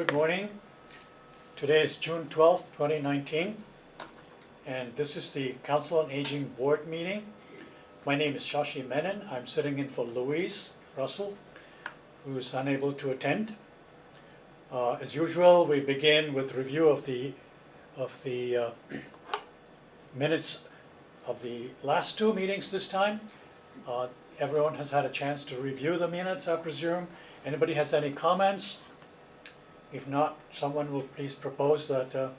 Good morning. Today is June 12th, 2019, and this is the Council on Aging Board meeting. My name is Shashi Menon. I'm sitting in for Louise Russell, who's unable to attend. As usual, we begin with review of the minutes of the last two meetings this time. Everyone has had a chance to review the minutes, I presume. Anybody has any comments? If not, someone will please propose that the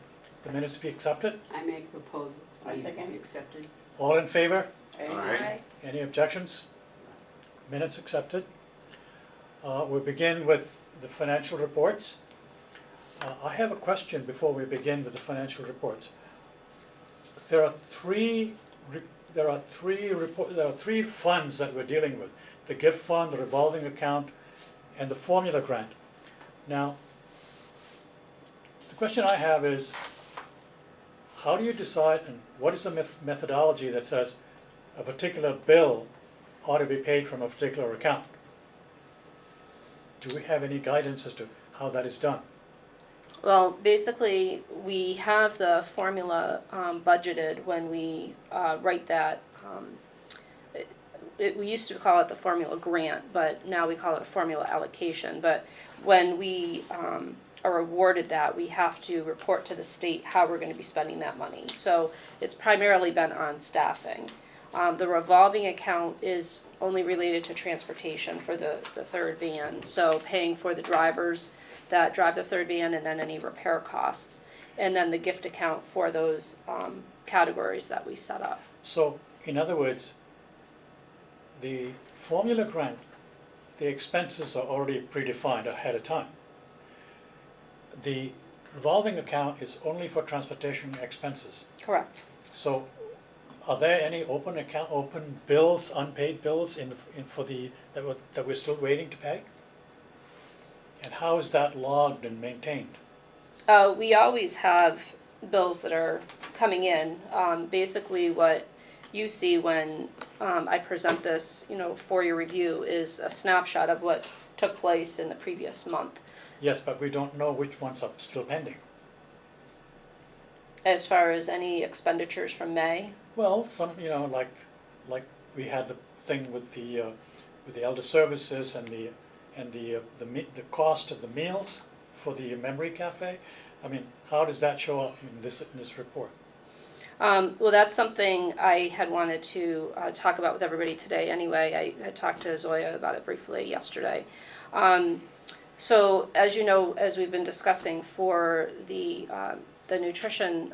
minutes be accepted. I make a proposal. I These second. be accepted. All in favor? Aye. Any objections? Minutes accepted. We'll begin with the financial reports. I have a question before we begin with the financial reports. There are three funds that we're dealing with: the gift fund, the revolving account, and the formula grant. Now, the question I have is, how do you decide, and what is the methodology that says a particular bill ought to be paid from a particular account? Do we have any guidance as to how that is done? Well, basically, we have the formula budgeted when we write that. We used to call it the formula grant, but now we call it a formula allocation. But when we are awarded that, we have to report to the state how we're going to be spending that money. So it's primarily been on staffing. The revolving account is only related to transportation for the third van, so paying for the drivers that drive the third van and then any repair costs. And then the gift account for those categories that we set up. So, in other words, the formula grant, the expenses are already predefined ahead of time. The revolving account is only for transportation expenses. Correct. So, are there any open bills, unpaid bills that we're still waiting to pay? And how is that logged and maintained? We always have bills that are coming in. Basically, what you see when I present this, for your review, is a snapshot of what took place in the previous month. Yes, but we don't know which ones are still pending. As far as any expenditures from May, Well, some, like we had the thing with the elder services and the cost of the meals for the memory cafe. I mean, how does that show up in this report? well, that's something I had wanted to talk about with everybody today anyway. I had talked to Zoya about it briefly yesterday. So as you know, as we've been discussing, for the nutrition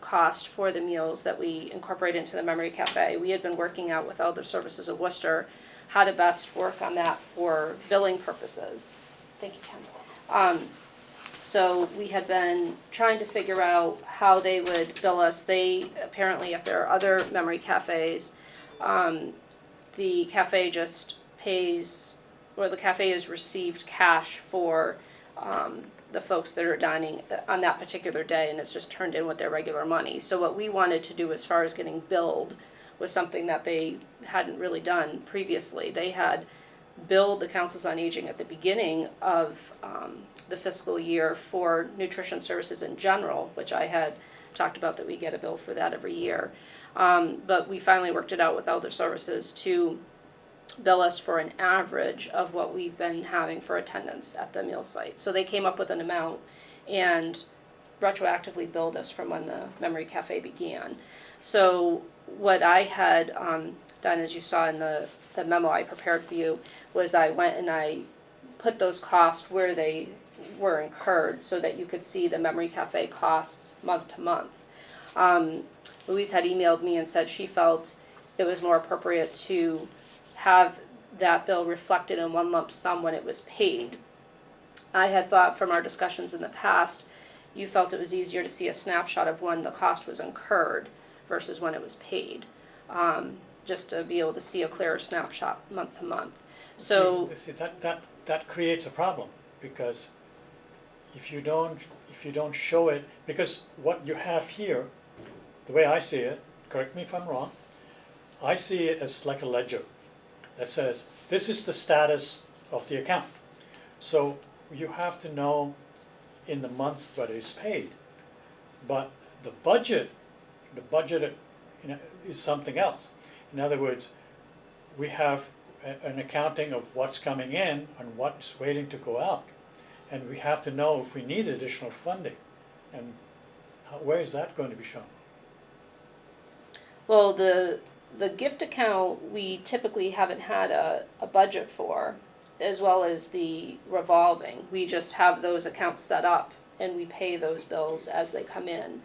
cost for the meals that we incorporate into the Memory Cafe, we had been working out with Elder Services of Worcester how to best work on that for billing purposes. Thank you, Ken. So we had been trying to figure out how they would bill us. They apparently, at their other Memory Cafes, the cafe just pays, or the cafe has received cash for the folks that are dining on that particular day, and it's just turned in with their regular money. So what we wanted to do as far as getting billed was something that they hadn't really done previously. They had billed the Councils on Aging at the beginning of the fiscal year for nutrition services in general, which I had talked about that we get a bill for that every year. But we finally worked it out with Elder Services to bill us for an average of what we've been having for attendance at the meal site. So they came up with an amount and retroactively billed us from when the Memory Cafe began. So what I had done, as you saw in the memo I prepared for you, was I went and I put those costs where they were incurred so that you could see the Memory Cafe costs month to month. Louise had emailed me and said she felt it was more appropriate to have that bill reflected in one lump sum when it was paid. I had thought from our discussions in the past, you felt it was easier to see a snapshot of when the cost was incurred versus when it was paid, just to be able to see a clearer snapshot month to month. So See, that creates a problem, because if you don't show it, because what you have here, the way I see it, correct me if I'm wrong, I see it as like a ledger that says, this is the status of the account. So you have to know in the month that it's paid. But the budget, you know, is something else. In other words, we have an accounting of what's coming in and what's waiting to go out. And we have to know if we need additional funding. And where is that going to be shown? Well, the gift account, we typically haven't had a budget for, as well as the revolving. We just have those accounts set up and we pay those bills as they come in.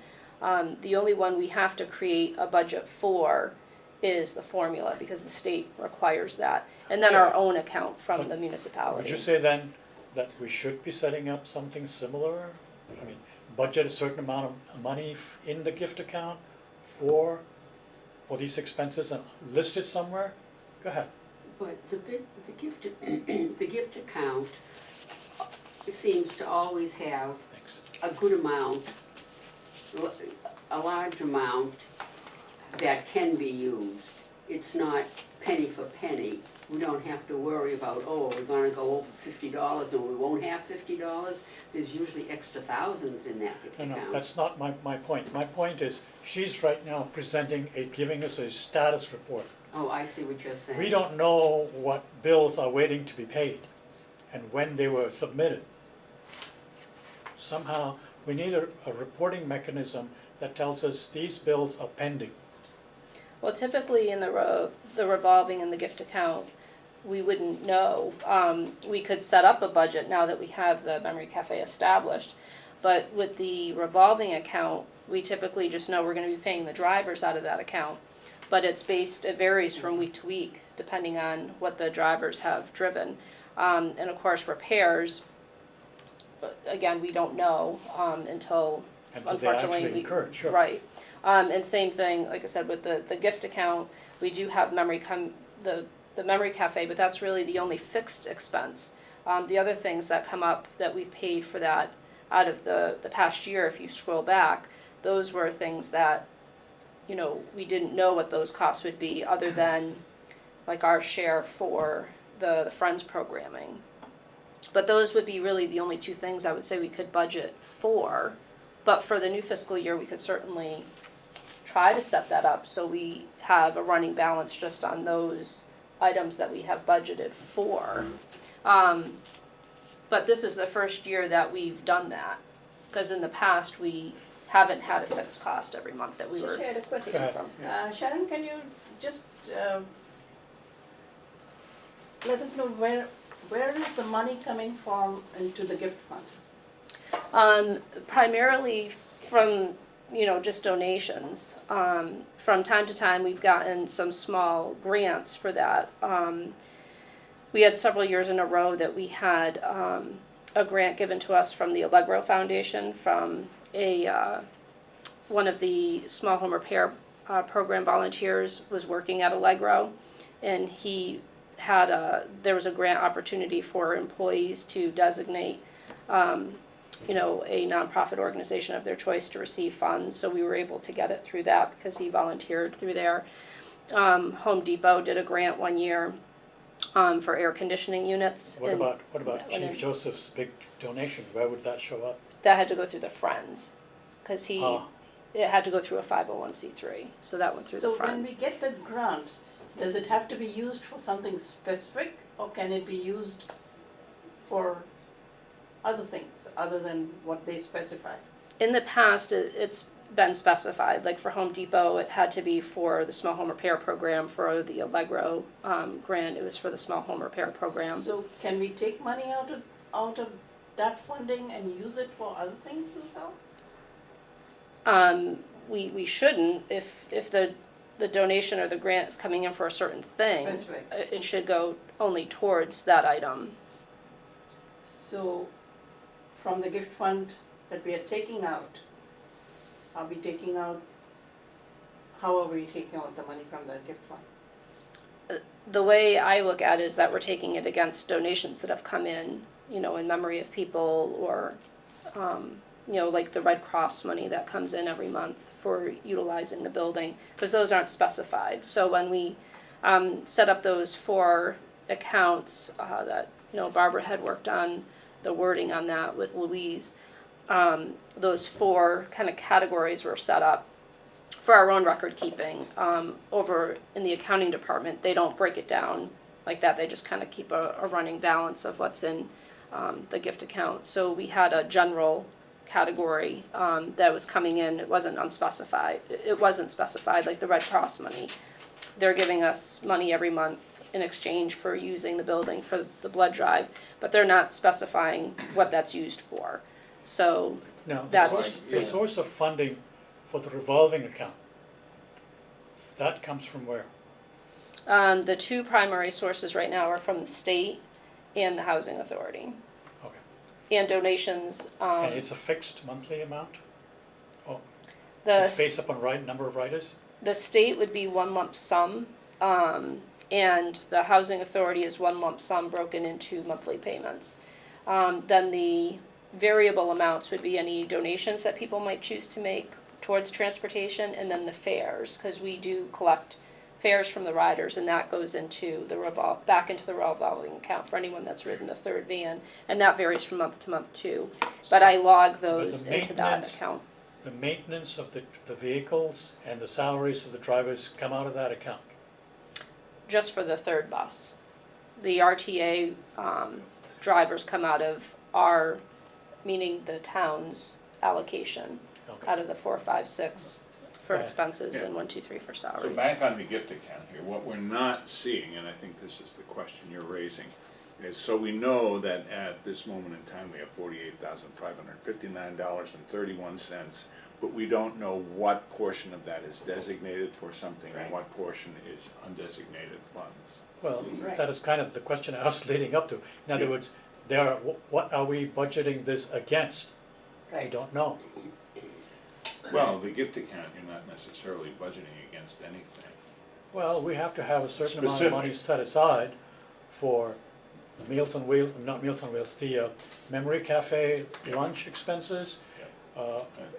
The only one we have to create a budget for is the formula, because the state requires that. And then our own account from the municipality. Would you say then that we should be setting up something similar? I mean, budget a certain amount of money in the gift account for these expenses and list it somewhere? Go ahead. But the gift account seems to always have Thanks. a good amount, a large amount that can be used. It's not penny for penny. We don't have to worry about, oh, we're gonna go over $50 and we won't have $50. There's usually extra thousands in that gift No, account. no, that's not my point. My point is, she's right now giving us a status report. Oh, I see what you're saying. We don't know what bills are waiting to be paid and when they were submitted. Somehow, we need a reporting mechanism that tells us these bills are pending. Well, typically in the revolving and the gift account, we wouldn't know. We could set up a budget now that we have the Memory Cafe established. But with the revolving account, we typically just know we're gonna be paying the drivers out of that account. But it varies from week to week, depending on what the drivers have driven. And of course, repairs, again, we don't know, until Until they unfortunately actually incur, sure. Right. And same thing, like I said, with the gift account, we do have the Memory Cafe, but that's really the only fixed expense. The other things that come up that we've paid for that out of the past year, if you scroll back, those were things that, you know, we didn't know what those costs would be, other than like our share for the Friends programming. But those would be really the only two things I would say we could budget for. But for the new fiscal year, we could certainly try to set that up so we have a running balance just on those items that we have budgeted for. But this is the first year that we've done that, because in the past, we haven't had a fixed cost every month that we were Just had a question. Go ahead. from. Sharon, can you just let us know where is the money coming from into the gift fund? Primarily from, you know, just donations. From time to time, we've gotten some small grants for that. We had several years in a row that we had a grant given to us from the Allegro Foundation from one of the small home repair program volunteers was working at Allegro, and he had there was a grant opportunity for employees to designate you know, a nonprofit organization of their choice to receive funds, so we were able to get it through that because he volunteered through there. Home Depot did a grant one year for air conditioning units. What and about that went Chief in. Joseph's big donation? Where would that show up? That had to go through the Friends, because Ah. it had to go through a 501c3, so that went through the So when Friends. we get the grant, does it have to be used for something specific, or can it be used for other things, other than what they specify? In the past, it's been specified, like for Home Depot, it had to be for the small home repair program. For the Allegro grant, it was for the small home repair program. So can we take money out of that funding and use it for other things as well? We shouldn't, if the donation or the grant is coming in for a certain thing, Specific. it should go only towards that item. So from the gift fund that we are taking out, are we taking out, how are we taking out the money from the gift fund? The way I look at it is that we're taking it against donations that have come in, you know, in memory of people, or, you know, like the Red Cross money that comes in every month for utilizing the building, because those aren't specified. So when we set up those 4 accounts that, you know, Barbara had worked on the wording on that with Louise, those four kind of categories were set up for our own record keeping. Over in the accounting department, they don't break it down like that. They just kind of keep a running balance of what's in the gift account. So we had a general category that was coming in. It wasn't unspecified. It wasn't specified like the Red Cross money. They're giving us money every month in exchange for using the building for the blood drive, but they're not specifying what that's used for. So Now, the That's source of funding for the revolving account, that comes from where? the two primary sources right now are from the state and the housing authority, Okay. and donations. And it's a fixed monthly amount? Oh, The it's based upon number of writers? The state would be one lump sum, and the housing authority is one lump sum broken into monthly payments. Then the variable amounts would be any donations that people might choose to make towards transportation, and then the fares, because we do collect fares from the riders, and that goes into the back into the revolving account for anyone that's ridden the third van, and that varies from month to month too. But I log those the into that maintenance- account. The maintenance of the vehicles and the salaries of the drivers come out of that account? Just for the third bus. The RTA drivers come out of our, meaning the town's allocation, Okay. out of the 4, 5, 6 for Right. expenses Yeah. and 1, 2, 3 for So salaries. back on the gift account here, what we're not seeing, and I think this is the question you're raising, is so we know that at this moment in time, we have $48,559.31, but we don't know what portion of that is designated for something and Right. what portion is undesignated funds. Well, Right. that is kind of the question I was leading up to. In other Yeah. words, what are we budgeting this against? We Right. don't know. Well, the gift account, you're not necessarily budgeting against anything. Well, we have to have a certain amount of Specific. money set aside for the Meals on Wheels, not Meals on Wheels, the Memory Cafe lunch expenses,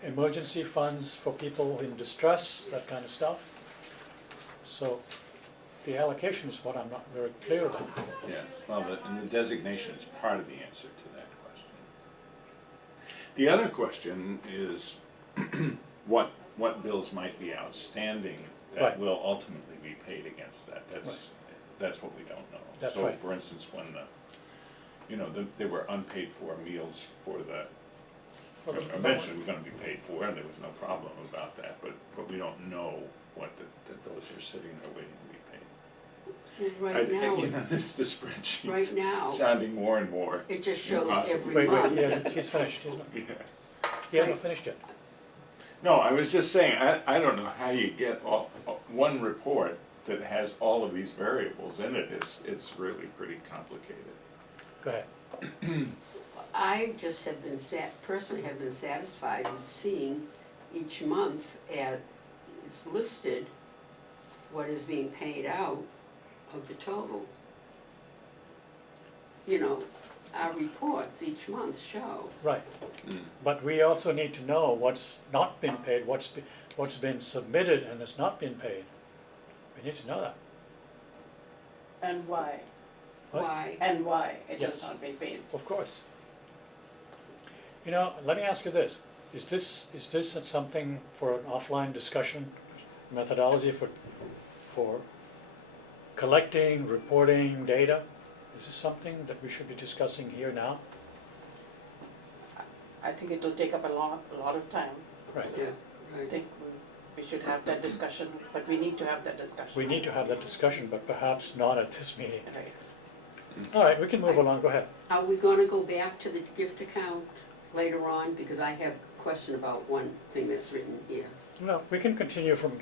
emergency funds for people in distress, that kind of stuff. So the allocation is what I'm not very clear about. Yeah, well, and the designation is part of the answer to that question. The other question is what bills might be outstanding that Right. will ultimately be paid against that? That's what we don't know. That's So right. for instance, when they were unpaid for meals for the, eventually we're gonna be paid for, and there was no problem about that, but we don't know that those are sitting there waiting to be paid. Right now, The spreadsheet's right now, sounding more and more. it just shows Impossible. every Wait, month. she's finished, she's not, Yeah. he hasn't finished yet. No, I was just saying, I don't know how you get one report that has all of these variables in it. It's really pretty complicated. Go ahead. I just have been personally have been satisfied with seeing each month it's listed what is being paid out of the total. You know, our reports each month show. Right. But we also need to know what's not been paid, what's been submitted and has not been paid. We need to know that. And why? What? Why? And why it Yes. has not been paid. Of course. You know, let me ask you this. Is this something for an offline discussion, methodology for collecting, reporting data? Is this something that we should be discussing here now? I think it will take up a lot of time. Right. Yeah, I right. think we should have that discussion, but we need to have that discussion. We need to have that discussion, but perhaps not at this meeting. Right. All right, we can move along, go ahead. Are we gonna go back to the gift account later on? Because I have a question about one thing that's written here. No, we can continue from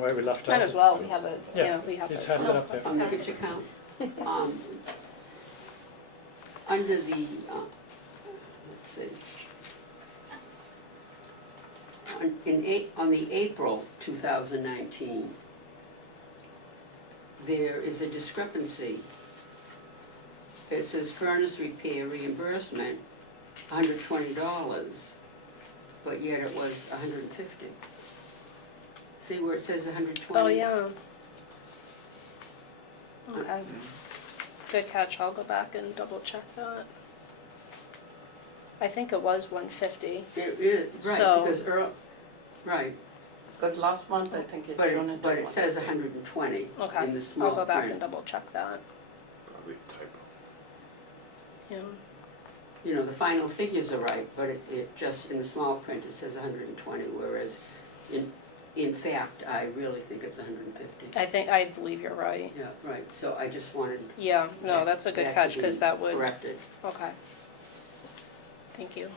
where we left off. Might as well, we have Yeah, we have it it. has it up there. On the gift account. Under the, let's see. On the April 2019, there is a discrepancy. It says furnace repair reimbursement, $120, but yet it was $150. See where it says 120? Oh, yeah. Okay. Good catch, I'll go back and double check that. I think it was 150. It is, right, So- because right, Because last month I think it but shown it, it. but at it says 150. 120 Okay, in the small I'll go back print. and double check that. Probably a typo. Yeah. You know, the final figures are right, but it just, in the small print, it says 120, whereas in fact, I really think it's 150. I believe you're right. Yeah, right, so I just wanted Yeah, no, that's a good that to catch, be because that would, corrected. okay. Thank you.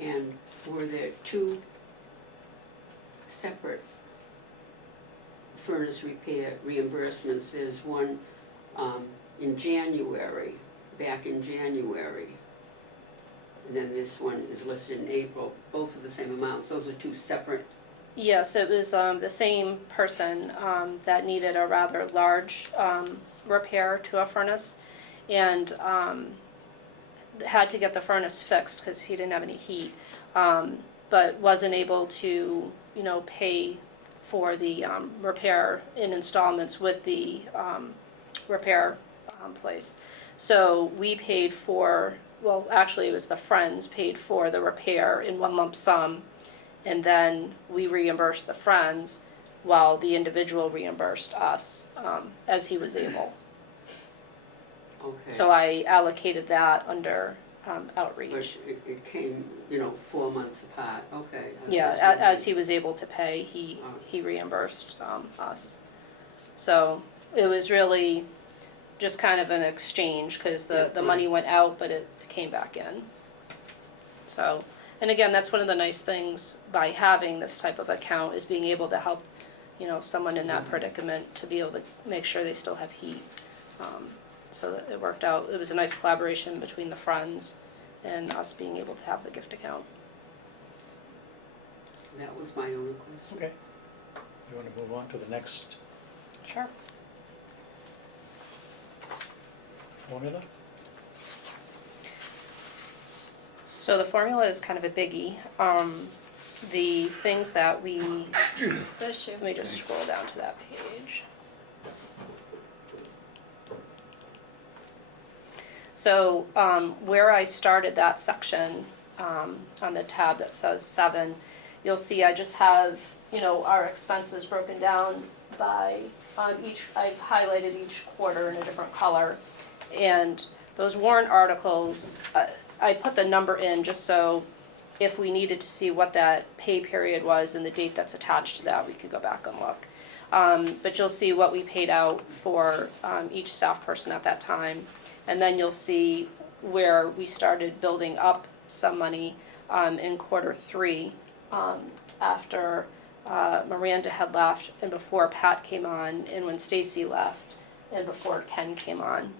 And were there two separate furnace repair reimbursements? There's one in January, back in January. And then this one is listed in April, both of the same amounts. Those are two separate, Yes, it was the same person that needed a rather large repair to a furnace, and had to get the furnace fixed because he didn't have any heat, but wasn't able to, pay for the repair in installments with the repair place. So we paid for, well, actually it was the Friends paid for the repair in one lump sum, and then we reimbursed the Friends while the individual reimbursed us as he was able. okay. So I allocated that under But outreach. it came, 4 months apart, okay. Yeah, That's what I- as he was able to pay, he reimbursed us. So it was really just kind of an exchange, because the Yeah, money went out, but it came back in. So, and again, that's one of the nice things by having this type of account, is being able to help, someone in that predicament to be able to make sure they still have heat. So that it worked out. It was a nice collaboration between the Friends and us being able to have the gift account. That was my only question. Okay. You want to move on to the next Sure. formula? So the formula is kind of a biggie. The things that we, let me just scroll down to that page. So where I started that section on the tab that says 7, you'll see I just have, our expenses broken down by each, I've highlighted each quarter in a different color. And those warrant articles, I put the number in just so if we needed to see what that pay period was and the date that's attached to that, we could go back and look. But you'll see what we paid out for each staff person at that time. And then you'll see where we started building up some money in quarter 3 after Miranda had left and before Pat came on, and when Stacy left and before Ken came on.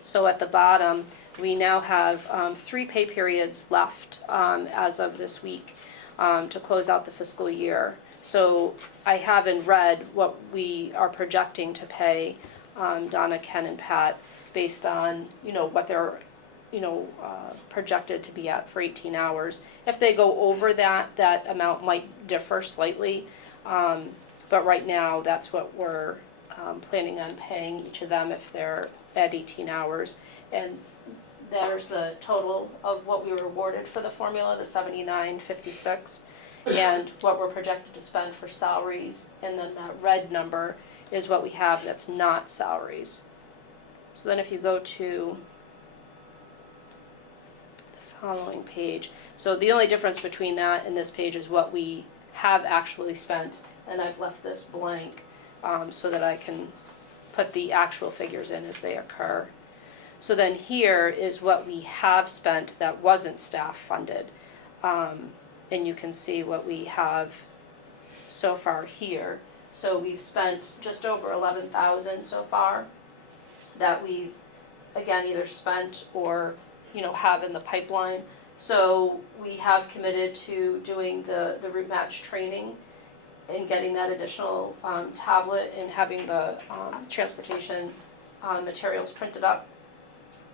So at the bottom, we now have 3 pay periods left as of this week to close out the fiscal year. So I have in red what we are projecting to pay Donna, Ken, and Pat based on, what they're, projected to be at for 18 hours. If they go over that, that amount might differ slightly. But right now, that's what we're planning on paying each of them if they're at 18 hours. And there's the total of what we were awarded for the formula, the $79.56, and what we're projected to spend for salaries. And then that red number is what we have that's not salaries. So then if you go to the following page, so the only difference between that and this page is what we have actually spent, and I've left this blank so that I can put the actual figures in as they occur. So then here is what we have spent that wasn't staff funded, and you can see what we have so far here. So we've spent just over 11,000 so far that we've, again, either spent or, have in the pipeline. So we have committed to doing the route match training and getting that additional tablet and having the transportation materials printed up.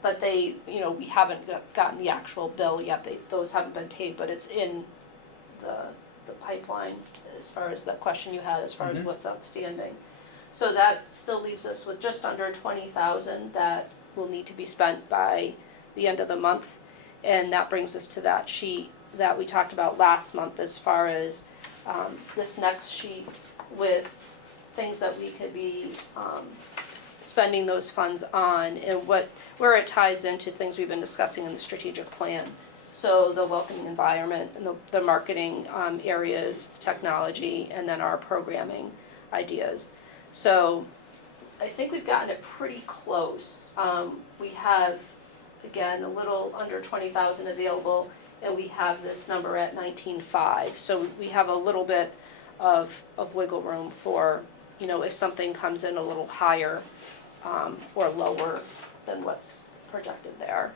But they, we haven't gotten the actual bill yet. Those haven't been paid, but it's in the pipeline as far as the question you had, as far as what's outstanding. So that still leaves us with just under 20,000 that will need to be spent by the end of the month. And that brings us to that sheet that we talked about last month as far as this next sheet with things that we could be spending those funds on, and where it ties into things we've been discussing in the strategic plan. So the welcoming environment and the marketing areas, the technology, and then our programming ideas. So I think we've gotten it pretty close. We have, again, a little under 20,000 available, and we have this number at 19.5. So we have a little bit of wiggle room for, if something comes in a little higher or lower than what's projected there,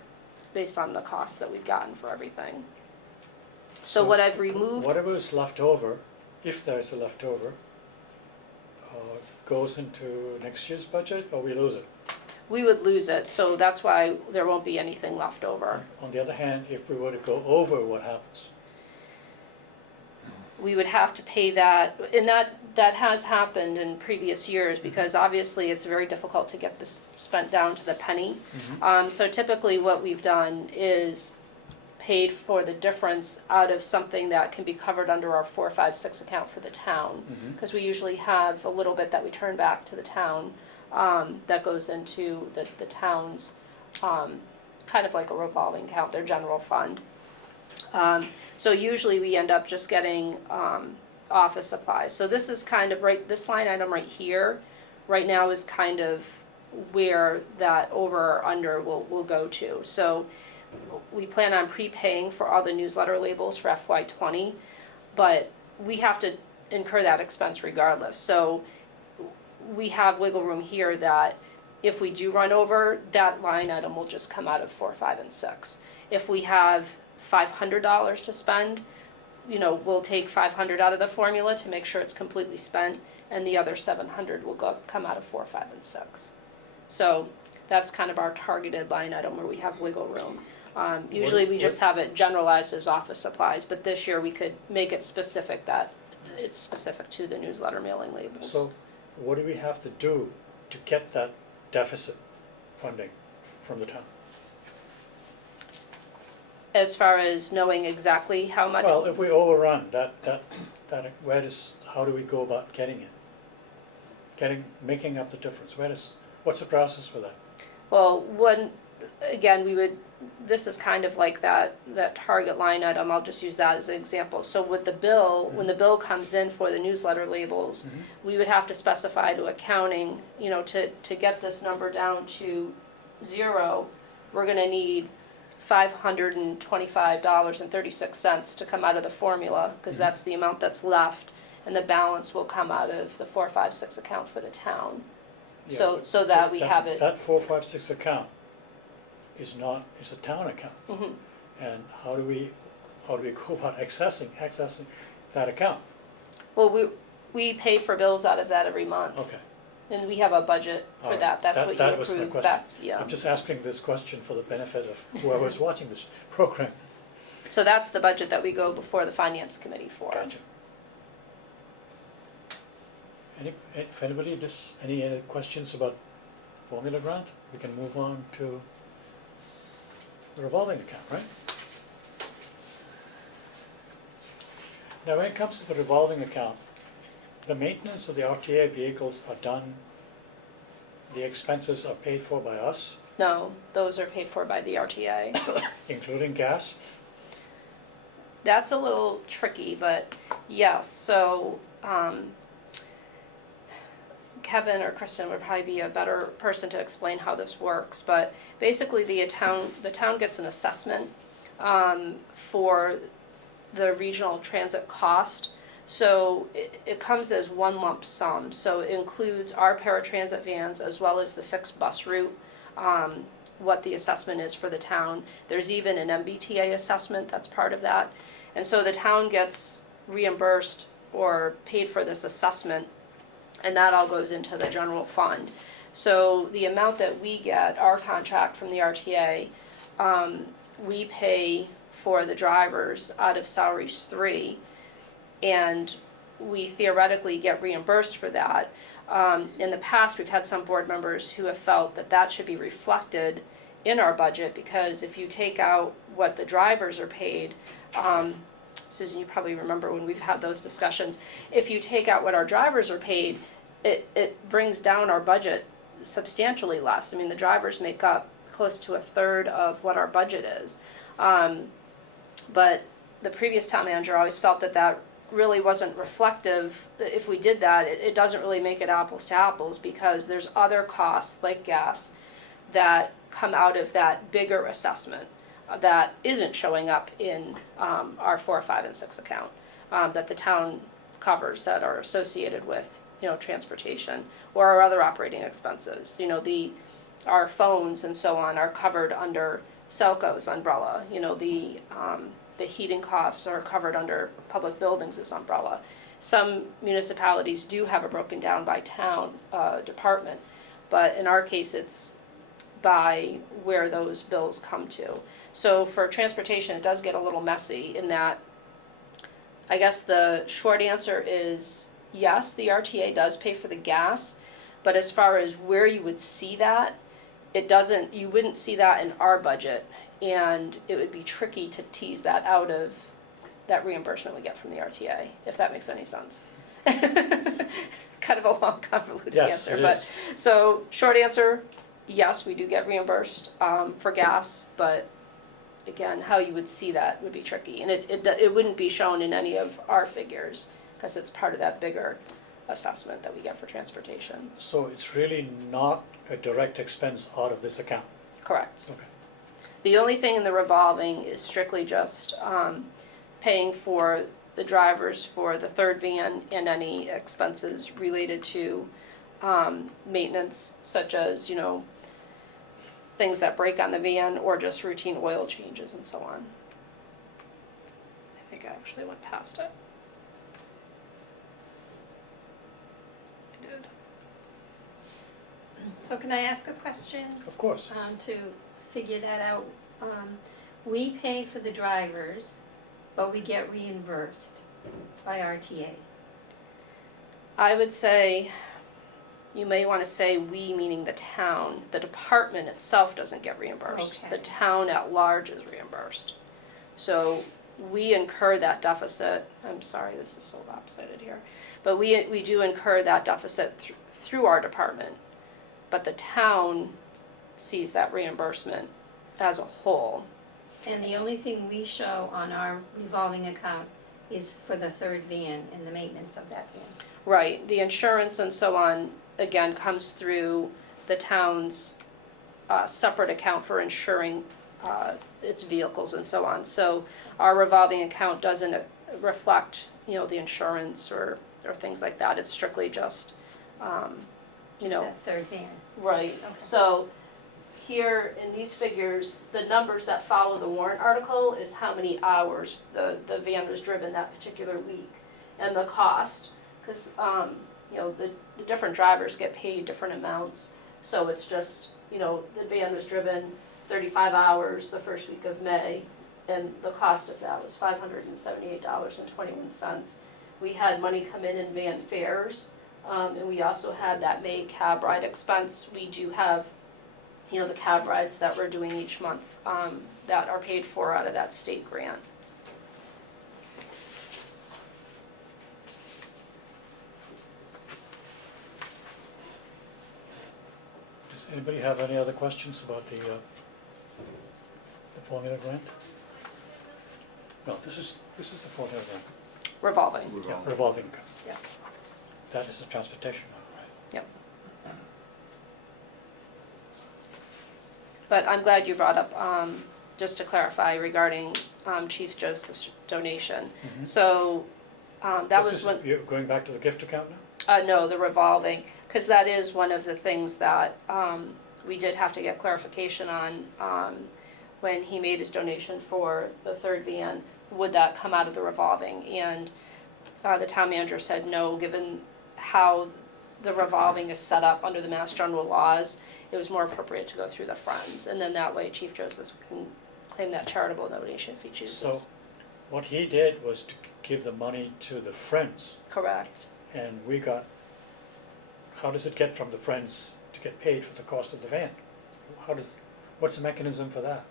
based on the cost that we've gotten for everything. So what I've removed, Whatever is left over, if there is a leftover, goes into next year's budget, or we lose it? we would lose it, so that's why there won't be anything left over. On the other hand, if we were to go over, what happens? We would have to pay that, and that has happened in previous years, because obviously it's very difficult to get this spent down to the penny. So typically what we've done is paid for the difference out of something that can be covered under our 456 account for the town, because we usually have a little bit that we turn back to the town, that goes into the town's, kind of like a revolving account, their general fund. So usually we end up just getting office supplies. So this is kind of this line item right here, right now is kind of where that over or under will go to. So we plan on prepaying for all the newsletter labels for FY20, but we have to incur that expense regardless. So we have wiggle room here that if we do run over, that line item will just come out of 4, 5, and 6. If we have $500 to spend, we'll take 500 out of the formula to make sure it's completely spent, and the other 700 will come out of 4, 5, and 6. So that's kind of our targeted line item where we have wiggle room. Usually we just have it generalized as office supplies, but this year we could make it specific that it's specific to the newsletter mailing labels. So what do we have to do to get that deficit funding from the town? As far as knowing exactly how much. Well, if we overrun how do we go about getting it? Making up the difference, what's the process for that? Well, this is kind of like that target line item, I'll just use that as an example. So with the bill, when the bill comes in for the newsletter labels, we would have to specify to accounting, to get this number down to 0, we're gonna need $525.36 to come out of the formula, because that's the amount that's left, and the balance will come out of the 456 account for the town. Yeah, So that we have it. That 456 account is a town account. And how do we go about accessing that account? Well, we pay for bills out of that every month. Okay. And we have a budget for All right. that, that's what you That was my approved question. back, yeah. I'm just asking this question for the benefit of whoever's watching this program. So that's the budget that we go before the finance committee for. Gotcha. If anybody any other questions about formula grant, we can move on to the revolving account, right? Now, when it comes to the revolving account, the maintenance of the RTA vehicles are done, the expenses are paid for by us, No, those are paid for by the RTA. including gas. That's a little tricky, but yes, so, Kevin or Kristen would probably be a better person to explain how this works, but basically the town gets an assessment, for the regional transit cost. So it comes as one lump sum, so it includes our paratransit vans as well as the fixed bus route, what the assessment is for the town. There's even an MBTA assessment that's part of that. And so the town gets reimbursed or paid for this assessment, and that all goes into the general fund. So the amount that we get, our contract from the RTA, we pay for the drivers out of salaries 3, and we theoretically get reimbursed for that. In the past, we've had some board members who have felt that that should be reflected in our budget, because if you take out what the drivers are paid, Susan, you probably remember when we've had those discussions, if you take out what our drivers are paid, it brings down our budget substantially less. I mean, the drivers make up close to a third of what our budget is. But the previous town manager always felt that that really wasn't reflective. If we did that, it doesn't really make it apples to apples, because there's other costs like gas that come out of that bigger assessment that isn't showing up in our 4, 5, and 6 account that the town covers, that are associated with, you know, transportation or our other operating expenses. You know, our phones and so on are covered under Selco's umbrella. You know, the heating costs are covered under public buildings' umbrella. Some municipalities do have it broken down by town department, but in our case it's by where those bills come to. So for transportation, it does get a little messy in that, I guess the short answer is yes, the RTA does pay for the gas, but as far as where you would see that, you wouldn't see that in our budget, and it would be tricky to tease that out of that reimbursement we get from the RTA, if that makes any sense. Kind of a long, convoluted Yes, answer, it but, is. so, short answer, yes, we do get reimbursed for gas, but again, how you would see that would be tricky, and it wouldn't be shown in any of our figures, because it's part of that bigger assessment that we get for transportation. So it's really not a direct expense out of this account? Correct. Okay. The only thing in the revolving is strictly just paying for the drivers for the third van and any expenses related to maintenance, such as, you know, things that break on the van or just routine oil changes and so on. I think I actually went past it. I did. So can I ask a question Of course. to figure that out? We pay for the drivers, but we get reimbursed by RTA. I would say, you may want to say we, meaning the town. The department itself doesn't get reimbursed. Okay. The town at large is reimbursed. So we incur that deficit. I'm sorry, this is so lopsided here. But we do incur that deficit through our department. But the town sees that reimbursement as a whole. And the only thing we show on our revolving account is for the third van and the maintenance of that van. Right, the insurance and so on, again, comes through the town's separate account for insuring its vehicles and so on. So our revolving account doesn't reflect, you know, the insurance or things like that. It's strictly just, you Just know. that third van. Right, Okay. so here in these figures, the numbers that follow the warrant article is how many hours the van was driven that particular week, and the cost, because, you know, the different drivers get paid different amounts, so it's just, you know, the van was driven 35 hours the first week of May, and the cost of that was $578.21. We had money come in van fares, and we also had that May cab ride expense. We do have, you know, the cab rides that we're doing each month that are paid for out of that state grant. Does anybody have any other questions about the formula grant? No, this is the formula grant. Revolving. Yeah, revolving account. Yeah. That is the transportation one, right? Yep. But I'm glad you brought up, just to clarify regarding Chief Joseph's donation. Mhm. So that This was is- one. You're going back to the gift account now? No, the revolving, because that is one of the things that we did have to get clarification on when he made his donation for the third van. Would that come out of the revolving? And the town manager said no, given how the revolving is set up under the Mass General laws, it was more appropriate to go through the Friends. And then that way Chief Joseph can claim that charitable donation if he chooses. So what he did was to give the money to the Friends, Correct. and we got how does it get from the Friends to get paid for the cost of the van? What's the mechanism for that?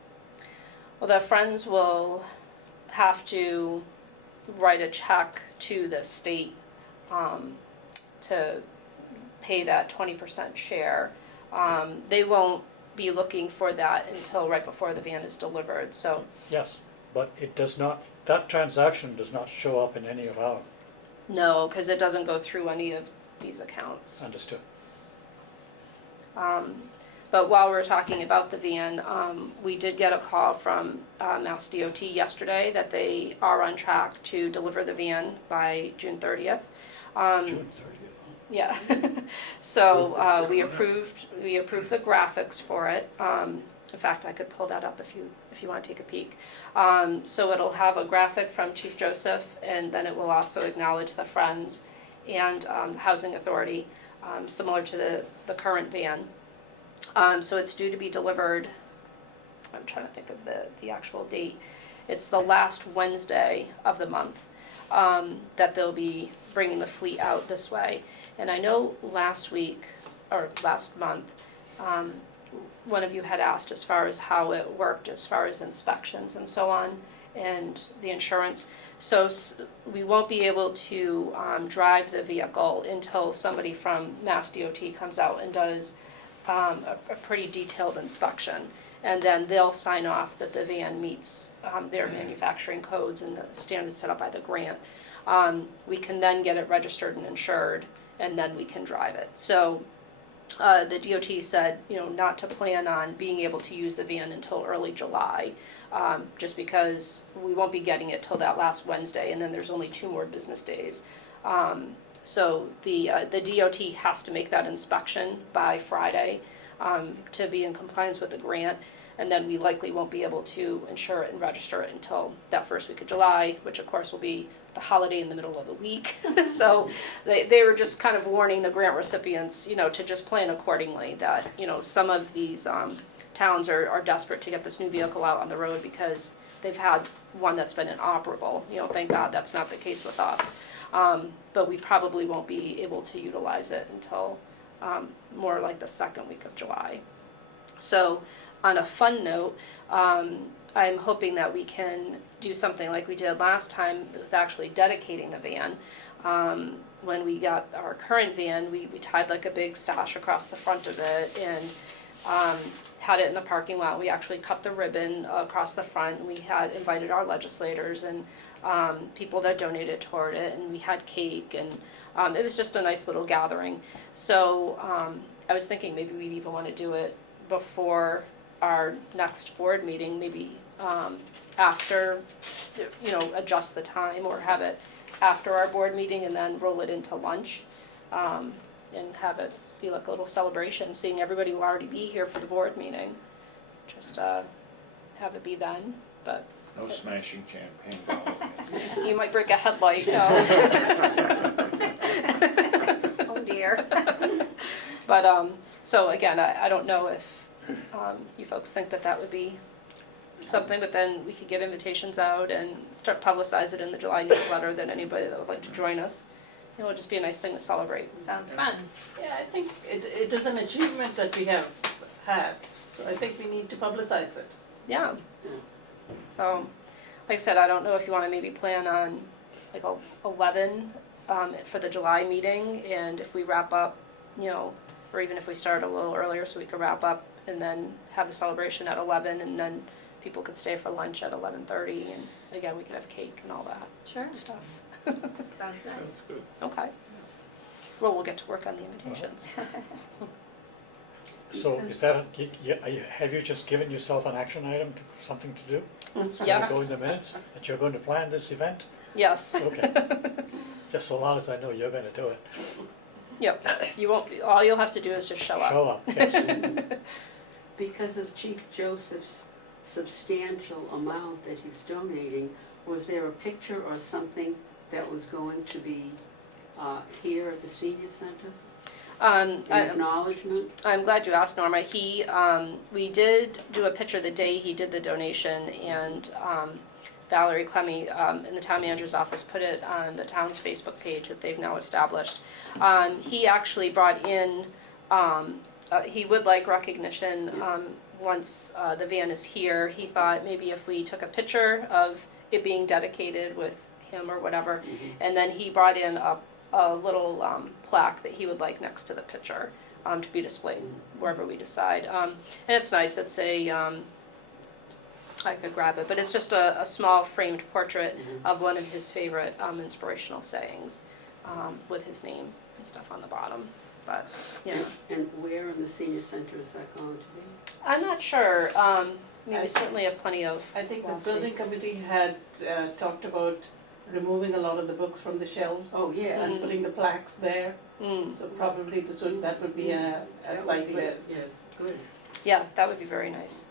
Well, the Friends will have to write a check to the state to pay that 20% share. They won't be looking for that until right before the van is delivered, so. Yes, but it does not, that transaction does not show up in any of our, No, because it doesn't go through any of these accounts. understood. But while we're talking about the van, we did get a call from Mass DOT yesterday that they are on track to deliver the van by June 30th. June 30th. Yeah. So we approved the graphics for it. In fact, I could pull that up if you want to take a peek. So it'll have a graphic from Chief Joseph, and then it will also acknowledge the Friends and the Housing Authority, similar to the current van. So it's due to be delivered, I'm trying to think of the actual date. It's the last Wednesday of the month that they'll be bringing the fleet out this way. And I know last month, one of you had asked as far as how it worked, as far as inspections and so on, and the insurance. So we won't be able to drive the vehicle until somebody from Mass DOT comes out and does a pretty detailed inspection. And then they'll sign off that the van meets their manufacturing codes and the standards set up by the grant. We can then get it registered and insured, and then we can drive it. So the DOT said, not to plan on being able to use the van until early July, just because we won't be getting it till that last Wednesday, and then there's only 2 more business days. So the DOT has to make that inspection by Friday to be in compliance with the grant, and then we likely won't be able to insure it and register it until that first week of July, which of course will be the holiday in the middle of the week. So they were just kind of warning the grant recipients, to just plan accordingly, that, some of these towns are desperate to get this new vehicle out on the road because they've had one that's been inoperable. Thank God that's not the case with us. But we probably won't be able to utilize it until more like the second week of July. So on a fun note, I'm hoping that we can do something like we did last time with actually dedicating the van. When we got our current van, we tied like a big sash across the front of it and had it in the parking lot. We actually cut the ribbon across the front. We had invited our legislators and people that donated toward it, and we had cake, and it was just a nice little gathering. So I was thinking maybe we'd even want to do it before our next board meeting, maybe after, adjust the time, or have it after our board meeting and then roll it into lunch, and have it be like a little celebration, seeing everybody will already be here for the board meeting. Just have it be then, but No smashing champagne bottles. you might break a headlight, no. Oh dear. But, so again, I don't know if you folks think that would be something, but then we could get invitations out and start publicize it in the July newsletter, that anybody that would like to join us, it'll just be a nice thing to celebrate. Sounds fun. Yeah, I think it is an achievement that we have had, so I think we need to publicize it. Yeah. So, like I said, I don't know if you want to maybe plan on like 11 for the July meeting, and if we wrap up, or even if we start a little earlier so we could wrap up and then have the celebration at 11, and then people could stay for lunch at 11:30, and again, we could have cake and all that Sure. stuff. Sounds nice. Sounds good. Okay. Well, we'll get to work on the invitations. So is that, have you just given yourself an action item, something to do? Go in Yes, the minutes, that you're going to plan this event? yes. Okay. Just so long as I know you're going to do it. Yep. You won't, all you'll have to do is just show up. Show up, yes. Because of Chief Joseph's substantial amount that he's donating, was there a picture or something that was going to be here at the senior center? An acknowledgement? I'm glad you asked, Norma. We did do a picture the day he did the donation, and Valerie Clemmy, in the town manager's office, put it on the town's Facebook page that they've now established. He actually brought in, he would like recognition, once, the van is here. He thought maybe if we took a picture of it being dedicated with him or whatever, and then he brought in a little, plaque that he would like next to the picture, to be displayed wherever we decide. And it's nice, it's a, I could grab it, but it's just a small framed portrait of one of his favorite inspirational sayings, with his name and stuff on the bottom. But, you know, And where in the senior center is that going to be? I'm not sure. I mean, we certainly have plenty of I think the wall building space. committee had talked about removing a lot of the books from the shelves Oh, yes. and putting the plaques there. Mm, So probably that would be a That would site be- where, Yes, good. yeah, that would be very nice.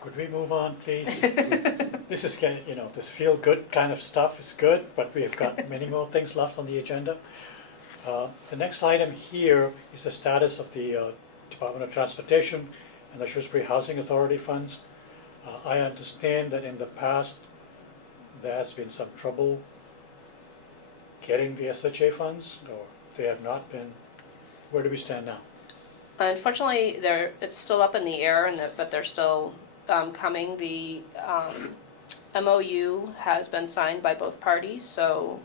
Could we move on, please? This is kind of, you know, this feel-good kind of stuff is good, but we've got many more things left on the agenda. The next item here is the status of the Department of Transportation and the Shrewsbury Housing Authority funds. I understand that in the past, there has been some trouble getting the SHA funds, or they have not been. Where do we stand now? Unfortunately, it's still up in the air, but they're still coming. The MOU has been signed by both parties, so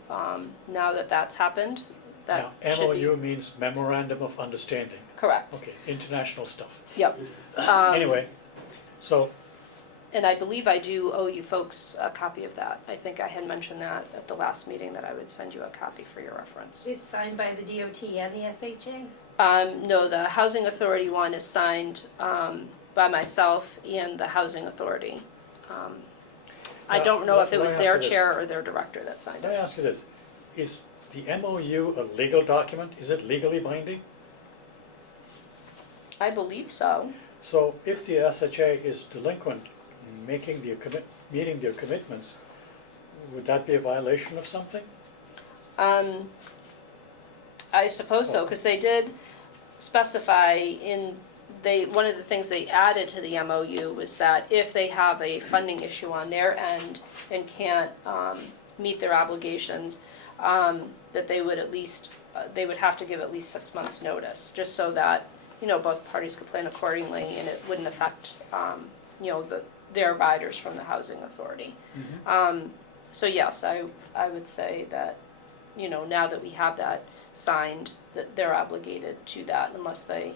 now that that's happened, that Now, should be MOU means Memorandum of Understanding. correct. Okay, international stuff. Yep. Anyway, so And I believe I do owe you folks a copy of that. I think I had mentioned that at the last meeting, that I would send you a copy for your reference. It's signed by the DOT and the SHA? No, the Housing Authority one is signed by myself and the Housing Authority. I Now, don't know if it let was me their ask you this. chair or their director that signed let me it. ask you this. Is the MOU a legal document? Is it legally binding? I believe so. So if the SHA is delinquent in meeting their commitments, would that be a violation of something? I suppose so, because they did specify one of the things they added to the MOU was that if they have a funding issue on their end and can't meet their obligations, that they would at least, they would have to give at least 6 months' notice, just so that, you know, both parties could plan accordingly and it wouldn't affect, you know, their riders from the housing authority. So yes, I would say that, you know, now that we have that signed, that they're obligated to that unless they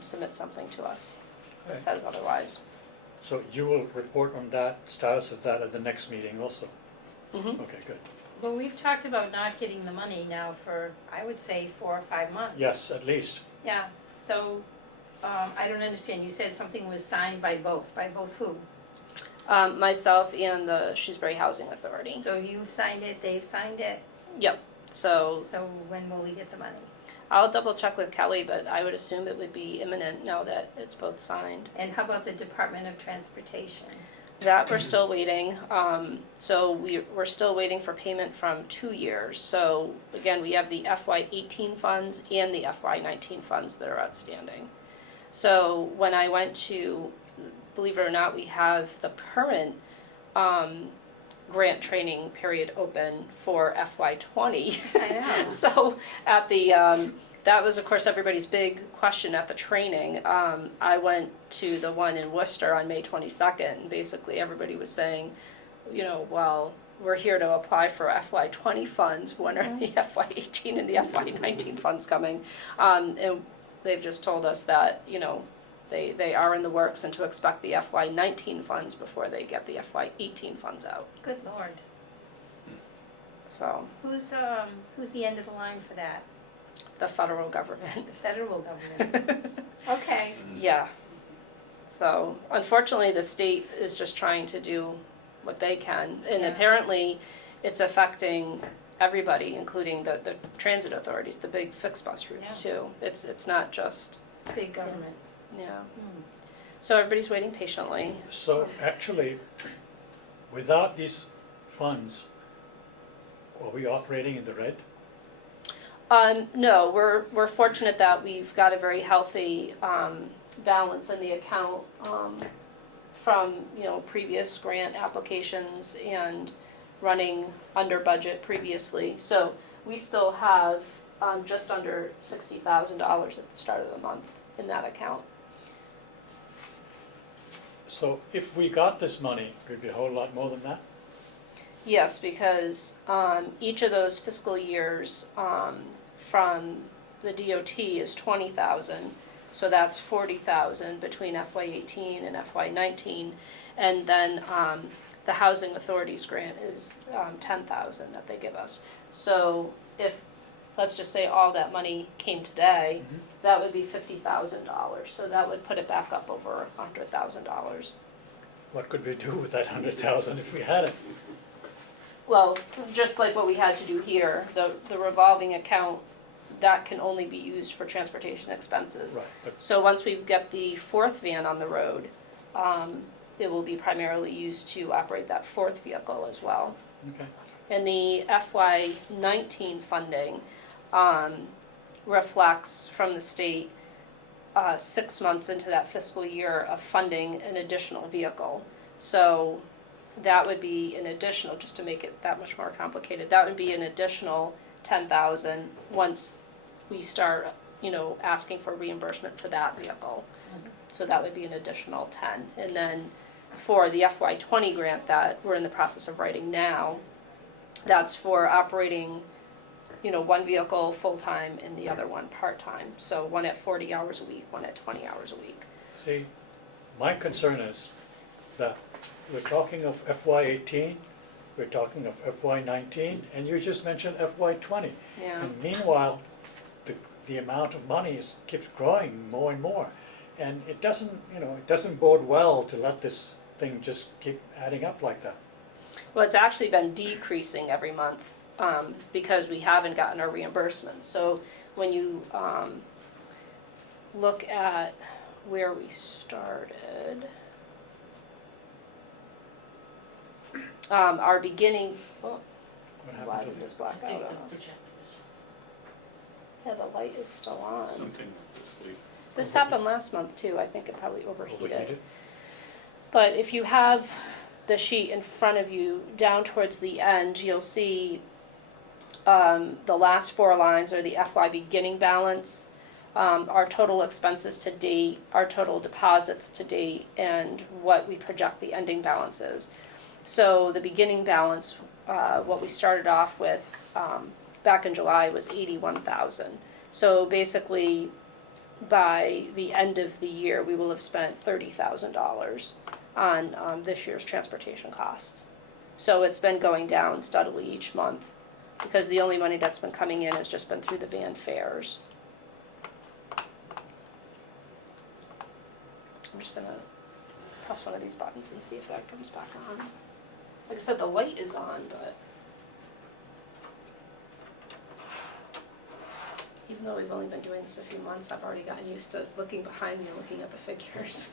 submit something to us that Okay. says otherwise. So you will report on that, status of that at the next meeting also? Mhm. Okay, good. Well, we've talked about not getting the money now for, I would say, 4 or 5 months. Yes, at least. Yeah, so, I don't understand, you said something was signed by both who? Myself and the Shrewsbury Housing Authority. So you've signed it, they've signed it, Yep, so so when will we get the money? I'll double check with Kelly, but I would assume it would be imminent now that it's both signed. And how about the Department of Transportation? That we're still waiting, so we're still waiting for payment from 2 years. So again, we have the FY18 funds and the FY19 funds that are outstanding. So when I went to, believe it or not, we have the current grant training period open for FY20. I know. So at the, that was of course everybody's big question at the training. I went to the one in Worcester on May 22nd, and basically everybody was saying, you know, well, we're here to apply for FY20 funds, when are the FY18 and the FY19 funds coming? And they've just told us that, you know, they are in the works and to expect the FY19 funds before they get the FY18 funds out, Good Lord. so, Who's the end of the line for that? the federal government. The federal government. Okay. Yeah. So unfortunately, the state is just trying to do what they can, and Yeah. apparently it's affecting everybody, including the transit authorities, the big fixed bus routes too. It's not just, Big government. yeah. Hmm. So everybody's waiting patiently. So actually, without these funds, are we operating in the red? No, we're fortunate that we've got a very healthy balance in the account from, previous grant applications and running under budget previously. So we still have, just under $60,000 at the start of the month in that account. So if we got this money, it would be a whole lot more than that? Yes, because each of those fiscal years from the DOT is 20,000, so that's 40,000 between FY18 and FY19, and then the Housing Authorities grant is 10,000 that they give us. So if, let's just say all that money came today, that would be $50,000. So that would put it back up over $100,000. What could we do with that 100,000 if we had it? Well, just like what we had to do here, the revolving account, that can only be used for transportation expenses. Right, but So once we get the fourth van on the road, it will be primarily used to operate that fourth vehicle as well. okay. And the FY19 funding reflects from the state 6 months into that fiscal year of funding an additional vehicle. So that would be an additional, just to make it that much more complicated, that would be an additional 10,000 once we start, asking for reimbursement for that vehicle. So that would be an additional 10. And then for the FY20 grant that we're in the process of writing now, that's for operating, one vehicle full-time and the other one part-time. So one at 40 hours a week, one at 20 hours a week. See, my concern is that we're talking of FY18, we're talking of FY19, and you just mentioned FY20. Yeah. And meanwhile, the amount of money keeps growing more and more. And it doesn't bode well to let this thing just keep adding up like that. Well, it's actually been decreasing every month because we haven't gotten our reimbursements. So when you look at where we started, our beginning, What why happened did to this the, black out on us? Yeah, the light is still on. Something this week. This happened last month too, I think it probably overheated. overheated? But if you have the sheet in front of you, down towards the end, you'll see the last 4 lines are the FY beginning balance, our total expenses to date, our total deposits to date, and what we project the ending balance is. So the beginning balance, what we started off with back in July was 81,000. So basically, by the end of the year, we will have spent $30,000 on this year's transportation costs. So it's been going down steadily each month because the only money that's been coming in has just been through the van fares. I'm just gonna press one of these buttons and see if that comes back on. Like I said, the light is on, but even though we've only been doing this a few months, I've already gotten used to looking behind me and looking at the figures.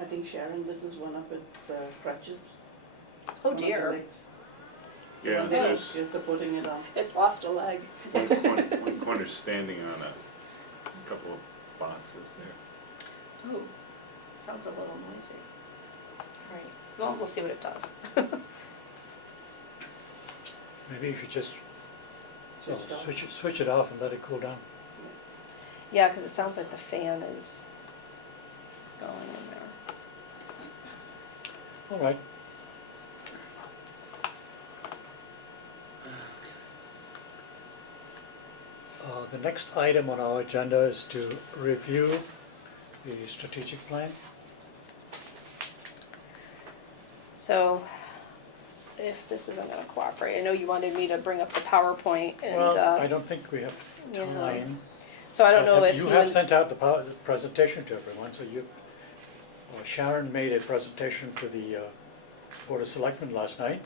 I think Sharon, this is one of its crutches. Oh one of the dear, legs. Yeah, One there's She's supporting it on. it's lost a leg. one corner standing on a couple of boxes there. Oh, sounds a little noisy. Alright, well, we'll see what it does. Maybe you should just Switched off. switch it off and let it cool down. Yeah, cause it sounds like the fan is going in there. All right. The next item on our agenda is to review the strategic plan. So, if this isn't gonna cooperate, I know you wanted me to bring up the PowerPoint and, Well, I don't think we have yeah. time. so I don't know if You you have and- sent out the presentation to everyone, so Sharon made a presentation to the Board of Selectmen last night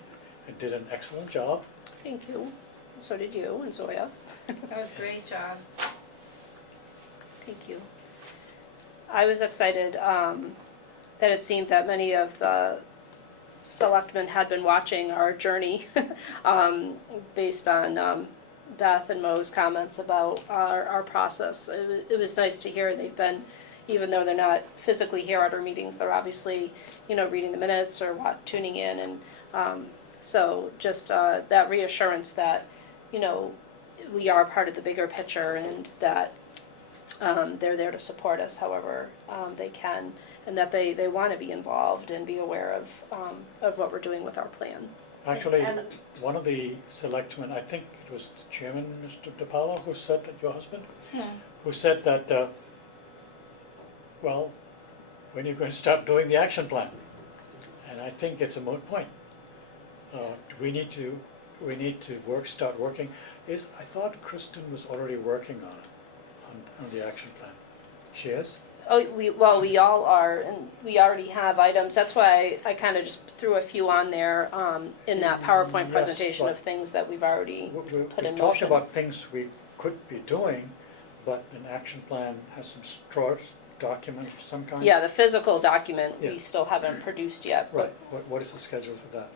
and did an excellent job. Thank you, so did you and Zoya. That was a great job. Thank you. I was excited that it seemed that many of the selectmen had been watching our journey, based on, Beth and Mo's comments about our process. It was nice to hear they've been, even though they're not physically here at our meetings, they're obviously, reading the minutes or tuning in, and, so just, that reassurance that, we are part of the bigger picture and that, they're there to support us however, they can, and that they wanna be involved and be aware of what we're doing with our plan. Actually, And- one of the selectmen, I think it was the chairman, Mr. DiPaolo, who said that, your husband, who said that, well, when are you going to start doing the action plan? And I think it's a moot point. We need to start working. I thought Kristen was already working on it, on the action plan. She is? Oh, we all are, and we already have items, that's why I kinda just threw a few on there, in that PowerPoint Yes, presentation but of things that we've already We put in talked motion. about things we could be doing, but an action plan has some document of some kind? Yeah, the physical document, Yeah. we still haven't produced yet, Right, but, what is the schedule for that?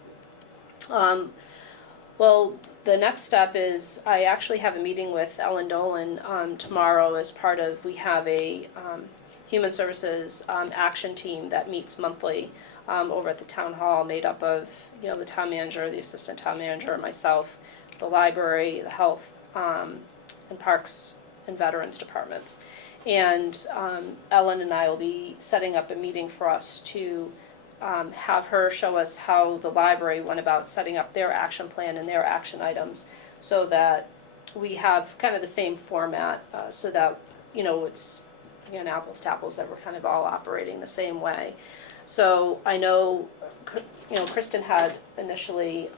well, the next step is, I actually have a meeting with Ellen Dolan, tomorrow as part of, we have a, Human Services, action team that meets monthly, over at the town hall, made up of, the town manager, the assistant town manager, myself, the library, the health, and parks and veterans departments. And, Ellen and I will be setting up a meeting for us to, have her show us how the library went about setting up their action plan and their action items, so that we have kind of the same format, so that, it's, again, apples to apples, that we're kind of all operating the same way. So I know, Kristen had initially,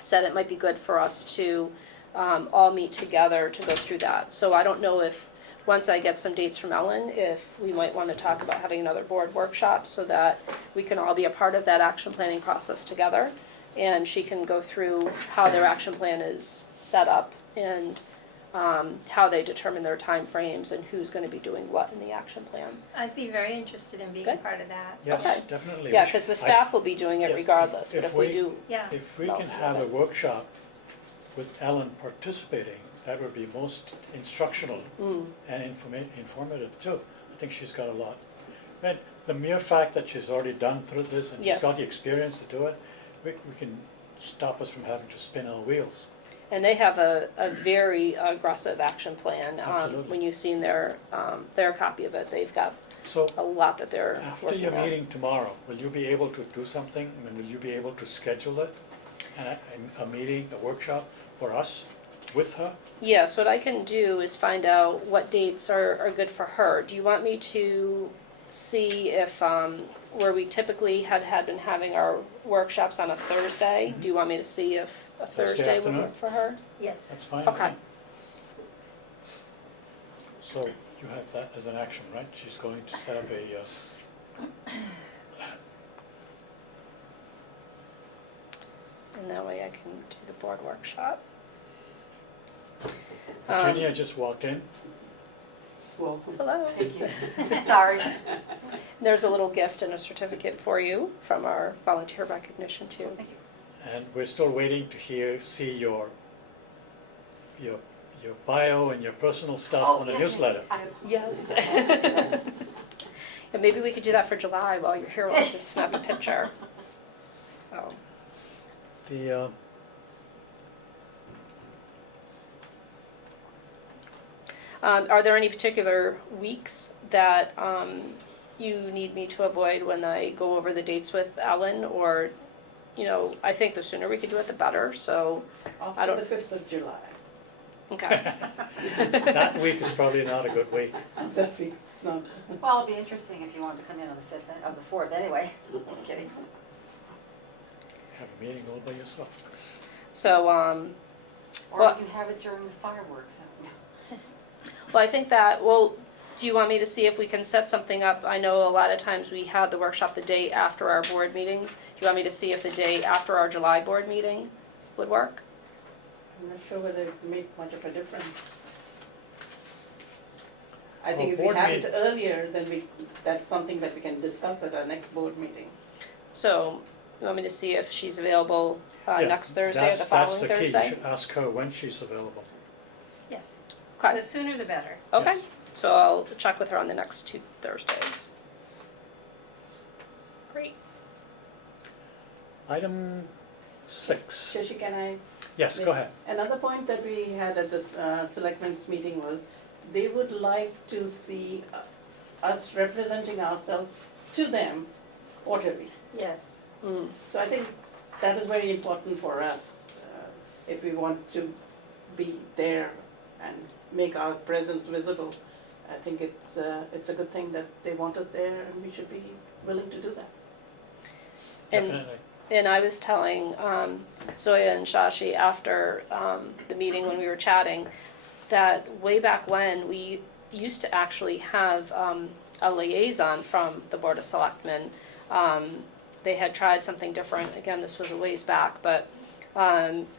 said it might be good for us to, all meet together to go through that. So I don't know if, once I get some dates from Ellen, if we might wanna talk about having another board workshop so that we can all be a part of that action planning process together. And she can go through how their action plan is set up and, how they determine their timeframes and who's gonna be doing what in the action plan. I'd be very interested in being Good. part of that. Yes, Okay. definitely. Yeah, cause the staff will be doing it yes, regardless, but if if we we- do, Yeah. If we Well, can have a workshop with Ellen participating, that would be most instructional and informative too. I think she's got a lot. And the mere fact that she's already done through this and she's got Yes. the experience to do it, we can stop us from having to spin our wheels. and they have a very aggressive action plan. Absolutely. When you've seen their copy of it, they've got So a lot that they're after working your on. meeting tomorrow, will you be able to do something? I mean, will you be able to schedule it? A meeting, a workshop for us with her? Yes, what I can do is find out what dates are good for her. Do you want me to see if, where we typically had been having our workshops on a Thursday, do you want me to see if a Thursday Thursday would afternoon? work for her? Yes. That's fine. Okay. So you have that as an action, right? She's going to set up a, And that way I can do the board workshop. Virginia just walked in. Welcome. Hello. Thank you. Sorry. There's a little gift and a certificate for you from our volunteer recognition too. And we're still waiting to see your bio and your personal stuff on the newsletter. Yes. And maybe we could do that for July while you're here, we'll just snap a picture. So, The, are there any particular weeks that, you need me to avoid when I go over the dates with Ellen? Or, I think the sooner we could do it, the better, so, I After don't- the 5th of July, okay. that week is probably not a good week. that week's not. Well, it'd be interesting if you wanted to come in on the 5th, of the 4th anyway. Kidding. Have a meeting all by yourself. So, Or Well- you can have it during the fireworks. well, I think that, do you want me to see if we can set something up? I know a lot of times we had the workshop the day after our board meetings. Do you want me to see if the day after our July board meeting would work? I'm not sure whether it would make much of a difference. I Well, think if we board have meet- it earlier, then that's something that we can discuss at our next board meeting. So, you want me to see if she's available Yeah, next Thursday or the following That's the key, Thursday? you should ask her when she's available. Yes, Okay, the sooner the better. okay, Yes. so I'll check with her on the next 2 Thursdays. Great. Item 6, Shashi, can I? yes, go ahead. Another point that we had at this selectmen's meeting was they would like to see us representing ourselves to them quarterly. Yes. Mm. So I think that is very important for us if we want to be there and make our presence visible. I think it's a good thing that they want us there, and we should be willing to do that. And Definitely. And I was telling Zoya and Shashi after the meeting when we were chatting that way back when we used to actually have a liaison from the Board of Selectmen. They had tried something different. Again, this was a ways back, but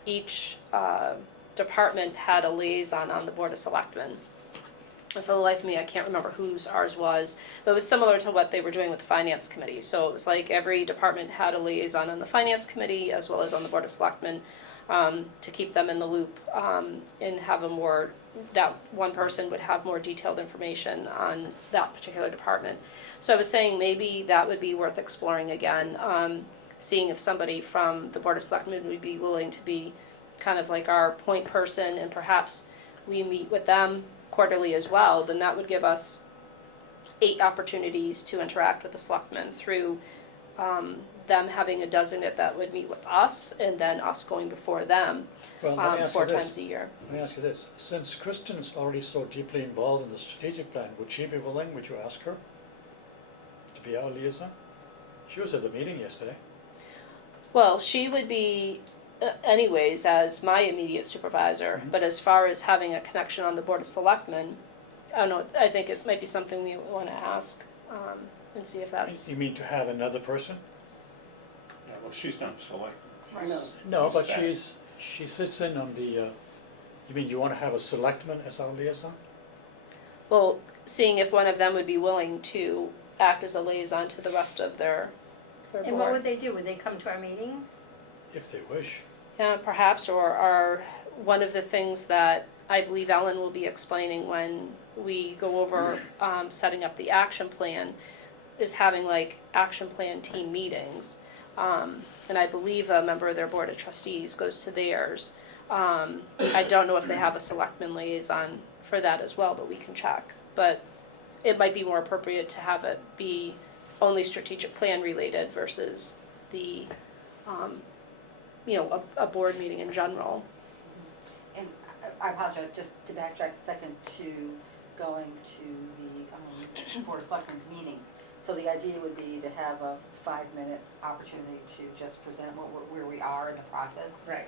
each department had a liaison on the Board of Selectmen. And for the life of me, I can't remember whose ours was, but it was similar to what they were doing with the Finance Committee. So it was like every department had a liaison on the Finance Committee as well as on the Board of Selectmen to keep them in the loop and have that one person would have more detailed information on that particular department. So I was saying maybe that would be worth exploring again, seeing if somebody from the Board of Selectmen would be willing to be kind of like our point person, and perhaps we meet with them quarterly as well. Then that would give us 8 opportunities to interact with the selectmen through them having a designate that would meet with us, and then us going before them Well, let me ask 4 you times this. a year. Let me ask you this. Since Kristen is already so deeply involved in the strategic plan, would she be willing, would you ask her to be our liaison? She was at the meeting yesterday. Well, she would be anyways as my immediate supervisor, Mhm. but as far as having a connection on the Board of Selectmen, I don't know, I think it might be something we want to ask and see if that's... You mean to have another person? Yeah, well, she's not selected. I know. No, but staff. she sits in on the, you mean you want to have a selectman as our liaison? Well, seeing if one of them would be willing to act as a liaison to the rest of their board. And what would they do? Would they come to our meetings? If they wish. Yeah, perhaps, or one of the things that I believe Ellen will be explaining when we go over setting up the action plan is having like action plan team meetings. And I believe a member of their board of trustees goes to theirs. I don't know if they have a selectman liaison for that as well, but we can check. But it might be more appropriate to have it be only strategic plan related versus the, a board meeting in general. And I apologize, just to backtrack a second to going to the Board of Selectmen's meetings. So the idea would be to have a 5-minute opportunity to just present where we are in the process. Right.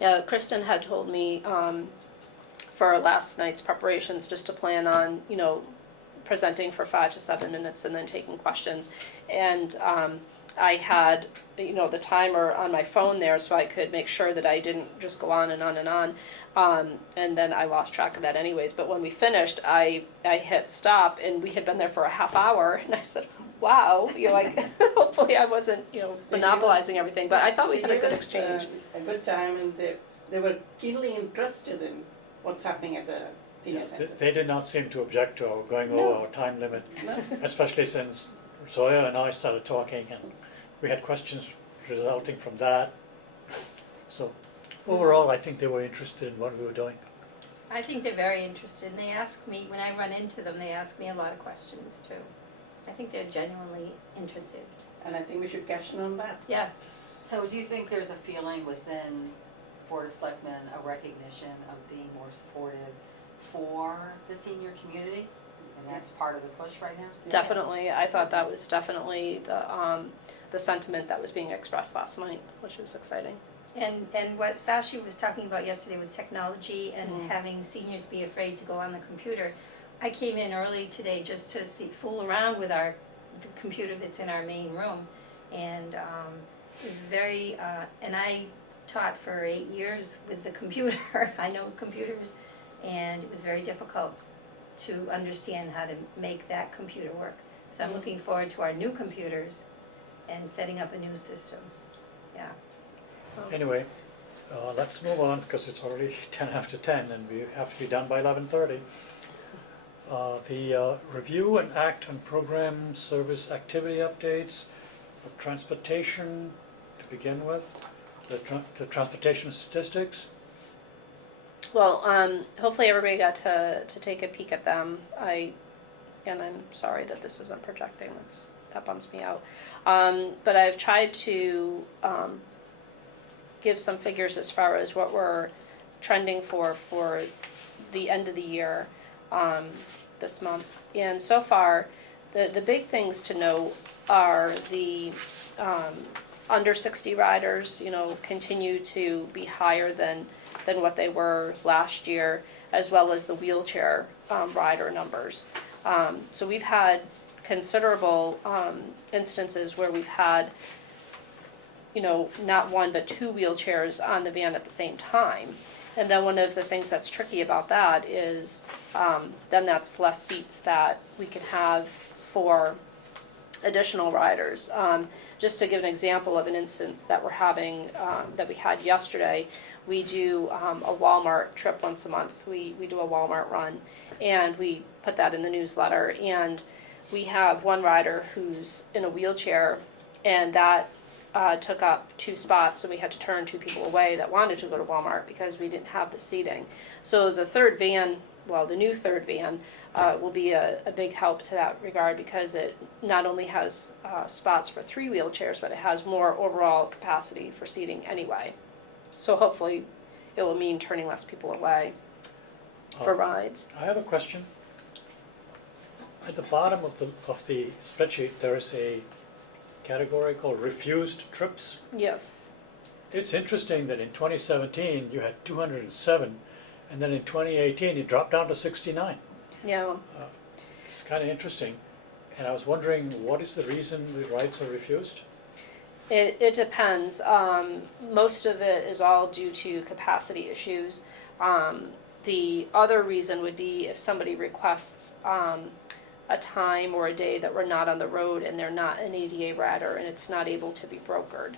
Yeah, Kristen had told me for last night's preparations just to plan on, presenting for 5 to 7 minutes and then taking questions. And I had, the timer on my phone there so I could make sure that I didn't just go on and on and on. And then I lost track of that anyways. But when we finished, I hit stop and we had been there for a half hour. And I said, wow, hopefully I wasn't, monopolizing everything. But I thought we had a good exchange. A good time, and they were keenly interested in what's happening at the senior center. They did not seem to object to our going No. over our time limit, No? especially since Zoya and I started talking and we had questions resulting from that. So overall, I think they were interested in what we were doing. I think they're very interested, and they ask me, when I run into them, they ask me a lot of questions too. I think they're genuinely interested. And I think we should cash in on that. Yeah, So do you think there's a feeling within Board of Selectmen, a recognition of being more supportive for the senior community? And that's part of the push right now? Definitely, I thought that was definitely the sentiment that was being expressed last night, which was exciting. and what Sashi was talking about yesterday with technology and having seniors be afraid to go on the computer. I came in early today just to fool around with the computer that's in our main room, and it was very, and I taught for 8 years with the computer. I know computers, and it was very difficult to understand how to make that computer work. So I'm looking forward to our new computers and setting up a new system, yeah. Anyway, let's move on, because it's already 10 after 10, and we have to be done by 11:30. The review and act on program service activity updates for transportation to begin with, the transportation statistics. Well, hopefully everybody got to take a peek at them. Again, I'm sorry that this isn't projecting, that bums me out. But I've tried to give some figures as far as what we're trending for the end of the year this month. And so far, the big things to note are the under 60 riders, continue to be higher than what they were last year, as well as the wheelchair rider numbers. So we've had considerable instances where we've had, not one but two wheelchairs on the van at the same time. And then one of the things that's tricky about that is then that's less seats that we can have for additional riders. Just to give an example of an instance that we're having, that we had yesterday, we do a Walmart trip once a month. We do a Walmart run, and we put that in the newsletter. And we have one rider who's in a wheelchair, and that took up 2 spots, so we had to turn 2 people away that wanted to go to Walmart because we didn't have the seating. So the third van, the new third van, will be a big help to that regard, because it not only has spots for 3 wheelchairs, but it has more overall capacity for seating anyway. So hopefully it will mean turning less people away for rides. I have a question. At the bottom of the spreadsheet, there is a category called refused trips. Yes. It's interesting that in 2017 you had 207, and then in 2018 it dropped down to 69. Yeah. It's kind of interesting, and I was wondering, what is the reason the rides are refused? It depends. Most of it is all due to capacity issues. The other reason would be if somebody requests a time or a day that we're not on the road and they're not an ADA rider and it's not able to be brokered.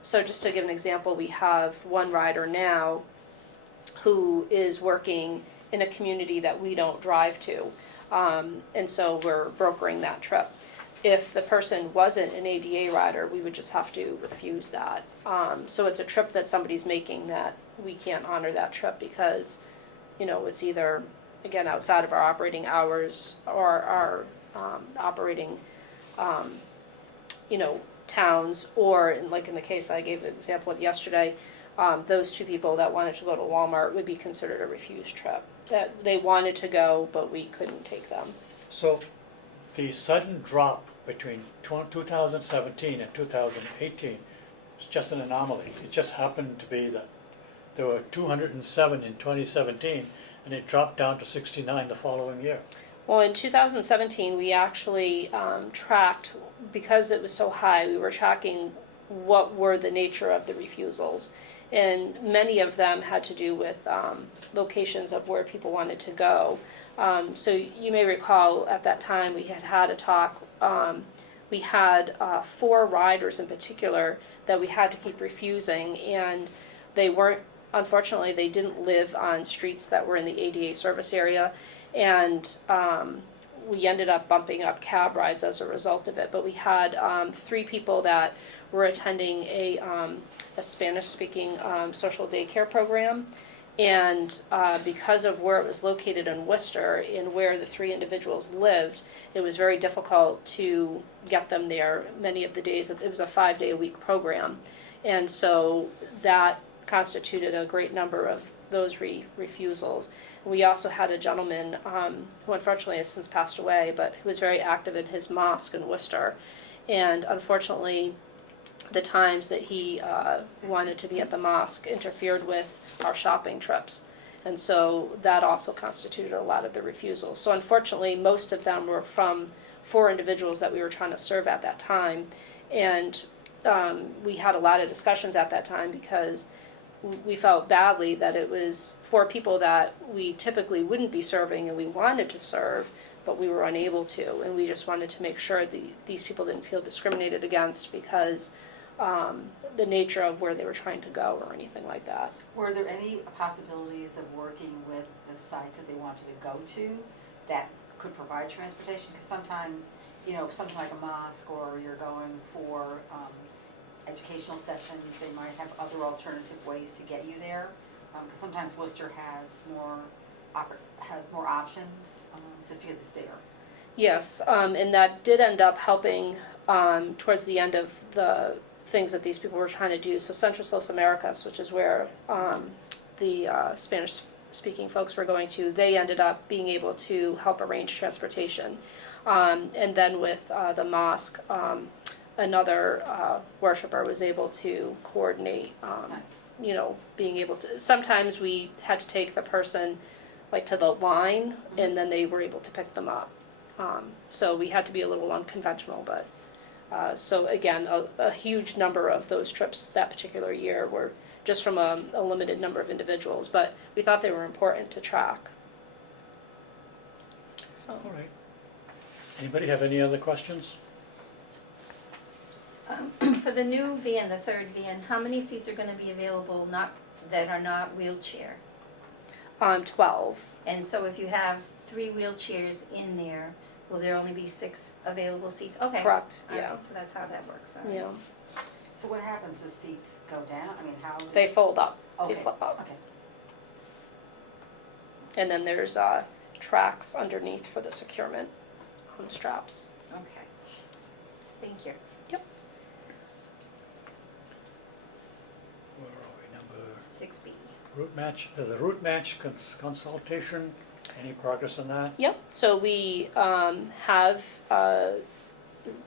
So just to give an example, we have one rider now who is working in a community that we don't drive to, and so we're brokering that trip. If the person wasn't an ADA rider, we would just have to refuse that. So it's a trip that somebody's making that we can't honor that trip because, it's either, again, outside of our operating hours or our operating, towns, or like in the case I gave the example of yesterday, those 2 people that wanted to go to Walmart would be considered a refused trip. That they wanted to go, but we couldn't take them. So the sudden drop between 2017 and 2018 was just an anomaly. It just happened to be that there were 207 in 2017, and it dropped down to 69 the following year. Well, in 2017, we actually tracked, because it was so high, we were tracking what were the nature of the refusals. And many of them had to do with locations of where people wanted to go. So you may recall at that time we had a talk. We had 4 riders in particular that we had to keep refusing, and they weren't, unfortunately, they didn't live on streets that were in the ADA service area, and we ended up bumping up cab rides as a result of it. But we had 3 people that were attending a Spanish-speaking social daycare program, and because of where it was located in Worcester and where the 3 individuals lived, it was very difficult to get them there many of the days. It was a 5-day-a-week program, and so that constituted a great number of those refusals. We also had a gentleman who unfortunately has since passed away, but who was very active in his mosque in Worcester, and unfortunately the times that he wanted to be at the mosque interfered with our shopping trips, and so that also constituted a lot of the refusals. So unfortunately most of them were from 4 individuals that we were trying to serve at that time, and we had a lot of discussions at that time because we felt badly that it was 4 people that we typically wouldn't be serving and we wanted to serve, but we were unable to, and we just wanted to make sure these people didn't feel discriminated against because the nature of where they were trying to go or anything like that. Were there any possibilities of working with the sites that they wanted to go to that could provide transportation? Because sometimes, you know, something like a mosque, or you're going for educational sessions, they might have other alternative ways to get you there. Because sometimes Worcester has more options, just because it's bigger. Yes, and that did end up helping towards the end of the things that these people were trying to do. So Central Los Americas, which is where the Spanish-speaking folks were going to, they ended up being able to help arrange transportation. And then with the mosque, another worshiper was able to coordinate, Nice. you know, being able to, sometimes we had to take the person like to the line and then they were able to pick them up. So we had to be a little unconventional, but so again, a huge number of those trips that particular year were just from a limited number of individuals, but we thought they were important to track. So, All right. Anybody have any other questions? For the new van, the third van, how many seats are gonna be available that are not wheelchair? 12. And so if you have 3 wheelchairs in there, will there only be 6 available seats? Okay. Correct, All right, yeah. so that's how that works, all right. Yeah. So what happens, the seats go down? I mean, how? They fold up, they Okay, flip up. Okay. And then there's tracks underneath for the securement straps. Okay. Thank you. Where are we? Number 6B. route match, the route match consultation, any progress on that? Yep, so we have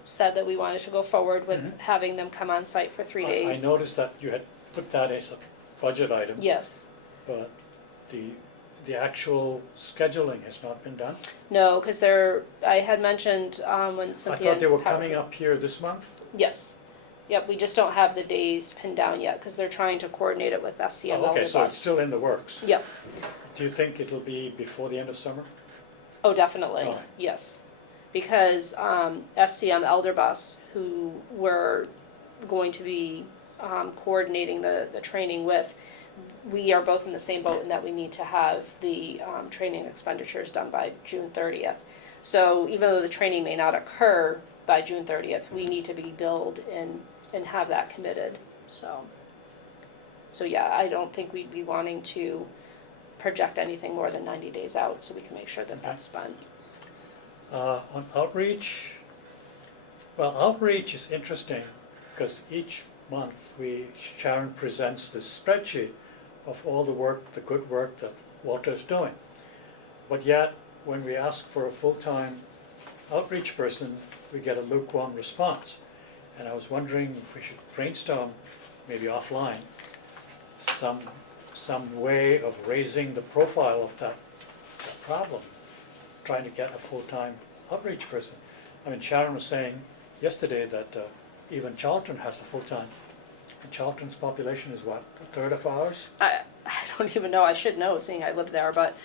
said that we wanted to go forward with having them come on site for 3 days. I noticed that you had put that as a budget item. Yes, But the actual scheduling has not been done? no, because I had mentioned when I Cynthia. thought they were had- coming up here this month? Yes, yep, we just don't have the days pinned down yet, because they're trying to coordinate it with SCM Oh, okay, so it's Elderbus. still in the works. Yep, Do you think it'll be before the end of summer? oh, definitely, Alright. yes. Because SCM Elderbus, who we're going to be coordinating the training with, we are both in the same boat in that we need to have the training expenditures done by June 30th. So even though the training may not occur by June 30th, we need to be billed and have that committed, so. So yeah, I don't think we'd be wanting to project anything more than 90 days out, so we can make sure that that's spent. On outreach, well, outreach is interesting because each month Sharon presents this spreadsheet of all the work, the good work that Walter is doing. But yet, when we ask for a full-time outreach person, we get a lukewarm response. And I was wondering if we should brainstorm, maybe offline, some way of raising the profile of that problem, trying to get a full-time outreach person. I mean, Sharon was saying yesterday that even Charlton has a full-time. And Charlton's population is what, a third of ours? I don't even know, I should know, seeing I live there, but,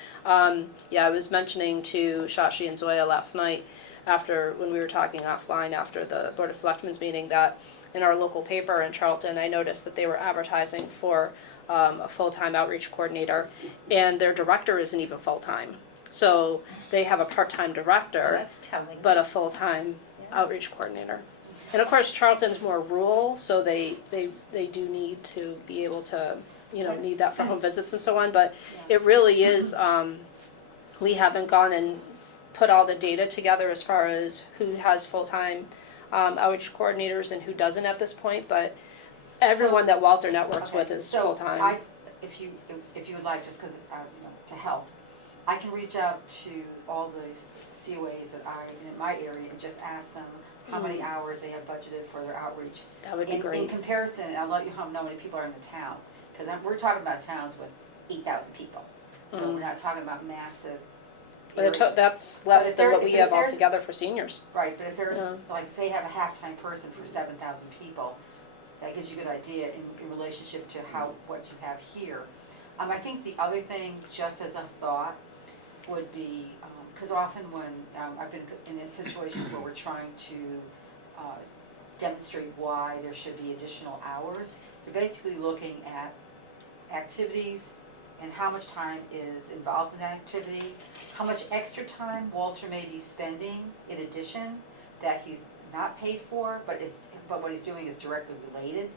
yeah, I was mentioning to Shashi and Zoya last night, when we were talking offline after the Board of Selectmen's meeting, that in our local paper in Charlton, I noticed that they were advertising for a full-time outreach coordinator, and their director isn't even full-time. So they have a part-time director, That's telling. but a full-time outreach coordinator. And of course, Charlton's more rural, so they do need to be able to, need that for home visits and so on, but it really is, we haven't gone and put all the data together as far as who has full-time outreach coordinators and who doesn't at this point, but everyone that Walter networks with is full-time. So if you would like, just because, to help, I can reach out to all the COAs that in my area and just ask them how many hours they have budgeted for their outreach. That would be In great. comparison, I'll let you know how many people are in the towns, because we're talking about towns with 8,000 people. So we're not talking about massive areas. That's But less if than there- what we if have there's- altogether for seniors. Right, but if there's, Yeah. like, they have a half-time person for 7,000 people, that gives you a good idea in relationship to what you have here. I think the other thing, just as a thought, would be, because often when, I've been in situations where we're trying to demonstrate why there should be additional hours, you're basically looking at activities and how much time is involved in that activity, how much extra time Walter may be spending in addition that he's not paid for, but what he's doing is directly related.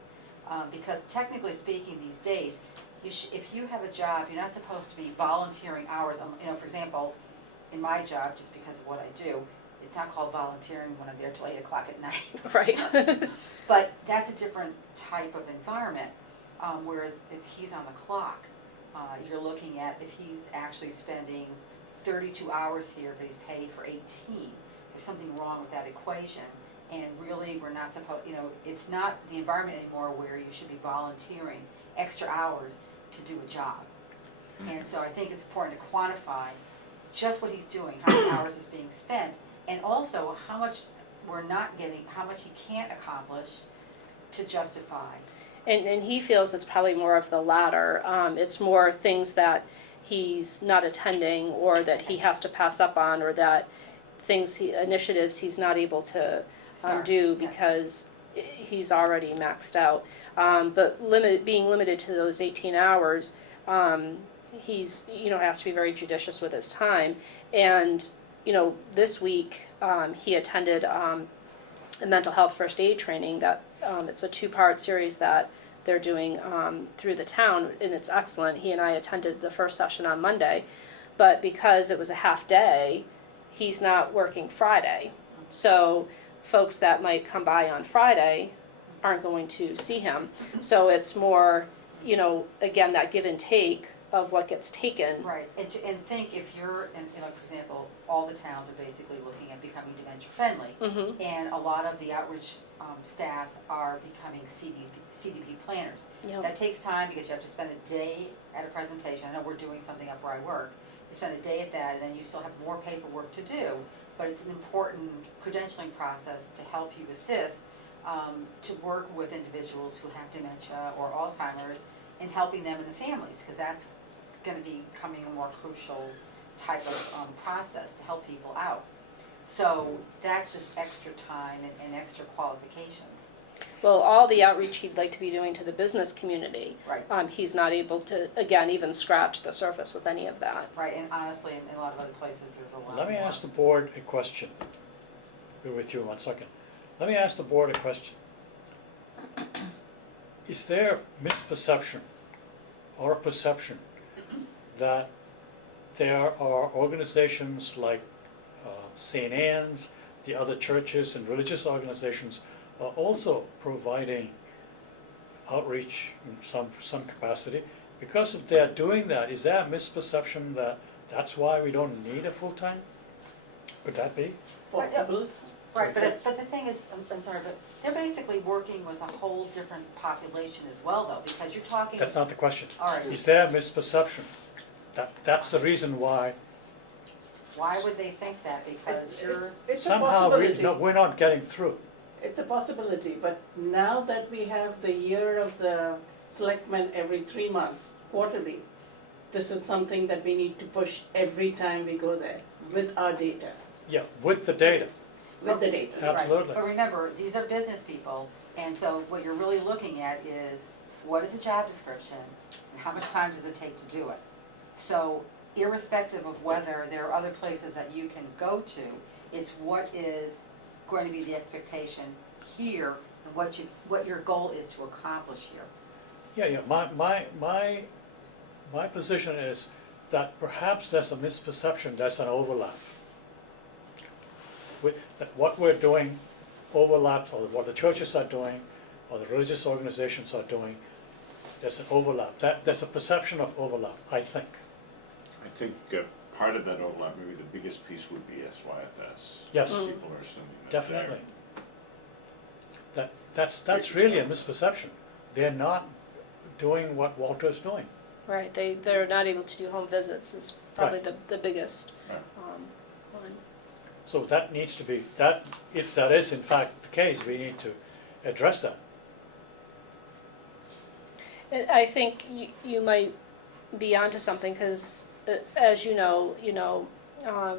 Because technically speaking these days, if you have a job, you're not supposed to be volunteering hours. For example, in my job, just because of what I do, it's not called volunteering when I'm there till 8 o'clock at night. Right. But that's a different type of environment. Whereas if he's on the clock, you're looking at if he's actually spending 32 hours here, but he's paid for 18. There's something wrong with that equation. And really, we're not supposed, it's not the environment anymore where you should be volunteering extra hours to do a job. And so I think it's important to quantify just what he's doing, how many hours is being spent, and also how much we're not getting, how much he can't accomplish to justify. And he feels it's probably more of the latter. It's more things that he's not attending or that he has to pass up on, or that initiatives he's not able to do because he's already maxed out. But being limited to those 18 hours, he's, has to be very judicious with his time. And, this week, he attended a mental health first aid training that, it's a 2-part series that they're doing through the town, and it's excellent. He and I attended the first session on Monday, but because it was a half day, he's not working Friday. So folks that might come by on Friday aren't going to see him. So it's more, again, that give and take of what gets taken. Right, and think if you're, for example, all the towns are basically looking at becoming dementia friendly. Mm-hmm. And a lot of the outreach staff are becoming CDP planners. Yep. That takes time because you have to spend a day at a presentation. I know we're doing something up where I work. You spend a day at that, and then you still have more paperwork to do. But it's an important credentialing process to help you assist to work with individuals who have dementia or Alzheimer's and helping them and the families, because that's going to be becoming a more crucial type of process to help people out. So that's just extra time and extra qualifications. Well, all the outreach he'd like to be doing to the business community, Right. he's not able to, again, even scratch the surface with any of that. Right, and honestly, in a lot of other places, there's a lot Let me more. ask the board a question. Be with you 1 second. Let me ask the board a question. Is there misperception or perception that there are organizations like St. Anne's, the other churches and religious organizations are also providing outreach in some capacity? Because if they're doing that, is there a misperception that that's why we don't need a full-time? Could that be? Possible. Right, but the thing is, I'm sorry, but they're basically working with a whole different population as well, though, because you're talking. That's not the question. All right. Is there a misperception? That's the reason why Why would they think that? Because you're. It's a somehow possibility. we're not getting through. It's a possibility, but now that we have the year of the selectmen every 3 months, quarterly, this is something that we need to push every time we go there with our data, Yeah, with the data. with the data. Right. Absolutely. But remember, these are business people, and so what you're really looking at is, what is the job description, and how much time does it take to do it? So irrespective of whether there are other places that you can go to, it's what is going to be the expectation here, and what your goal is to accomplish here. Yeah, my position is that perhaps there's a misperception, there's an overlap. That what we're doing overlaps, or what the churches are doing, or the religious organizations are doing, there's an overlap. There's a perception of overlap, I think. I think part of that overlap, maybe the biggest piece would be SYFS. Yes. People are assuming that Definitely. That's really a misperception. They're not doing what Walter's doing. Right, they're not able to do home visits is probably Right. the biggest Right. one. So that needs to be, if that is in fact the case, we need to address that. And I think you might be onto something, because as you know,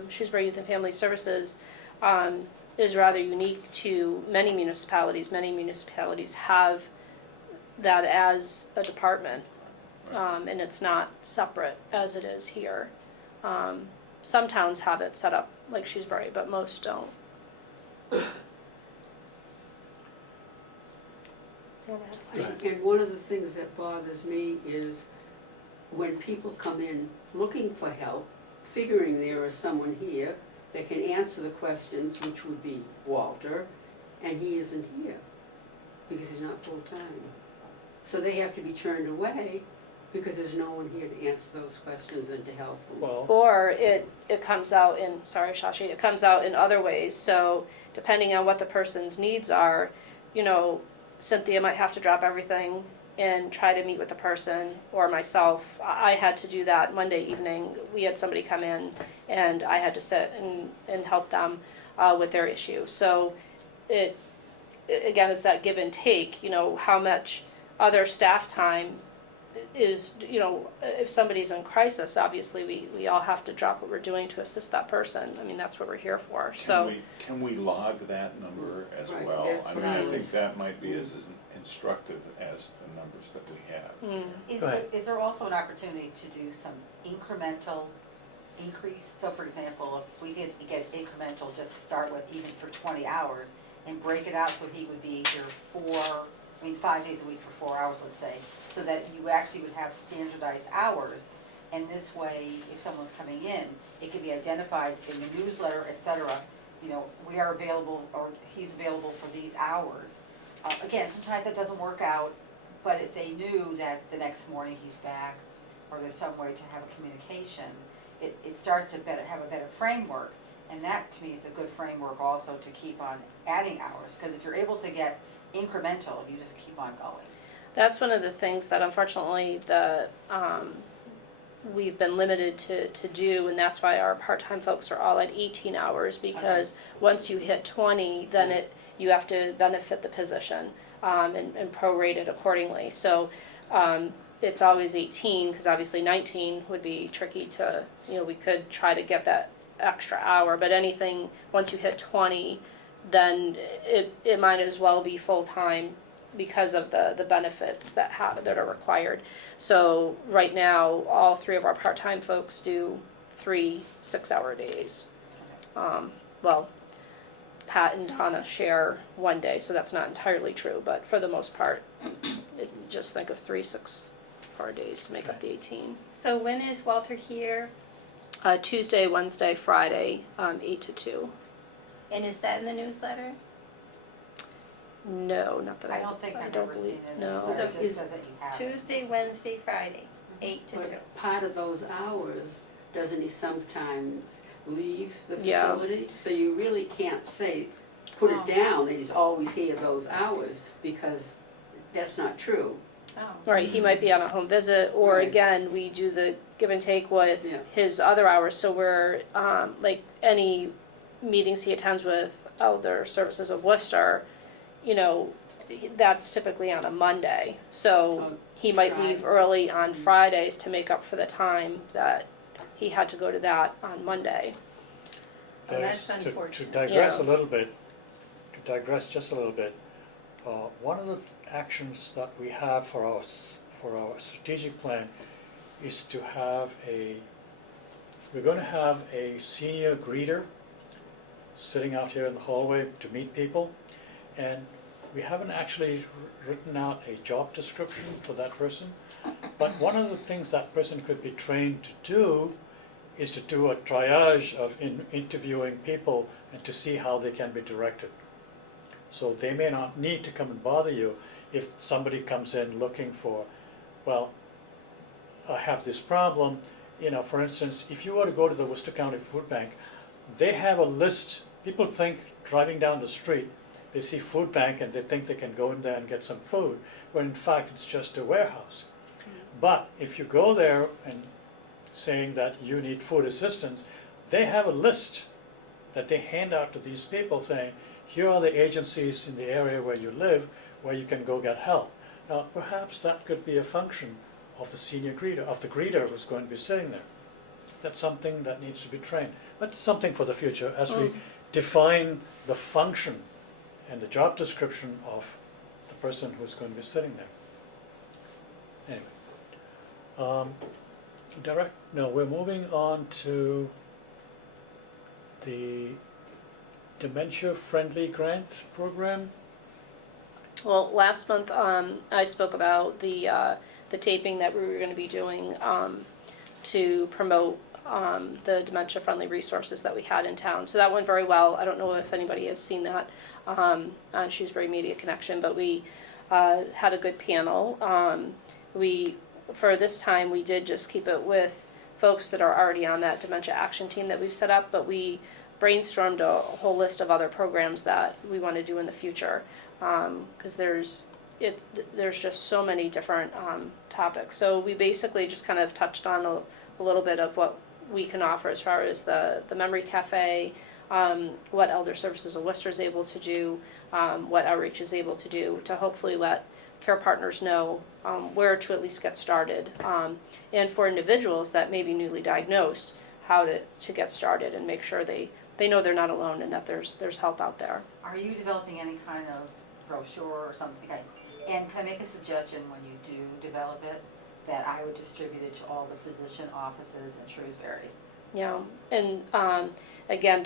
Shrewsbury Youth and Family Services is rather unique to many municipalities. Many municipalities have that as a department, and it's not separate as it is here. Some towns have it set up like Shrewsbury, but most don't. And one of the things that bothers me is when people come in looking for help, figuring there is someone here that can answer the questions, which would be Walter, and he isn't here because he's not full-time. So they have to be turned away because there's no one here to answer those questions and to help them. Well, Or it comes out in, sorry Shashi, it comes out in other ways. So depending on what the person's needs are, you know, Cynthia might have to drop everything and try to meet with the person, or myself. I had to do that Monday evening. We had somebody come in and I had to sit and help them with their issue. So again, it's that give and take, you know, how much other staff time is, you know, if somebody's in crisis, obviously we all have to drop what we're doing to assist that person. I mean, that's what we're here for, so. Can we log that number as Right, well? that's I what mean, I I think was- that might be as instructive as the numbers that we have. Is Go there, ahead. is there also an opportunity to do some incremental increase? So for example, if we get incremental, just to start with, even for 20 hours, and break it out so he would be here 5 days a week for 4 hours, let's say, so that you actually would have standardized hours, and this way, if someone's coming in, it can be identified in the newsletter, et cetera, you know, we are available, or he's available for these hours. Again, sometimes that doesn't work out, but if they knew that the next morning he's back, or there's some way to have a communication, it starts to have a better framework, and that to me is a good framework also to keep on adding hours, because if you're able to get incremental, you just keep on going. That's one of the things that unfortunately we've been limited to do, and that's why our part-time folks are all at 18 hours, because once you hit 20, then you have to benefit the position and prorate it accordingly. So it's always 18, because obviously 19 would be tricky to, you know, we could try to get that extra hour, but anything, once you hit 20, then it might as well be full-time because of the benefits that are required. So right now, all three of our part-time folks do 3 6-hour days. Well, Pat and Donna share one day, so that's not entirely true, but for the most part, just think of 3 6-hour days to make up the 18. So when is Walter here? Tuesday, Wednesday, Friday, 8 to 2. And is that in the newsletter? No, not that I don't think I've don't ever believe- seen it, no. it So just is said that you have it. Tuesday, Wednesday, Friday, 8 to 2. But part of those hours, doesn't he sometimes leave the Yeah. facility? So you really can't say, put it down, that he's always here those hours, because that's not true. Oh. Right, he might be on a home visit, or Right. again, we do the give and take with Yeah. his other hours, so we're, like, any meetings he attends with Elder Services of Worcester, you know, that's typically on a Monday, so Oh, he might leave Friday. early on Fridays to make up for the time that he had to go to that on Monday. Oh, that's there's, to unfortunate. digress a Yeah. little bit, to digress just a little bit, one of the actions that we have for our strategic plan is to have we're going to have a senior greeter sitting out here in the hallway to meet people, and we haven't actually written out a job description for that person, but one of the things that person could be trained to do is to do a triage of interviewing people and to see how they can be directed. So they may not need to come and bother you if somebody comes in looking for, well, I have this problem. You know, for instance, if you were to go to the Worcester County Food Bank, they have a list. People think driving down the street, they see food bank and they think they can go in there and get some food, when in fact it's just a warehouse. But if you go there and saying that you need food assistance, they have a list that they hand out to these people saying, here are the agencies in the area where you live where you can go get help. Now perhaps that could be a function of the senior greeter, of the greeter who's going to be sitting there. that's something that needs to be trained. But something for the future as we Mm. define the function and the job description of the person who's going to be sitting there. Anyway, we're moving on to the dementia-friendly grants program. Well, last month, I spoke about the taping that we were gonna be doing, to promote, the dementia-friendly resources that we had in town. So that went very well. I don't know if anybody has seen that, on Shrewsbury Media Connection, but we, had a good panel. For this time, we did just keep it with folks that are already on that dementia action team that we've set up, but we brainstormed a whole list of other programs that we want to do in the future, because there's just so many different topics. So we basically just kind of touched on a little bit of what we can offer as far as the memory cafe, what Elder Services of Worcester is able to do, what Outreach is able to do to hopefully let care partners know where to at least get started, and for individuals that may be newly diagnosed, how to get started and make sure they know they're not alone and that there's help out there. Are you developing any kind of brochure or something? And can I make a suggestion when you do develop it, that I would distribute it to all the physician offices in Shrewsbury? Yeah, and again,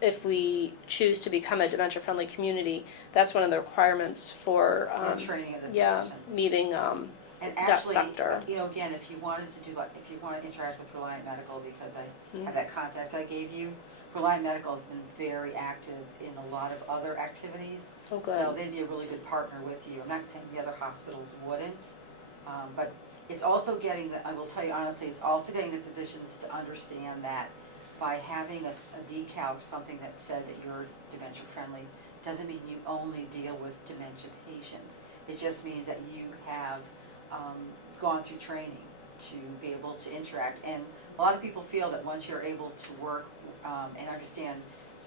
if we choose to become a dementia-friendly community, that's one of the requirements for And training of the yeah, physicians? meeting And that actually, sector. you know, again, if you wanted to do, if you want to interact with Reliant Medical, because I Mm. have that contact I gave you, Reliant Medical has been very active in a lot of other activities. Oh, good. So they'd be a really good partner with you. I'm not saying the other hospitals wouldn't, but it's also getting I will tell you honestly, it's also getting the physicians to understand that by having a decal, something that said that you're dementia friendly, doesn't mean you only deal with dementia patients. It just means that you have gone through training to be able to interact. And a lot of people feel that once you're able to work and understand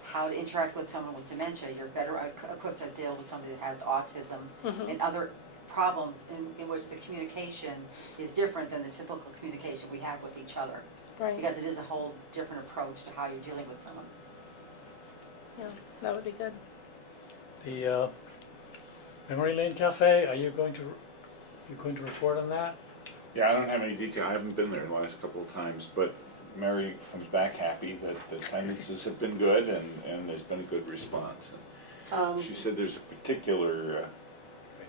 how to interact with someone with dementia, you're better equipped to deal with somebody that has autism Mhm. and other problems in which the communication is different than the typical communication we have with each other. Right, Because it is a whole different approach to how you're dealing with someone. yeah, that would be good. The Memory Lane Cafe, are you going to report on that? Yeah, I don't have any detail, I haven't been there the last couple of times, but Mary comes back happy that the attendances have been good and there's been a good response. She said there's a particular,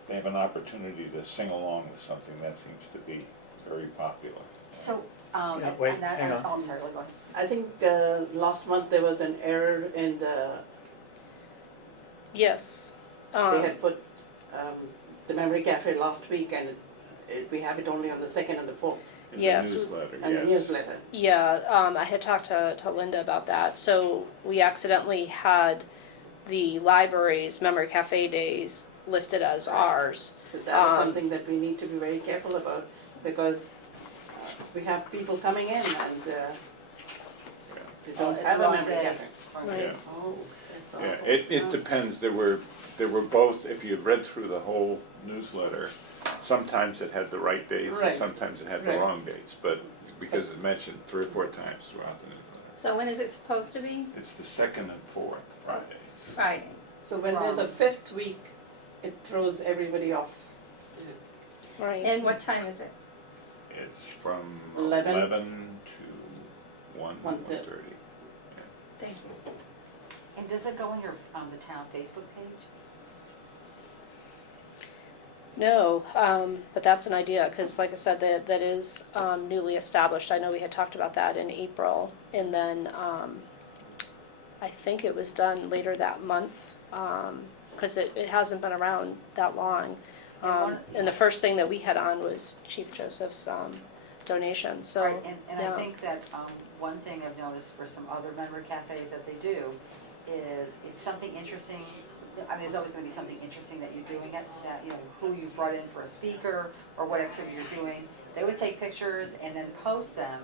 they have an opportunity to sing along with something, that seems to be very popular. So, Yeah, wait, hang on. oh, I'm sorry, go on. I think last month there was an error in Yes. they had put the Memory Cafe last week, and we have it only on the 2nd and the 4th, In Yes. the newsletter, and the yes. newsletter. Yeah, I had talked to Linda about that. So we accidentally had the library's Memory Cafe days listed as ours. So that is Um, something that we need to be very careful about, because we have people coming in and they don't It's have a wrong Memory day. Cafe. Right. Yeah. Oh, that's Yeah, awful. it depends, there were both, if you read through the whole newsletter, sometimes it had the right dates and Right. sometimes it had the Right. wrong dates, but because it's mentioned 3 or 4 times throughout the newsletter. So when is it supposed to be? It's the 2nd and 4th Fridays. Friday. So when there's a 5th week, it throws everybody off. Right. And what time is it? It's from 11 11 to 1:30. Thank you. And does it go on the town Facebook page? No, but that's an idea, because like I said, that is newly established. I know we had talked about that in April, and then I think it was done later that month, because it hasn't been around that long. And the first thing that we had on was Chief Joseph's donation, so, Right, and yeah. I think that one thing I've noticed for some other memory cafes that they do is if something interesting, I mean, there's always gonna be something interesting that you're doing it, that, you know, who you brought in for a speaker or what activity you're doing. They would take pictures and then post them,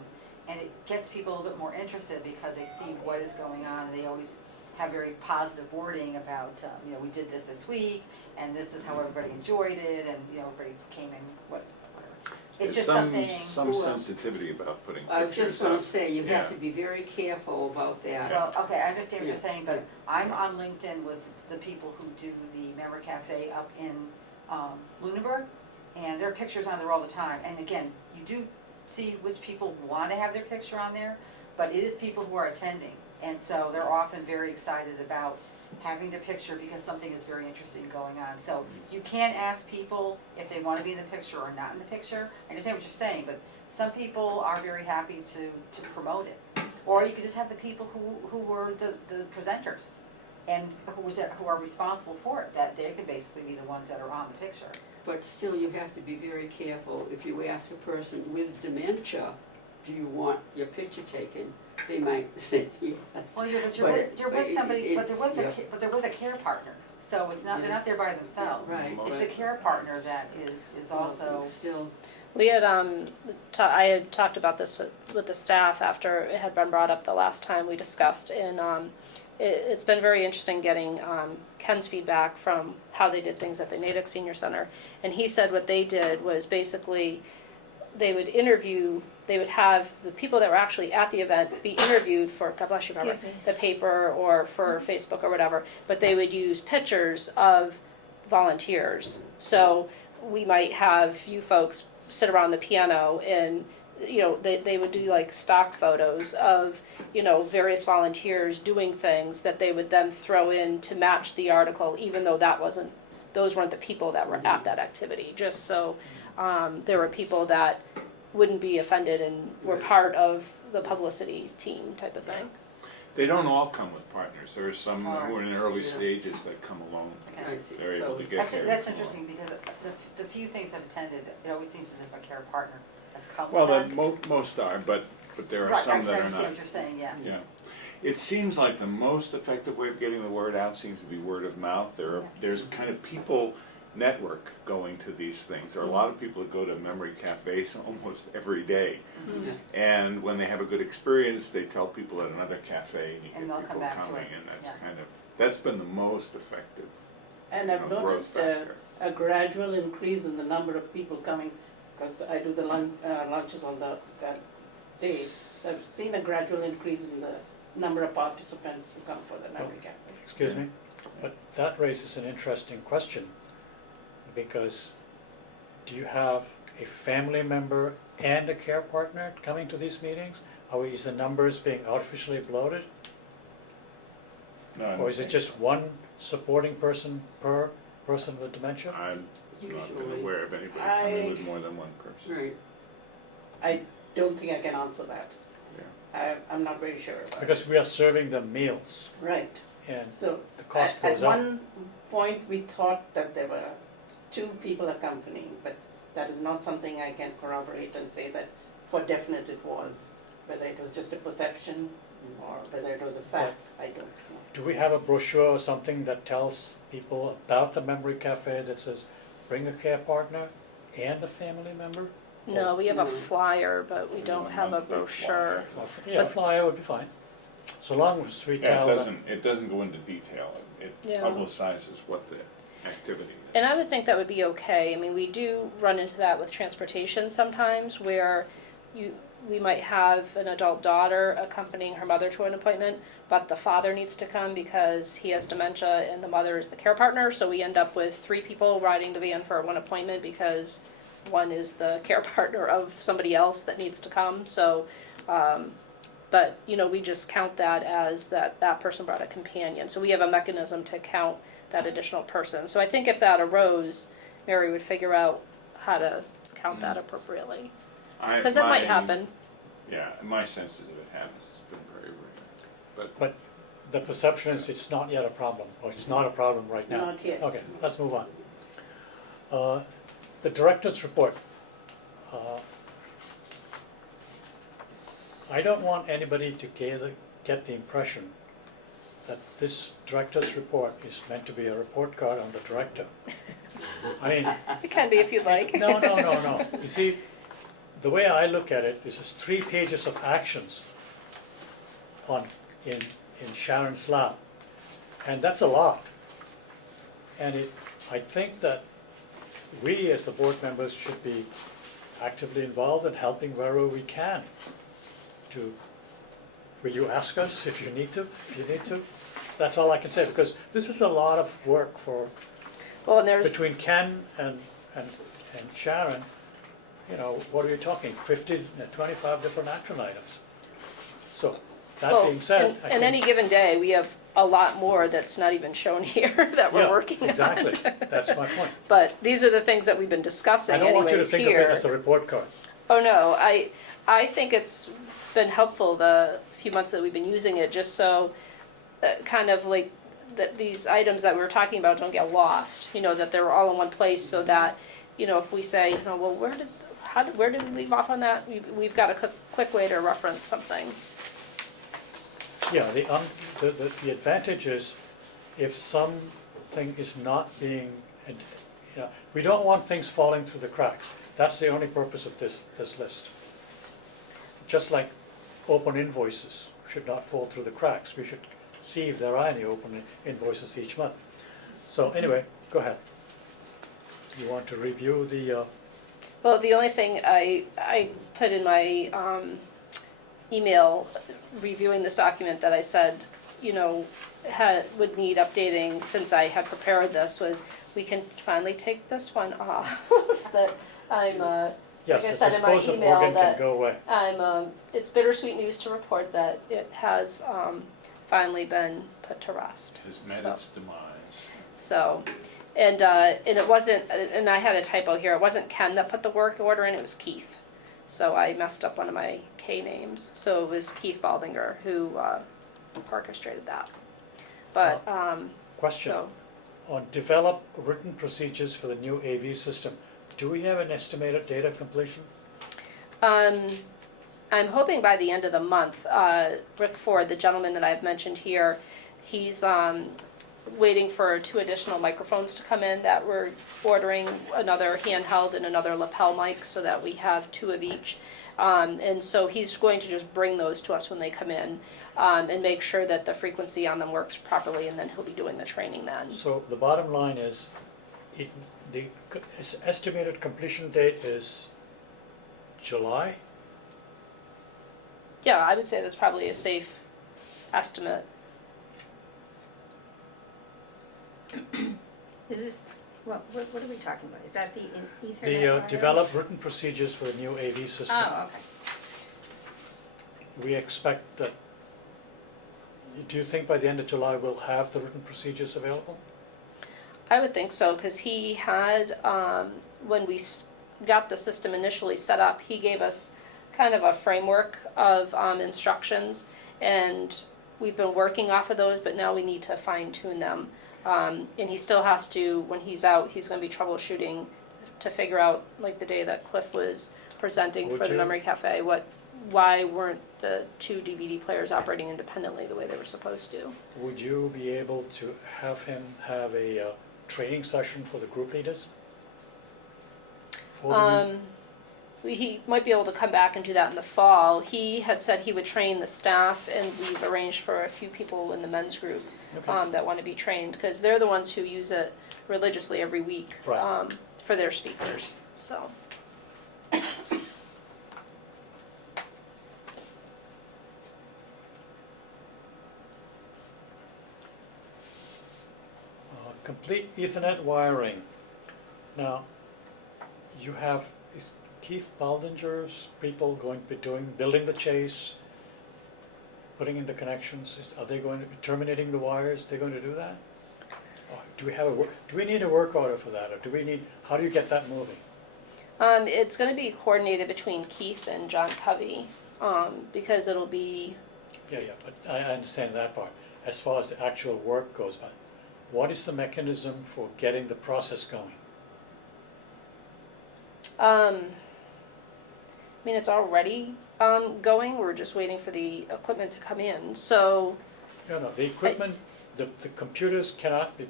and it gets people a little bit more interested because they see what is going on, and they always have very positive wording about, you know, we did this week, and this is how everybody enjoyed it, and, you know, everybody came in, whatever. It's just some, something- some Well, sensitivity about putting I was pictures just gonna up. say, you have Yeah. to be very careful about that. Well, okay, I understand what you're Yeah. saying, but I'm on LinkedIn with the people who do the Memory Cafe up in Lunenburg, and there are pictures on there all the time, and again, you do see which people wanna have their picture on there, but it is people who are attending, and so they're often very excited about having their picture because something is very interesting going on. So you can ask people if they wanna be in the picture or not in the picture. I understand what you're saying, but some people are very happy to promote it. Or you could just have the people who were the presenters and who are responsible for it, that they could basically be the ones that are on the picture. But still, you have to be very careful. If you ask a person with dementia, do you want your picture taken? They might say yes. Well, you're But with somebody, but it's- yeah. they're with a care partner, so it's not, they're not there by themselves. Right, It's but- the care partner that is also, Still, We had, I had talked about this with the staff after it had been brought up the last time we discussed, and, it's been very interesting getting, Ken's feedback from how they did things at the Natick Senior Center. And he said what they did was basically, they would have the people that were actually at the event be interviewed for, God bless you, Barbara, Excuse me. the paper or for Facebook or whatever, but they would use pictures of volunteers. So we might have you folks sit around the piano and, they would do like stock photos of, various volunteers doing things that they would then throw in to match the article, even though those weren't the people that were at that activity, just so, there were people that wouldn't be offended and were part of the publicity team type of thing. They don't all come with partners, there are some who are in early Yeah. stages that come alone. okay. They're able to get That's, there. that's interesting, because the few things I've attended, it always seems as if a care partner has come Well, with the them. most are, but there are Right, some that I are understand not. what you're saying, yeah. Yeah. It seems like the most effective way of getting the word out seems to be word of mouth. There's kind of people network going to these things. There are a lot of people that go to memory cafes almost every day. yeah. And when they have a good experience, they tell people at another cafe and you And get they'll come people back to coming, it. and that's Yeah. that's been the most effective. And I've growth noticed factor. a gradual increase in the number of people coming, because I do the lunches on that day. So I've seen a gradual increase in the number of participants who come for the memory cafe. Excuse me, but that raises an interesting question, because do you have a family member and a care partner coming to these meetings? Or is the numbers being artificially bloated? No, I don't Or is it think just one supporting person per person with dementia? I've not been Usually. aware of anybody I- coming with more than one person. Right. I don't think I can answer that. Yeah. I'm not very sure about it. Because we are serving them meals, Right, and so the cost at goes up. one point, we thought that there were 2 people accompanying, but that is not something I can corroborate and say that for definite it was. Whether it was just a perception or whether it was a fact, I don't know. Do we have a brochure or something that tells people about the memory cafe that says, bring a care partner and a family member? No, we have a No. flyer, but we don't have a Monthly brochure. Or, yeah, a flyer would be fine, so long as we Yeah, tell it them. doesn't go into detail, it Yeah. publicizes what the activity is. And I would think that would be okay. I mean, we do run into that with transportation sometimes, where we might have an adult daughter accompanying her mother to an appointment, but the father needs to come because he has dementia and the mother is the care partner, so we end up with 3 people riding the van for one appointment because one is the care partner of somebody else that needs to come, so, but, we just count that as that person brought a companion, so we have a mechanism to count that additional person. So I think if that arose, Mary would figure out how to count that appropriately. Because that might happen. Yeah, my sense is if it happens, it's been very rare. But the perception is it's not yet a problem, or it's not a problem right now. Not yet. Okay, let's move on. The director's report. I don't want anybody to get the impression that this director's report is meant to be a report card on the director. I mean, It can be if you'd like. no. You see, the way I look at it, this is 3 pages of actions in Sharon's lab, and that's a lot. And I think that we as the board members should be actively involved in helping wherever we can. Will you ask us if you need to? If you need to? That's all I can say, because this is a lot of work Well, and there's, between Ken and Sharon. You know, what are you talking, 50, 25 different action items? So, that well, being said, I in think. any given day, we have a lot more that's not even shown here that we're Yeah, working on. exactly, that's my point. But these are the things that we've been discussing I don't want you to anyways think of it here. as a report card. Oh, no, I think it's been helpful the few months that we've been using it, just so, kind of like, that these items that we were talking about don't get lost, you know, that they're all in one place, so that, you know, if we say, you know, well, where did we leave off on that? We've got a quick way to reference something. Yeah, the advantage is if something is not being, you know, we don't want things falling through the cracks. That's the only purpose of this list. Just like open invoices should not fall through the cracks. We should see if there are any open invoices each month. So anyway, go ahead. You want to review the, Well, the only thing I put in my email reviewing this document that I said, you know, would need updating since I had prepared this was, we can finally take this one off. That I'm, yes, like I the said in my dispose of email organ can that go away. it's bittersweet news to report that it has finally been put to rest. Has met So- its demise. So, and it wasn't, and I had a typo here, it wasn't Ken that put the work order in, it was Keith. So I messed up one of my K names, so it was Keith Baldinger who orchestrated that. But, Question, so, on develop written procedures for the new AV system, do we have an estimated date of completion? I'm hoping by the end of the month, Rick Ford, the gentleman that I've mentioned here, he's waiting for 2 additional microphones to come in, that we're ordering another handheld and another lapel mic so that we have 2 of each. And so he's going to just bring those to us when they come in, and make sure that the frequency on them works properly, and then he'll be doing the training then. So the bottom line is, the estimated completion date is July? Yeah, I would say that's probably a safe estimate. Is this, what are we talking about? Is that the Ethernet? The wire? develop written procedures for the new AV system. Oh, okay. We expect that, do you think by the end of July we'll have the written procedures available? I would think so, because he had, when we got the system initially set up, he gave us kind of a framework of instructions, and we've been working off of those, but now we need to fine tune them. And he still has to, when he's out, he's gonna be troubleshooting to figure out, like the day that Cliff was presenting Would for the you? Memory Cafe, why weren't the 2 DVD players operating independently the way they were supposed to? Would you be able to have him have a training session for the group leaders? For the new- He might be able to come back and do that in the fall. He had said he would train the staff, and we've arranged for a few people in the men's group Okay. that want to be trained, because they're the ones who use it religiously every week Right. for their speakers. So, Complete Ethernet wiring. Now, you have, is Keith Baldinger's people going to be building the chase, putting in the connections? Are they going to be terminating the wires? They're going to do that? Or do we need a work order for that, or how do you get that moving? it's going to be coordinated between Keith and John Covey, because it'll be, Yeah, but I understand that part. As far as the actual work goes, but what is the mechanism for getting the process going? I mean, it's already going. We're just waiting for the equipment to come in. So, No, the equipment, the computers cannot be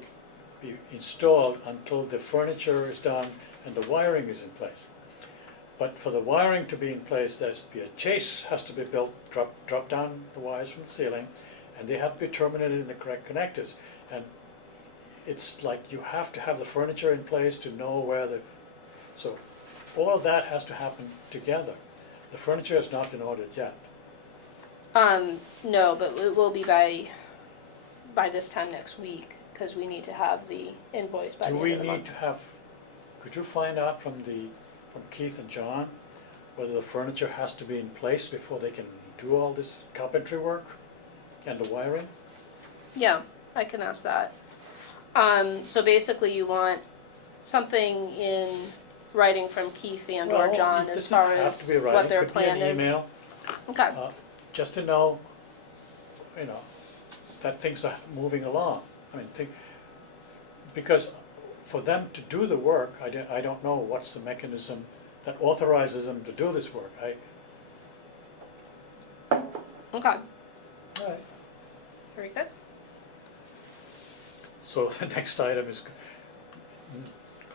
installed until the furniture is done and the wiring is in place. But for the wiring to be in place, there's to be a chase has to be built, drop down the wires from the ceiling, and they have to be terminated in the correct connectors. And it's like you have to have the furniture in place to know where so all of that has to happen together. The furniture has not been ordered yet. No, but it will be by this time next week, cause we need to have the invoice by the Do end we of the need month. to have, could you find out from Keith and John whether the furniture has to be in place before they can do all this carpentry work and the wiring? Yeah, I can ask that. So basically you want something in writing from Keith and or Well, John it as doesn't far have to as be writing, what their could be plan an is. email, Okay, just to know, that things are moving along. I mean, because for them to do the work, I don't know what's the mechanism that authorizes them to do this work. okay, Alright. very good. So the next item is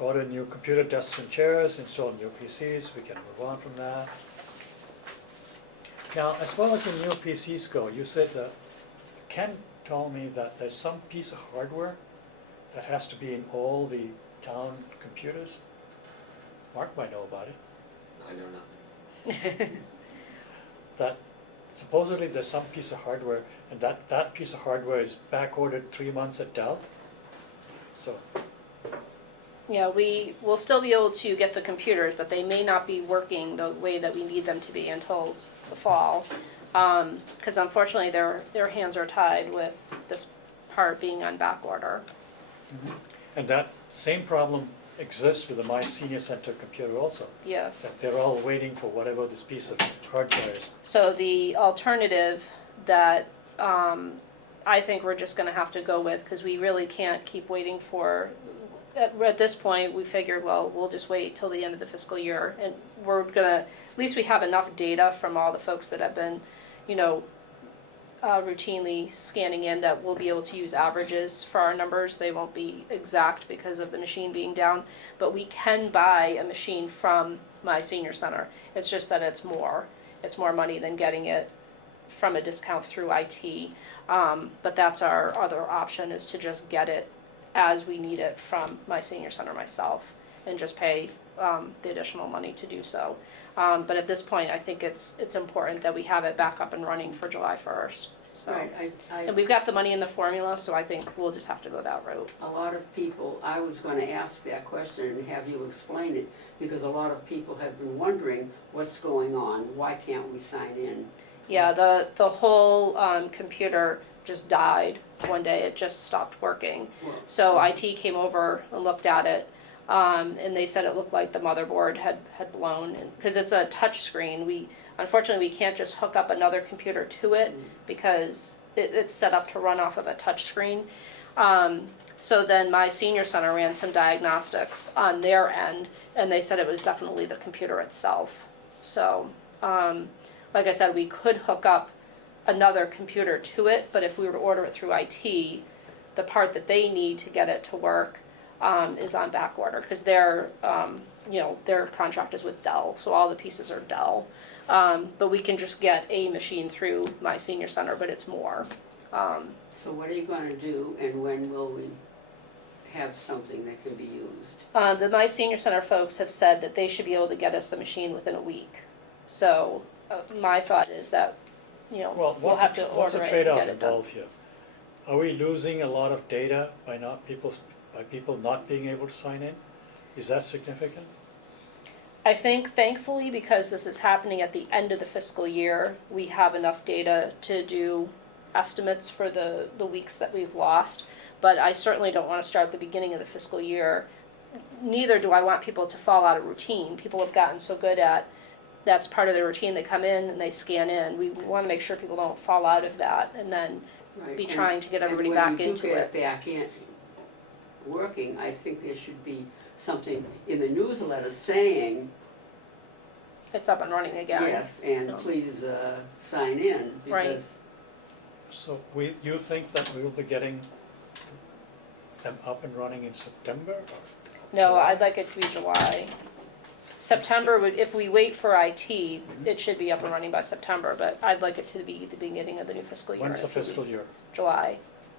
order new computer desks and chairs, install new PCs, we can move on from that. Now, as far as the new PCs go, you said, Ken told me that there's some piece of hardware that has to be in all the town computers. Mark might know about it. I know nothing. That supposedly there's some piece of hardware, and that piece of hardware is back ordered 3 months at Dell. So, Yeah, we will still be able to get the computers, but they may not be working the way that we need them to be until the fall. Cause unfortunately their hands are tied with this part being on back order. and that same problem exists with the My Senior Center computer also. Yes. That they're all waiting for whatever this piece of hardware is. So the alternative that I think we're just gonna have to go with, cause we really can't keep waiting for, at this point, we figured, well, we'll just wait till the end of the fiscal year, and we're gonna, at least we have enough data from all the folks that have been, routinely scanning in, that we'll be able to use averages for our numbers. They won't be exact because of the machine being down, but we can buy a machine from My Senior Center. It's just that it's more money than getting it from a discount through IT. But that's our other option, is to just get it as we need it from My Senior Center myself, and just pay the additional money to do so. But at this point, I think it's important that we have it back up and running for July 1st. So, Right, and we've got the money in the formula, so I think we'll just have to go that route. a lot of people, I was gonna ask that question and have you explain it, because a lot of people have been wondering what's going on, why can't we sign in? Yeah, the whole computer just died one day. It just stopped working. Well, So IT came over and looked at it, and they said it looked like the motherboard had blown. Because it's a touch screen, unfortunately we can't just hook up another computer to it, because it's set up to run off of a touch screen. So then My Senior Center ran some diagnostics on their end, and they said it was definitely the computer itself. So, like I said, we could hook up another computer to it, but if we were to order it through IT, the part that they need to get it to work is on back order, because their contract is with Dell, so all the pieces are Dell. But we can just get a machine through My Senior Center, but it's more. So what are you gonna do, and when will we have something that can be used? The My Senior Center folks have said that they should be able to get us a machine within a week. So my thought is that, Well, we'll have to what's order the it and trade-off get it done. involved here? Are we losing a lot of data by people not being able to sign in? Is that significant? I think thankfully, because this is happening at the end of the fiscal year, we have enough data to do estimates for the weeks that we've lost. But I certainly don't want to start at the beginning of the fiscal year. Neither do I want people to fall out of routine. People have gotten so good at, that's part of their routine. They come in and they scan in. We want to make sure people don't fall out of that and then Right, be and- trying to get everybody back into And it. when you do get it back in, working, I think there should be something in the newsletter saying, It's up and running again. yes, and No. please sign in, Right. because So you think that we will be getting them up and running in September or? No, July? I'd like it to be July. September would, if we wait for IT, it should be up and running by September, but I'd like it to be the beginning of the new fiscal year. When's in the a few fiscal weeks. year? July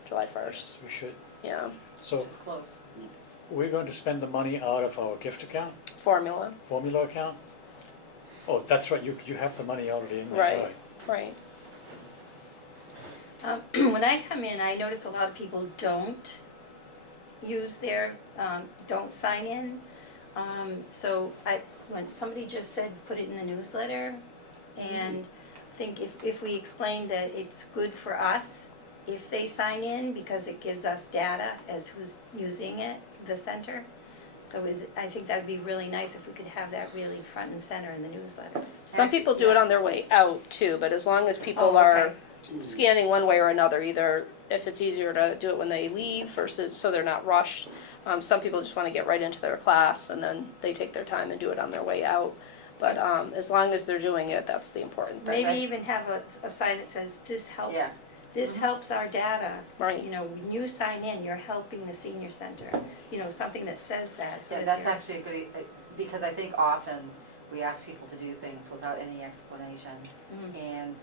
1st, We should, yeah. so It's close. we're going to spend the money out of our gift account, Formula, formula account? Oh, that's right, you have the money already in there, Right. right. When I come in, I notice a lot of people don't use their, don't sign in. So when somebody just said, put it in the newsletter, and I think if we explain that it's good for us if they sign in, because it gives us data as who's using it, the center. So I think that'd be really nice if we could have that really front and center in the newsletter. Some people do it on their way out too, but as long as people are scanning one way or another, either if it's easier to do it when they leave versus so they're not rushed. Some people just want to get right into their class and then they take their time and do it on their way out. But as long as they're doing it, that's the important thing. Maybe even have a sign that says, this helps, Yeah. this helps our data. Right. You know, when you sign in, you're helping the senior center, you know, something that says that. So Yeah, that that's they're- actually a good, because I think often we ask people to do things without any explanation. And,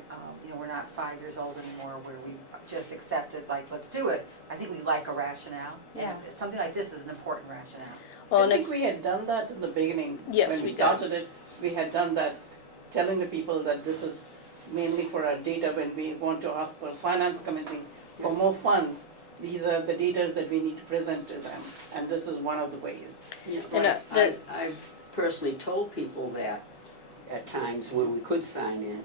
you know, we're not 5 years old anymore where we just accept it, like, let's do it. I think we like a rationale. Yeah. And something like this is an important rationale. Well, I and think it's, we had done that in the beginning. Yes, When we we did. started it, we had done that, telling the people that this is mainly for our data when we want to ask the finance committee for more funds. These are the data that we need to present to them, and this is one of the ways. Yeah, And, right. I've personally told people that at times when we could sign in.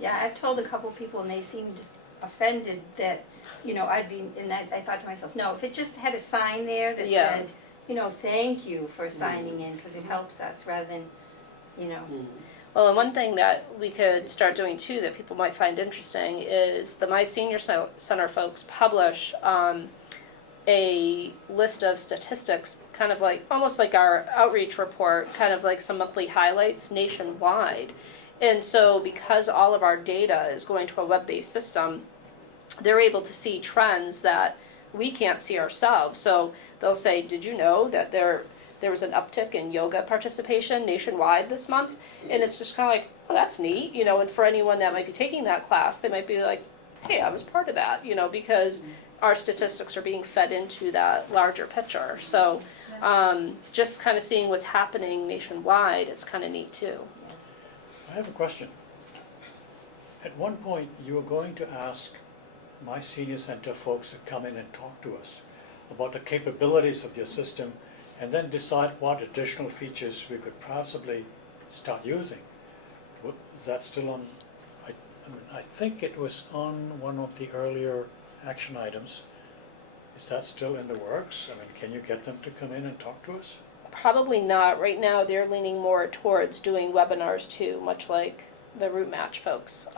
Yeah, I've told a couple people and they seemed offended that, you know, and I thought to myself, no, if it just had a sign there that Yeah. said, you know, thank you for signing in, because it helps us, rather than, you know. well, and one thing that we could start doing too that people might find interesting is the My Senior Center folks publish a list of statistics, kind of like, almost like our outreach report, kind of like some monthly highlights nationwide. And so because all of our data is going to a web-based system, they're able to see trends that we can't see ourselves. So they'll say, did you know that there was an uptick in yoga participation nationwide this month? And it's just kind of like, oh, that's neat, you know, and for anyone that might be taking that class, they might be like, hey, I was part of that, you know, because our statistics are being fed into that larger picture. So just kind of seeing what's happening nationwide, it's kind of neat too. I have a question. At one point, you were going to ask My Senior Center folks to come in and talk to us about the capabilities of your system and then decide what additional features we could possibly start using. Is that still on? I think it was on one of the earlier action items. Is that still in the works? I mean, can you get them to come in and talk to us? Probably not. Right now, they're leaning more towards doing webinars too, much like the Root Match folks.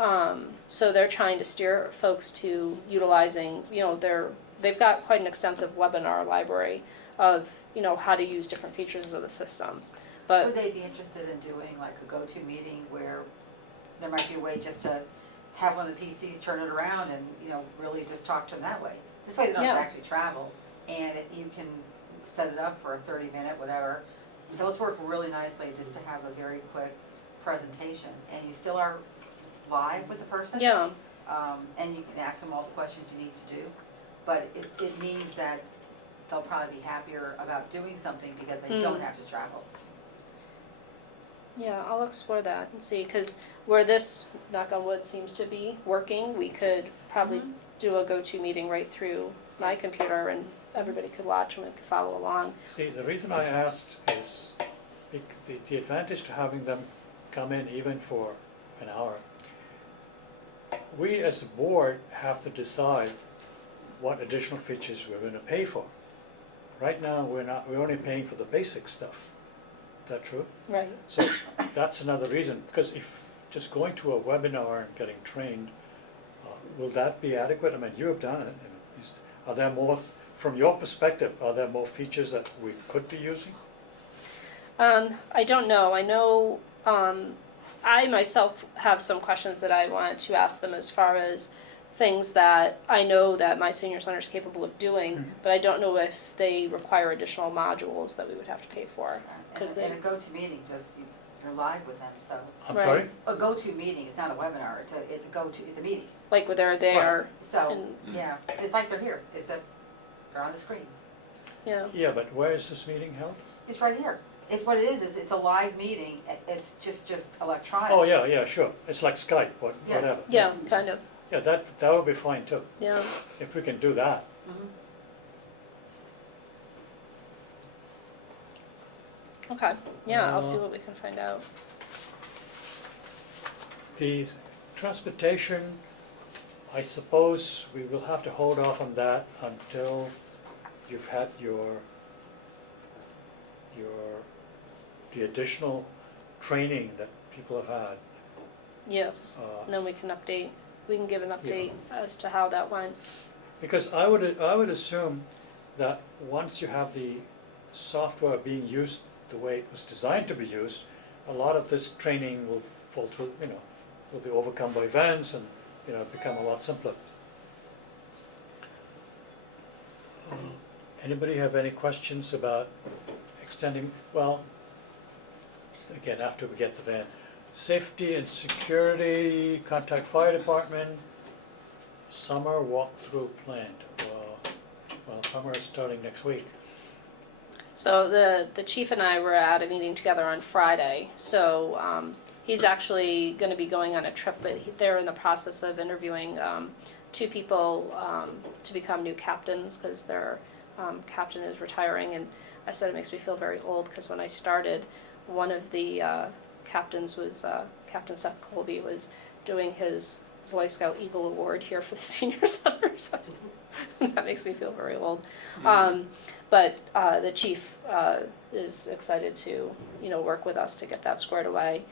So they're trying to steer folks to utilizing, you know, they've got quite an extensive webinar library of, you know, how to use different features of the system. But Would they be interested in doing like a go-to meeting where there might be a way just to have one of the PCs turn it around and, you know, really just talk to them that way? This way they don't have to Yeah. actually travel, and you can set it up for a 30-minute, whatever. Those work really nicely just to have a very quick presentation, and you still are live with the person. yeah, And you can ask them all the questions you need to do, but it means that they'll probably be happier about doing something because they don't have to travel. yeah, I'll explore that and see, because where this, knock on wood, seems to be working, we could probably do a go-to meeting right through my computer and everybody could watch and we could follow along. See, the reason I asked is the advantage to having them come in even for an hour. We as a board have to decide what additional features we're going to pay for. Right now, we're only paying for the basic stuff. Is that true? Right. So that's another reason, because if just going to a webinar and getting trained, will that be adequate? I mean, you have done it. Are there more, from your perspective, are there more features that we could be using? I don't know. I know I myself have some questions that I want to ask them as far as things that I know that my senior center is capable of doing, but I don't know if they require additional modules that we would have to pay for. Because And a go-to meeting, you're live with them, so. I'm Right. sorry? A go-to meeting, it's not a webinar, it's a meeting. like where they're there. So, And- yeah, it's like they're here, they're on the screen. Yeah, Yeah, but where is this meeting held? It's right here. It's what it is it's a live meeting, it's just electronic. Oh, yeah, sure, it's like Skype, Yes. whatever. yeah, kind of, Yeah, that would be fine too, yeah. if we can do that. Okay, yeah, I'll see what we can find out. The transportation, I suppose we will have to hold off on that until you've had the additional training that people have had. Yes, Uh, and then we can give an update as to how that went. Because I would assume that once you have the software being used the way it was designed to be used, a lot of this training will fall through, will be overcome by events and, become a lot simpler. Anybody have any questions about extending, well, again, after we get the van. Safety and security, contact fire department, summer walkthrough planned. Well, summer is starting next week. So the chief and I were at a meeting together on Friday, so he's actually gonna be going on a trip, but they're in the process of interviewing 2 people to become new captains, because their captain is retiring, and I said it makes me feel very old, because when I started, one of the captains was, Captain Seth Colby was doing his Boy Scout Eagle Award here for the senior center, so that makes me feel very old. But the chief is excited to, work with us to get that squared away.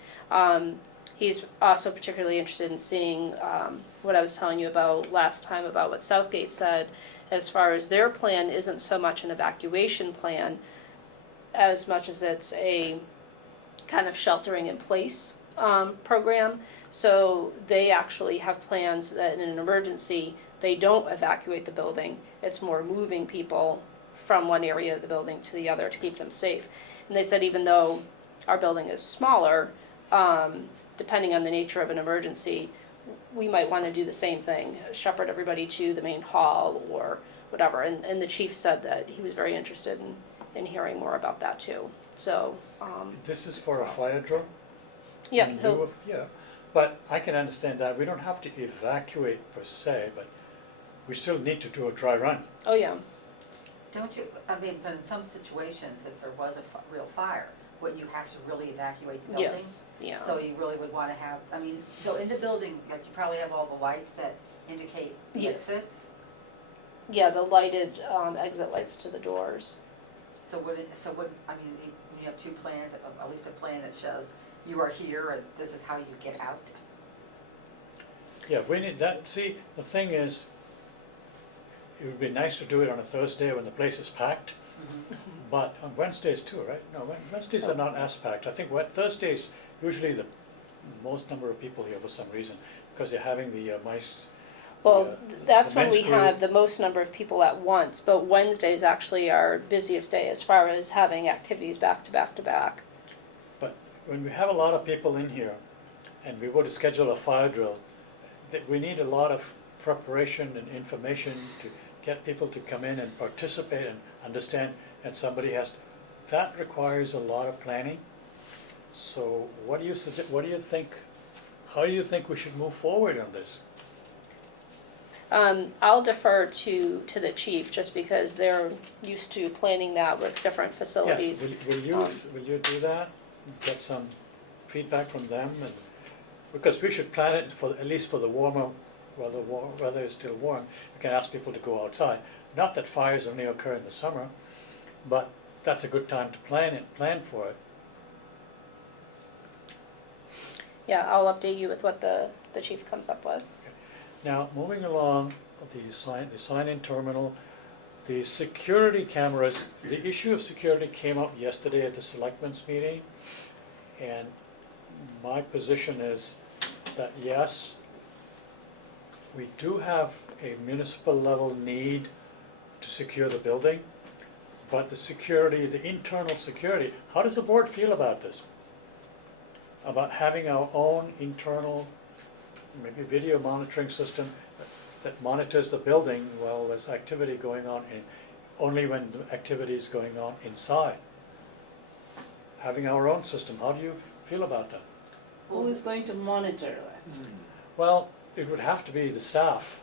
He's also particularly interested in seeing what I was telling you about last time about what Southgate said, as far as their plan isn't so much an evacuation plan as much as it's a kind of sheltering in place program. So they actually have plans that in an emergency, they don't evacuate the building. It's more moving people from one area of the building to the other to keep them safe. And they said even though our building is smaller, depending on the nature of an emergency, we might want to do the same thing, shepherd everybody to the main hall or whatever. And the chief said that he was very interested in hearing more about that too. So, This is for a fire drill? yeah, In he'll, lieu of- Yeah, but I can understand that. We don't have to evacuate per se, but we still need to do a dry run. oh yeah, Don't you, but in some situations, if there was a real fire, wouldn't you have to really evacuate the building? yes, yeah. So you really would wanna have, so in the building, like, you probably have all the lights that indicate the Yes. exits? Yeah, the lighted exit lights to the doors. So would, you have 2 plans, at least a plan that shows you are here and this is how you get out? Yeah, we need that. See, the thing is, it would be nice to do it on a Thursday when the place is packed, but on Wednesdays too, right? No, Wednesdays are not as packed. I think Thursdays usually the most number of people here for some reason, because they're having the mice. Well, that's the when we men's group. have the most number of people at once, but Wednesday is actually our busiest day as far as having activities back to back to back. But when we have a lot of people in here, and we were to schedule a fire drill, that we need a lot of preparation and information to get people to come in and participate and understand, and somebody has, that requires a lot of planning. So what do you suggest, what do you think, how do you think we should move forward on this? I'll defer to the chief, just because they're used to planning that with different facilities. Yes, will you do that? Get some feedback from them, and, because we should plan it for, at least for the warmer, weather is still warm, we can ask people to go outside. Not that fires only occur in the summer, but that's a good time to plan for it. Yeah, I'll update you with what the chief comes up with. Now, moving along, the sign-in terminal, the security cameras, the issue of security came up yesterday at the selectmen's meeting, and my position is that yes, we do have a municipal level need to secure the building, but the security, the internal security, how does the board feel about this? About having our own internal, maybe video monitoring system that monitors the building while there's activity going on only when the activity is going on inside. Having our own system, how do you feel about that? Who is going to monitor that? Well, it would have to be the staff,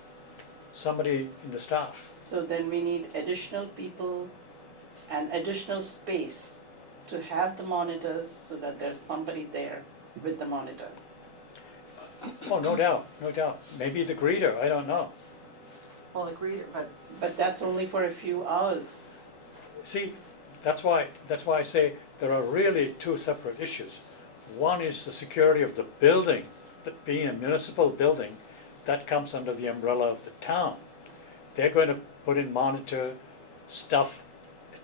somebody in the staff. So then we need additional people and additional space to have the monitors so that there's somebody there with the monitor. Oh, no doubt, no doubt. Maybe the greeter, I don't know. Well, agreed, but But that's only for a few hours. See, that's why I say there are really two separate issues. One is the security of the building, that being a municipal building, that comes under the umbrella of the town. They're going to put in monitor stuff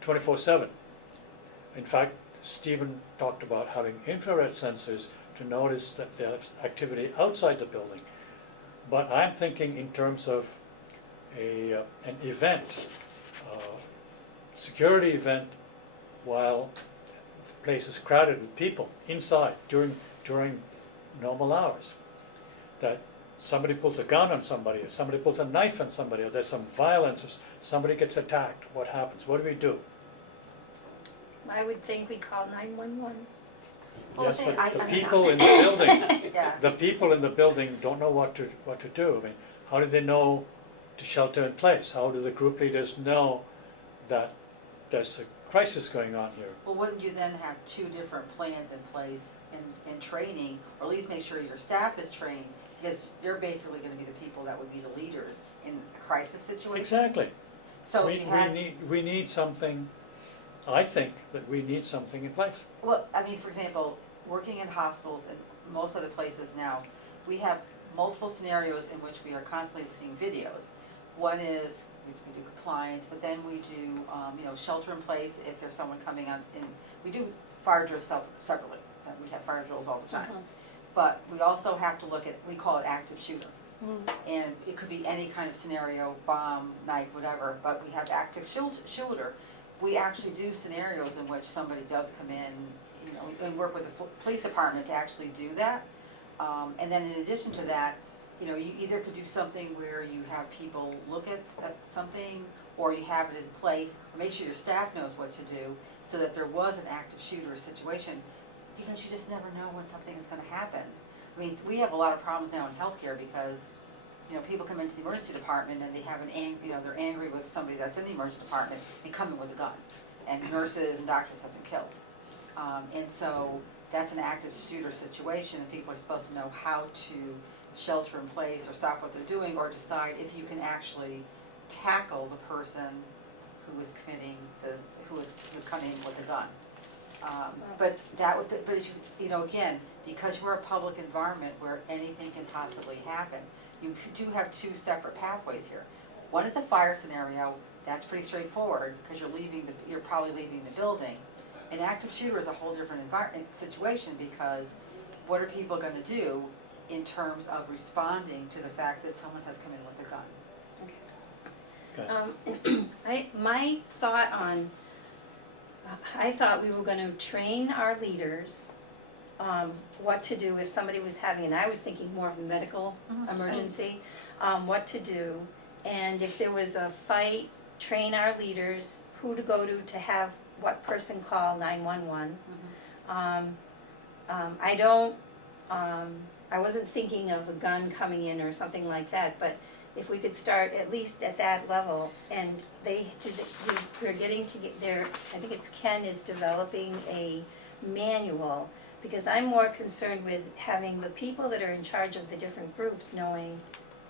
24/7. In fact, Stephen talked about having infrared sensors to notice that there's activity outside the building. But I'm thinking in terms of an event, security event, while the place is crowded with people inside during normal hours. That somebody pulls a gun on somebody, or somebody pulls a knife on somebody, or there's some violence, or somebody gets attacked. What happens? What do we do? I would think we call 911. Well, Yes, the but thing- the I mean, people in the building, yeah, the people in the building don't know what to do. I mean, how do they know to shelter in place? How do the group leaders know that there's a crisis going on here? well, wouldn't you then have two different plans in place in training, or at least make sure your staff is trained? Because they're basically gonna be the people that would be the leaders in a crisis situation. Exactly. So if you had, We need something, I think that we need something in place. well, I mean, for example, working in hospitals and most other places now, we have multiple scenarios in which we are constantly seeing videos. One is, we do compliance, but then we do, shelter in place if there's someone coming on, and we do fire drills separately. We have fire drills all the time. But we also have to look at, we call it active shooter. And it could be any kind of scenario, bomb, knife, whatever, but we have active shooter. We actually do scenarios in which somebody does come in, and work with the police department to actually do that. And then in addition to that, you either could do something where you have people look at something, or you have it in place, or make sure your staff knows what to do, so that there was an active shooter situation, because you just never know when something is gonna happen. I mean, we have a lot of problems now in healthcare because, people come into the emergency department and they have they're angry with somebody that's in the emergency department and come in with a gun. And nurses and doctors have been killed. And so that's an active shooter situation, and people are supposed to know how to shelter in place or stop what they're doing, or decide if you can actually tackle the person who is committing who is coming with a gun. But that would, again, because we're a public environment where anything can possibly happen, you do have two separate pathways here. One is a fire scenario, that's pretty straightforward, because you're probably leaving the building. An active shooter is a whole different situation, because what are people gonna do in terms of responding to the fact that someone has come in with a gun? My thought on, I thought we were gonna train our leaders what to do if somebody was having, and I was thinking more of a medical emergency, what to do. And if there was a fight, train our leaders who to go to have what person call 911. I wasn't thinking of a gun coming in or something like that, but if we could start at least at that level, and we're getting to get there, I think it's Ken is developing a manual, because I'm more concerned with having the people that are in charge of the different groups knowing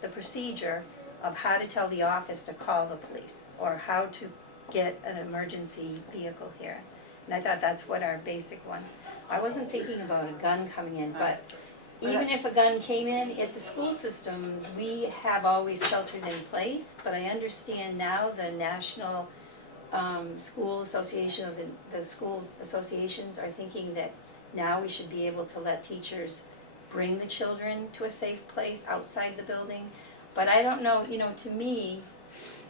the procedure of how to tell the office to call the police, or how to get an emergency vehicle here. And I thought that's what our basic one. I wasn't thinking about a gun coming in, but even if a gun came in, at the school system, we have always sheltered in place, but I understand now the National School Association, the school associations are thinking that now we should be able to let teachers bring the children to a safe place outside the building. But I don't know, to me,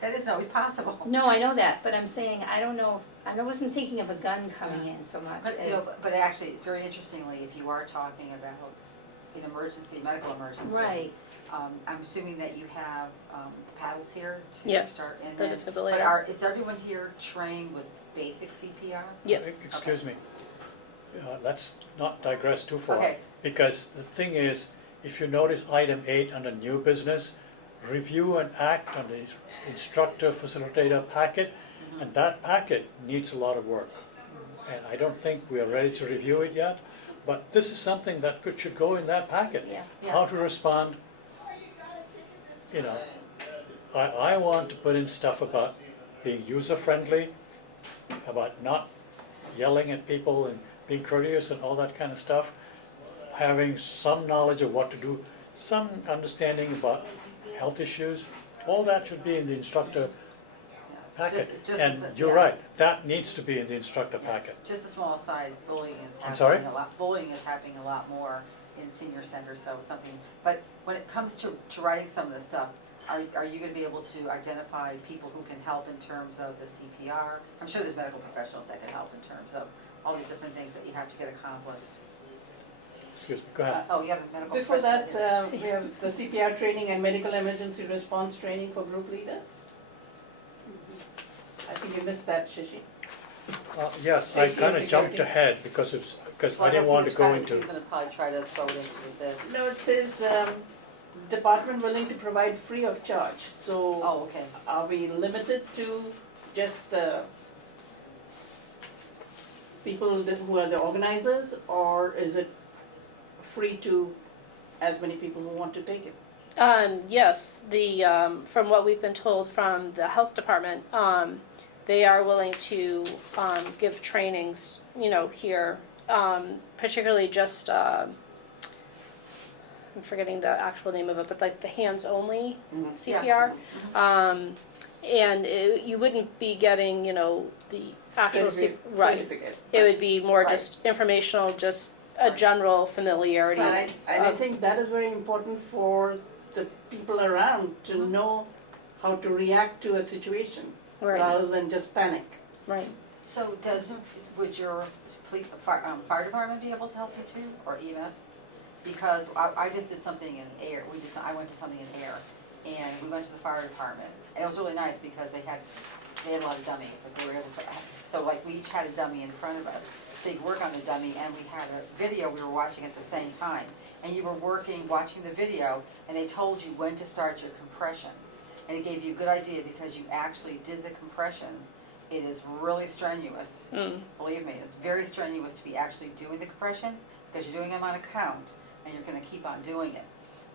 That isn't always possible. no, I know that, but I'm saying, I don't know, I wasn't thinking of a gun coming in so much But, as. but actually, very interestingly, if you are talking about in emergency, medical emergency. Right. I'm assuming that you have, paddles here to Yes, start, and the then, but defibrillator. is everyone here trained with basic CPR? Yes. Excuse me, let's not digress too far. Okay. Because the thing is, if you notice item 8 under new business, review and act on the instructor facilitator packet, and that packet needs a lot of work. And I don't think we are ready to review it yet, but this is something that should go in that packet. Yeah. Yeah. How to respond, you know, I want to put in stuff about being user-friendly, about not yelling at people and being courteous and all that kind of stuff, having some knowledge of what to do, some understanding about health issues, all that should be in the instructor packet. Just And as a- you're yeah. right, that needs to be in the instructor packet. Just a small aside, bullying is I'm sorry? happening a lot, bullying is happening a lot more in senior centers, so it's something, but when it comes to writing some of this stuff, are you gonna be able to identify people who can help in terms of the CPR? I'm sure there's medical professionals that can help in terms of all these different things that you have to get accomplished. Excuse me, go ahead. Oh, you have a medical Before professional. that, we have the CPR training and medical emergency response training for group leaders. I think you missed that, Shishi. Yes, I Safety and kind of jumped security. ahead because Well, I didn't guess want he to was go kinda- into. He was gonna probably try to throw it into this. No, it says, department willing to provide free of charge, so Oh, okay. are we limited to just the people who are the organizers, or is it free to as many people who want to take it? Yes, from what we've been told from the health department, they are willing to, give trainings, here, particularly just, I'm forgetting the actual name of it, but like the hands-only CPR. And you wouldn't be getting, the actual right. Certificate. It would be more Right. just informational, just a general familiarity. So I of- think that is very important for the people around to know how to react to a situation, Right, rather than just panic. right. So would your fire department be able to help you too, or EMS? Because I just did something in air, I went to something in air, and we went to the fire department, and it was really nice because they had a lot of dummies, like they were able to, so like we each had a dummy in front of us, so you could work on the dummy, and we had a video we were watching at the same time, and you were watching the video, and they told you when to start your compressions, and it gave you a good idea because you actually did the compressions. It is really strenuous. Believe me, it's very strenuous to be actually doing the compressions because you're doing them on a count and you're gonna keep on doing it.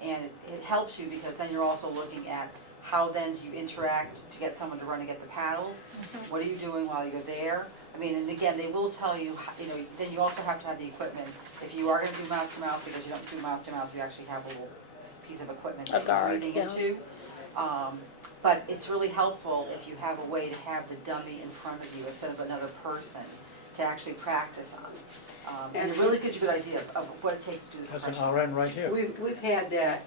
And it helps you because then you're also looking at how then do you interact to get someone to run and get the paddles? What are you doing while you're there? I mean, and again, they will tell you, then you also have to have the equipment. If you are gonna do mouth to mouth, because you don't do mouth to mouth, you actually have a little piece of equipment A that you're guard, breathing yeah. into. But it's really helpful if you have a way to have the dummy in front of you instead of another person to actually practice on. And it really gives you a good idea of what it takes to do the That's an compressions. RN right here. We've had that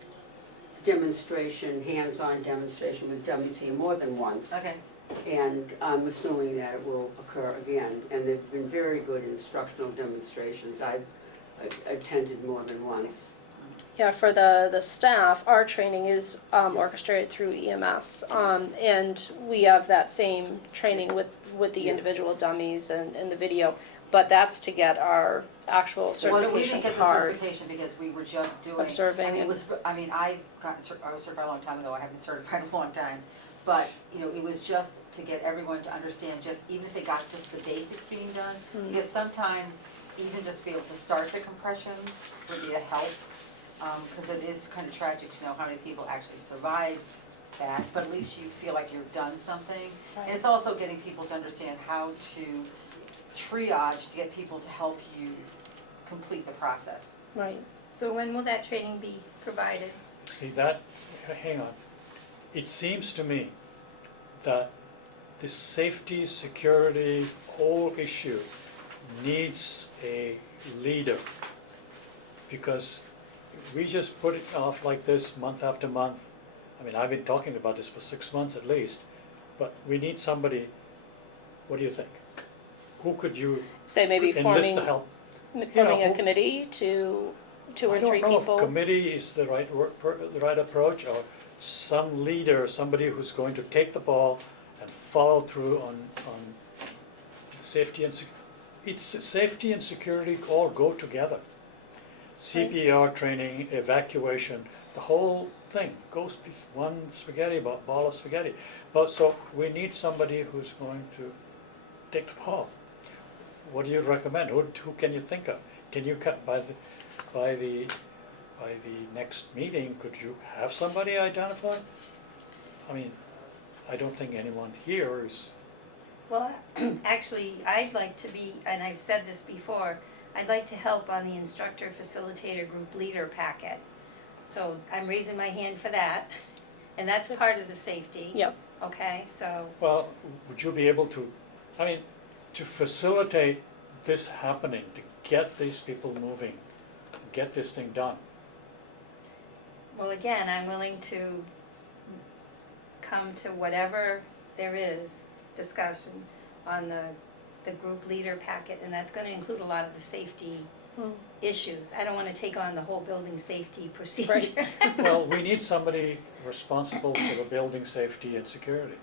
demonstration, hands-on demonstration with dummies here more than once. Okay, And I'm assuming that it will occur again. And they've been very good instructional demonstrations. I've attended more than once. Yeah, for the staff, our training is orchestrated through EMS. And we have that same training with the individual dummies and the video. But that's to get our actual well, we certification didn't get the card. certification because we were just doing. Observing I mean, and- I was certified a long time ago, I haven't been certified in a long time. But, it was just to get everyone to understand, just even if they got just the basics being done. Because sometimes, even just to be able to start the compressions would be a help. Because it is kind of tragic to know how many people actually survive that, but at least you feel like you've done something. And it's also getting people to understand how to triage to get people to help you complete the process. Right. So when will that training be provided? See that, hang on. It seems to me that the safety, security, whole issue needs a leader. Because we just put it off like this month after month. I mean, I've been talking about this for 6 months at least, but we need somebody, what do you think? Who could you Say maybe enlist forming to help? forming who- a committee to 2 or 3 I don't know people. if committee is the the right approach, or some leader, somebody who's going to take the ball and follow through on safety and safety and security all go together. CPR training, evacuation, the whole thing goes to one ball of spaghetti. But so we need somebody who's going to take the ball. What do you recommend? Who can you think of? Can you cut by the next meeting? Could you have somebody identified? I mean, I don't think anyone here is. Well, actually, I'd like to be, and I've said this before, I'd like to help on the instructor facilitator group leader packet. So I'm raising my hand for that, and that's part of the safety. Yep. Okay, so, Well, would you be able to? I mean, to facilitate this happening, to get these people moving, get this thing done. well, again, I'm willing to come to whatever there is discussion on the group leader packet, and that's gonna include a lot of the safety Hmm. issues. I don't wanna take on the whole building safety procedure. Well, we need somebody responsible for the building safety and security.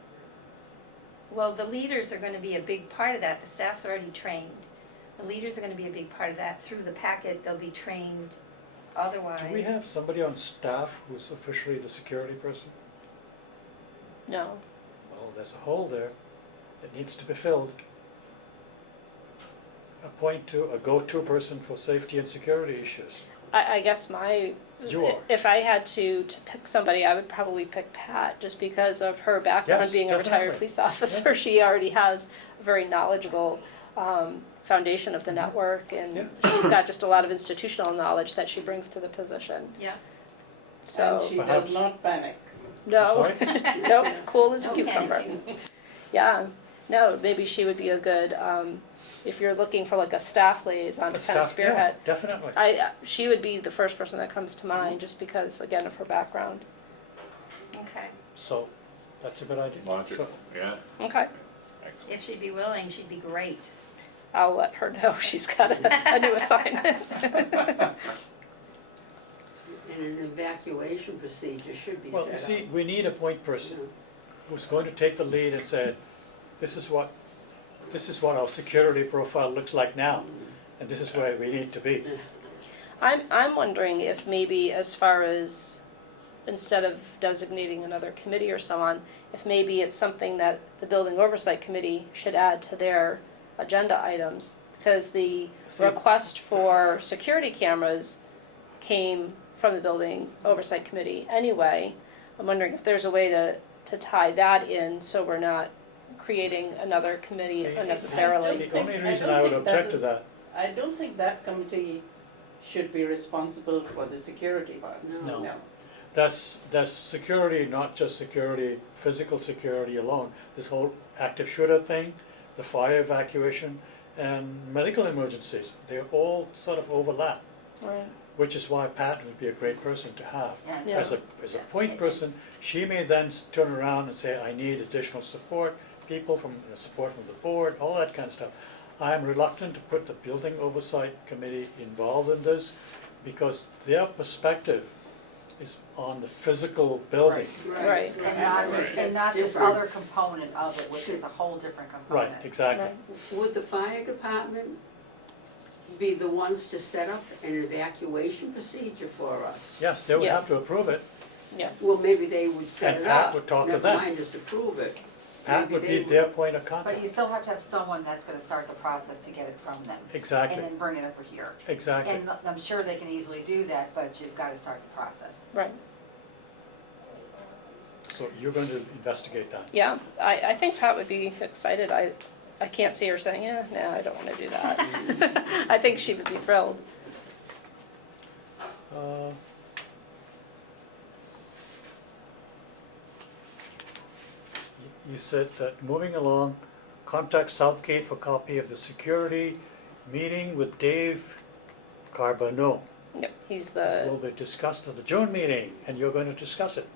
Well, the leaders are gonna be a big part of that, the staff's already trained. The leaders are gonna be a big part of that, through the packet, they'll be trained otherwise. Do we have somebody on staff who's officially the security person? No. Well, there's a hole there that needs to be filled. Appoint a go-to person for safety and security issues. I guess You are. if I had to pick somebody, I would probably pick Pat, just because of her background Yes, being a retired definitely. police officer. She already has a very knowledgeable foundation of the network, and Yeah. she's got just a lot of institutional knowledge that she brings to the position. Yeah. So, And she Perhaps- does not panic. no, Sorry? nope, cool as a No cucumber. panicking. Yeah, no, maybe she would be a good, if you're looking for like a staff liaison to A kind of staff- yeah, spearhead. definitely. She would be the first person that comes to mind, just because, again, of her background. Okay, So, that's a good idea. Logical, So, yeah, Okay, excellent. if she'd be willing, she'd be great. I'll let her know she's got a new assignment. And an evacuation procedure should be set well, up. you see, we need a point you person know. who's going to take the lead and say, this is what our security profile looks like now, and this is where we need to be. I'm wondering if maybe, as far as, instead of designating another committee or so on, if maybe it's something that the Building Oversight Committee should add to their agenda items, because the See- request for security cameras came from the Building Oversight Committee anyway. I'm wondering if there's a way to tie that in, so we're not creating another committee unnecessarily. The think- only I reason don't I would think that object to is- that, I don't think that committee should be responsible for the security part. No. No. that's security, not just security, physical security alone. This whole active shooter thing, the fire evacuation, and medical emergencies, they all sort of overlap, Right. which is why Pat would be a great person to have. Yeah. As a point person, she may then turn around and say, I need additional support, support from the board, all that kind of stuff. I'm reluctant to put the Building Oversight Committee involved in this because their perspective is on the physical building. Right. And not, Right. and not this Different. other component of it, which is a whole different Right, component. exactly. Right. Would the fire department be the ones to set up an evacuation procedure for us? Yes, they would Yeah. have to approve it. Well, maybe they would set And it Pat up. would talk to Never them. mind just approve it. Pat Maybe would they be their point of But you contact. still have to have someone that's gonna start the process to get it from them. Exactly, And then bring it over here. exactly. And I'm sure they can easily do that, but you've gotta start the process. Right. So you're going to investigate that. Yeah, I think Pat would be excited. I can't see her saying, yeah, no, I don't want to do that. I think she would be thrilled. Uh, You said that moving along, contact Southgate for copy of the security meeting with Dave Carbonneau. Yep, he's Will the, be discussed at the June meeting, and you're going to discuss it.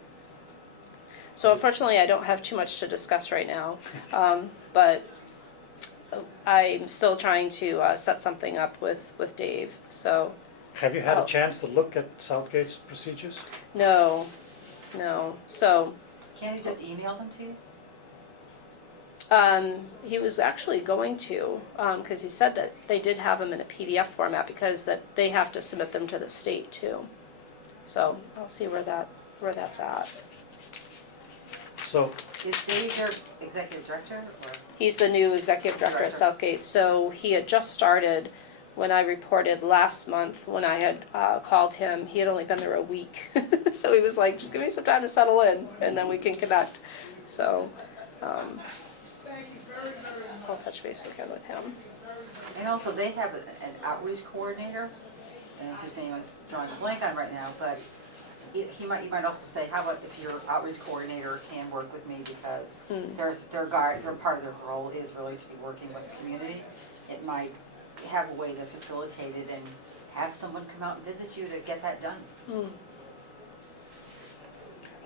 so unfortunately, I don't have too much to discuss right now. But I'm still trying to set something up with Dave, so Have you had a Oh. chance to look at Southgate's procedures? No, so, Can't you just email them to you? he was actually going to, cause he said that they did have them in a PDF format because that they have to submit them to the state too. So I'll see where that's at. So, Is Dave their executive director or? He's the new executive director at Director. Southgate, so he had just started when I reported last month, when I had called him, he had only been there a week. So he was like, just give me some time to settle in and then we can connect. So, I'll touch base again with him. And also, they have an outreach coordinator, and whose name I'm drawing a blank on right now, but you might also say, how about if your outreach coordinator can work with me, because their part of their role is really to be working with the community. It might have a way to facilitate it and have someone come out and visit you to get that done.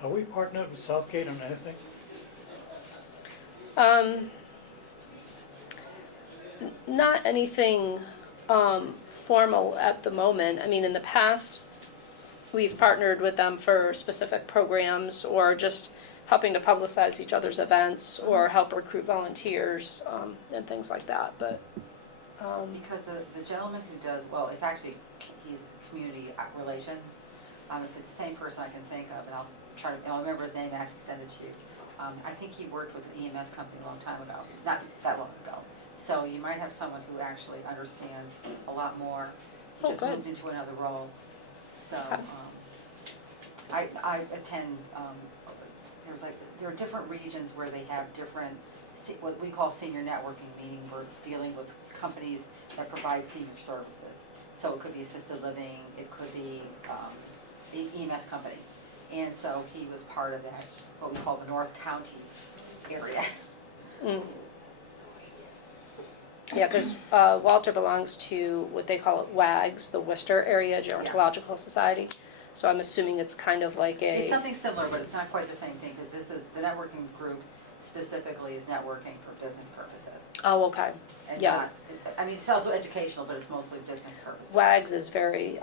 are we partnered with Southgate on anything? Not anything formal at the moment. I mean, in the past, we've partnered with them for specific programs or just helping to publicize each other's events or help recruit volunteers and things like that. But Because the gentleman who does, well, it's actually, he's community relations. If it's the same person I can think of, and I'll remember his name and actually send it to you. I think he worked with an EMS company a long time ago, not that long ago. So you might have someone who actually understands a lot more. He Oh, just good. moved into another role. So, Okay. I attend, there are different regions where they have different, what we call senior networking, meaning we're dealing with companies that provide senior services. So it could be assisted living, it could be the EMS company. And so he was part of that, what we call the North County area. yeah, because Walter belongs to what they call it WAGS, the Worcester Area Gerontological Society. So I'm assuming it's kind of like It's a, something similar, but it's not quite the same thing, because this is, the networking group specifically is networking for business purposes. oh, okay. And Yeah. not, I mean, it's also educational, but it's mostly business purposes. WAGS is very,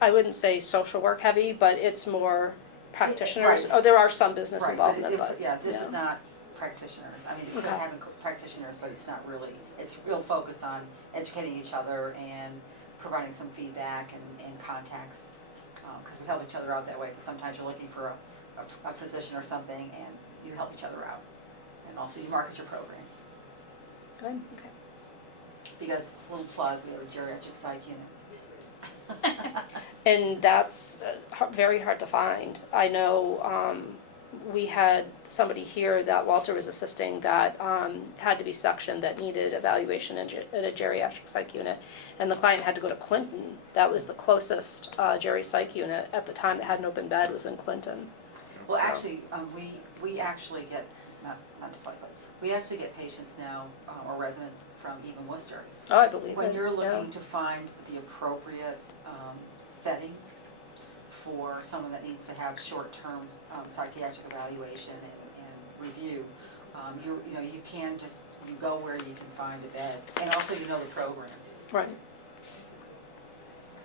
I wouldn't say social work heavy, but it's more practitioners. right. Oh, there are some business Right, involvement, it- but, yeah, this yeah. is not practitioners. I mean, it could Okay. have practitioners, but it's not really, it's real focus on educating each other and providing some feedback and contacts. Because we help each other out that way, because sometimes you're looking for a physician or something, and you help each other out. And also you market your program. Good, okay. Because, little plug, we have a geriatric psych unit. And that's very hard to find. I know we had somebody here that Walter was assisting that had to be sectioned, that needed evaluation at a geriatric psych unit. And the client had to go to Clinton. That was the closest geri psych unit at the time that had an open bed, was in Clinton. Well, So- actually, we actually get, not to plug, but we actually get patients now, or residents from even Worcester. Oh, I believe it. When you're yeah. looking to find the appropriate setting for someone that needs to have short-term psychiatric evaluation and review, you can just, you go where you can find a bed, and also you know the program. Right.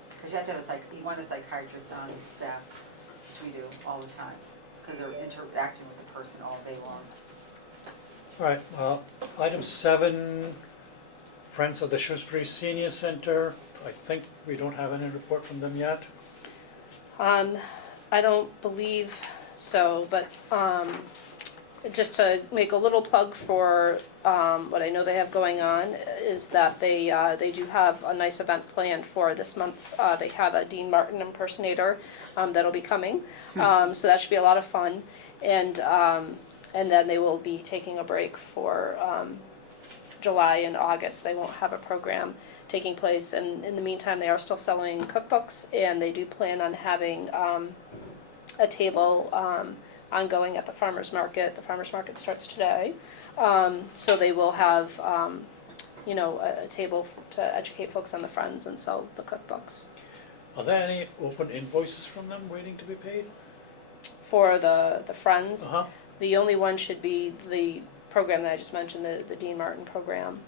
Because you have to have you want a psychiatrist on staff, which we do all the time, because they're interacting with the person all day long. All right, item 7, Friends of the Shrewsbury Senior Center. I think we don't have any report from them yet. I don't believe so, but just to make a little plug for what I know they have going on is that they do have a nice event planned for this month. They have a Dean Martin impersonator that'll be coming, so that should be a lot of fun. And then they will be taking a break for July and August. They won't have a program taking place, and in the meantime, they are still selling cookbooks, and they do plan on having a table ongoing at the farmer's market. The farmer's market starts today, so they will have a table to educate folks on the Friends and sell the cookbooks. Are there any open invoices from them waiting to be paid? For the Friends, Uh-huh. the only one should be the program that I just mentioned, the Dean Martin program.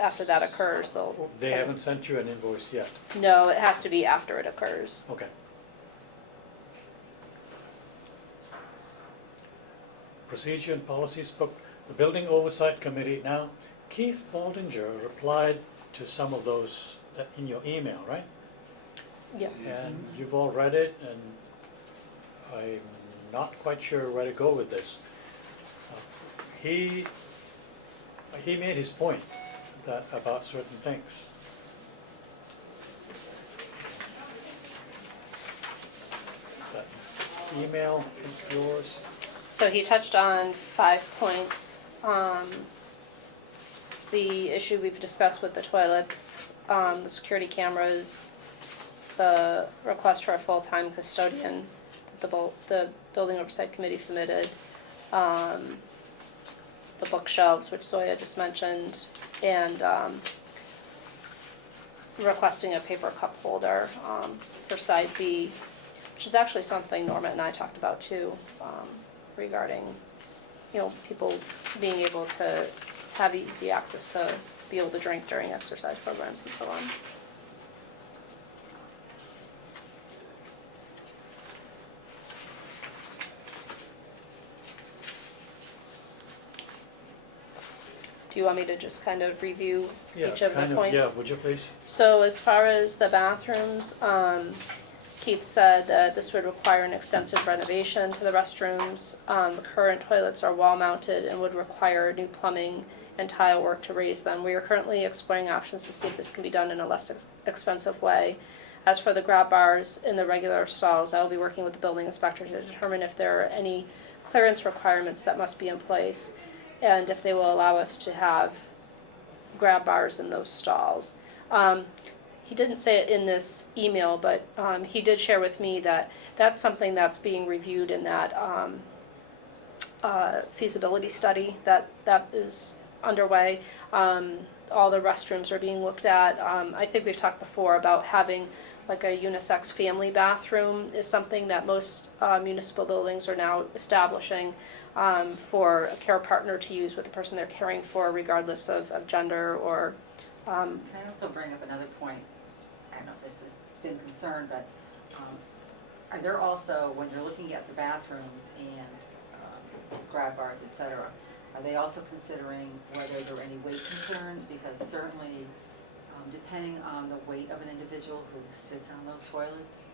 after that occurs, they'll. They send- haven't sent you an invoice yet, No, it has to be after it occurs. okay. Procedure and Policies Book, the Building Oversight Committee. Now, Keith Baldinger replied to some of those in your email, right? Yes. And you've all read it, and I'm not quite sure where to go with this. He made his point that about certain things. That email of yours, So he touched on 5 points. The issue we've discussed with the toilets, the security cameras, the request for a full-time custodian that the Building Oversight Committee submitted, the bookshelves, which Zoya just mentioned, and requesting a paper cup holder for side B, which is actually something Norma and I talked about too, regarding, people being able to have easy access to be able to drink during exercise programs and so on. Do you want me to just kind of review yeah, each of the kind of, points? yeah, would you please? So as far as the bathrooms, Keith said that this would require an extensive renovation to the restrooms. The current toilets are wall-mounted and would require new plumbing and tile work to raise them. We are currently exploring options to see if this can be done in a less expensive way. As for the grab bars in the regular stalls, I will be working with the building inspector to determine if there are any clearance requirements that must be in place, and if they will allow us to have grab bars in those stalls. He didn't say it in this email, but he did share with me that that's something that's being reviewed in that feasibility study that is underway. All the restrooms are being looked at. I think we've talked before about having like a unisex family bathroom is something that most municipal buildings are now establishing for a care partner to use with the person they're caring for, regardless of gender or. Can I also bring up another point? I don't know if this has been concerned, but are there also, when you're looking at the bathrooms and grab bars, et cetera, are they also considering whether there are any weight concerns? Because certainly, depending on the weight of an individual who sits on those toilets,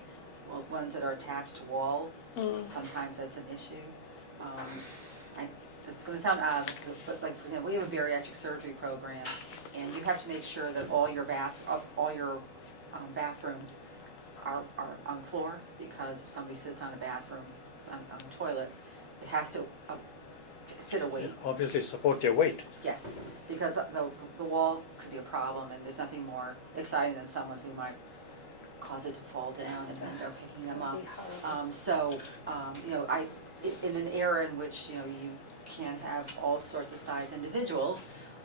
well, ones that are attached to walls, sometimes that's an issue. It's gonna sound odd, but like, for example, we have a bariatric surgery program, and you have to make sure that all your bathrooms are on the floor, because if somebody sits on a bathroom, on a toilet, it has to fit a weight. Obviously support their weight. Yes, because the wall could be a problem, and there's nothing more exciting than someone who might cause it to fall down and then they're picking them up. In an era in which, you can have all sorts of size individuals,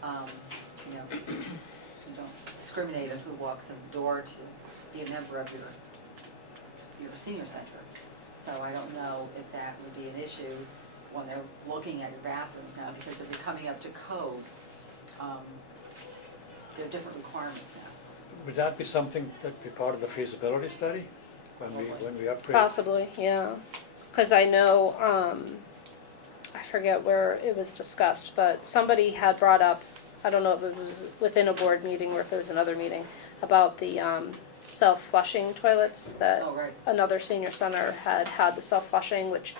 you don't discriminate on who walks in the door to be a member of your senior center. So I don't know if that would be an issue when they're looking at your bathrooms now, because if you're coming up to code, there are different requirements now. Would that be something that'd be part of the feasibility study when we upgrade? Possibly, yeah. Because I know, I forget where it was discussed, but somebody had brought up, I don't know if it was within a board meeting or if it was another meeting, about the self-flushing toilets that Oh, right. another senior center had the self-flushing, which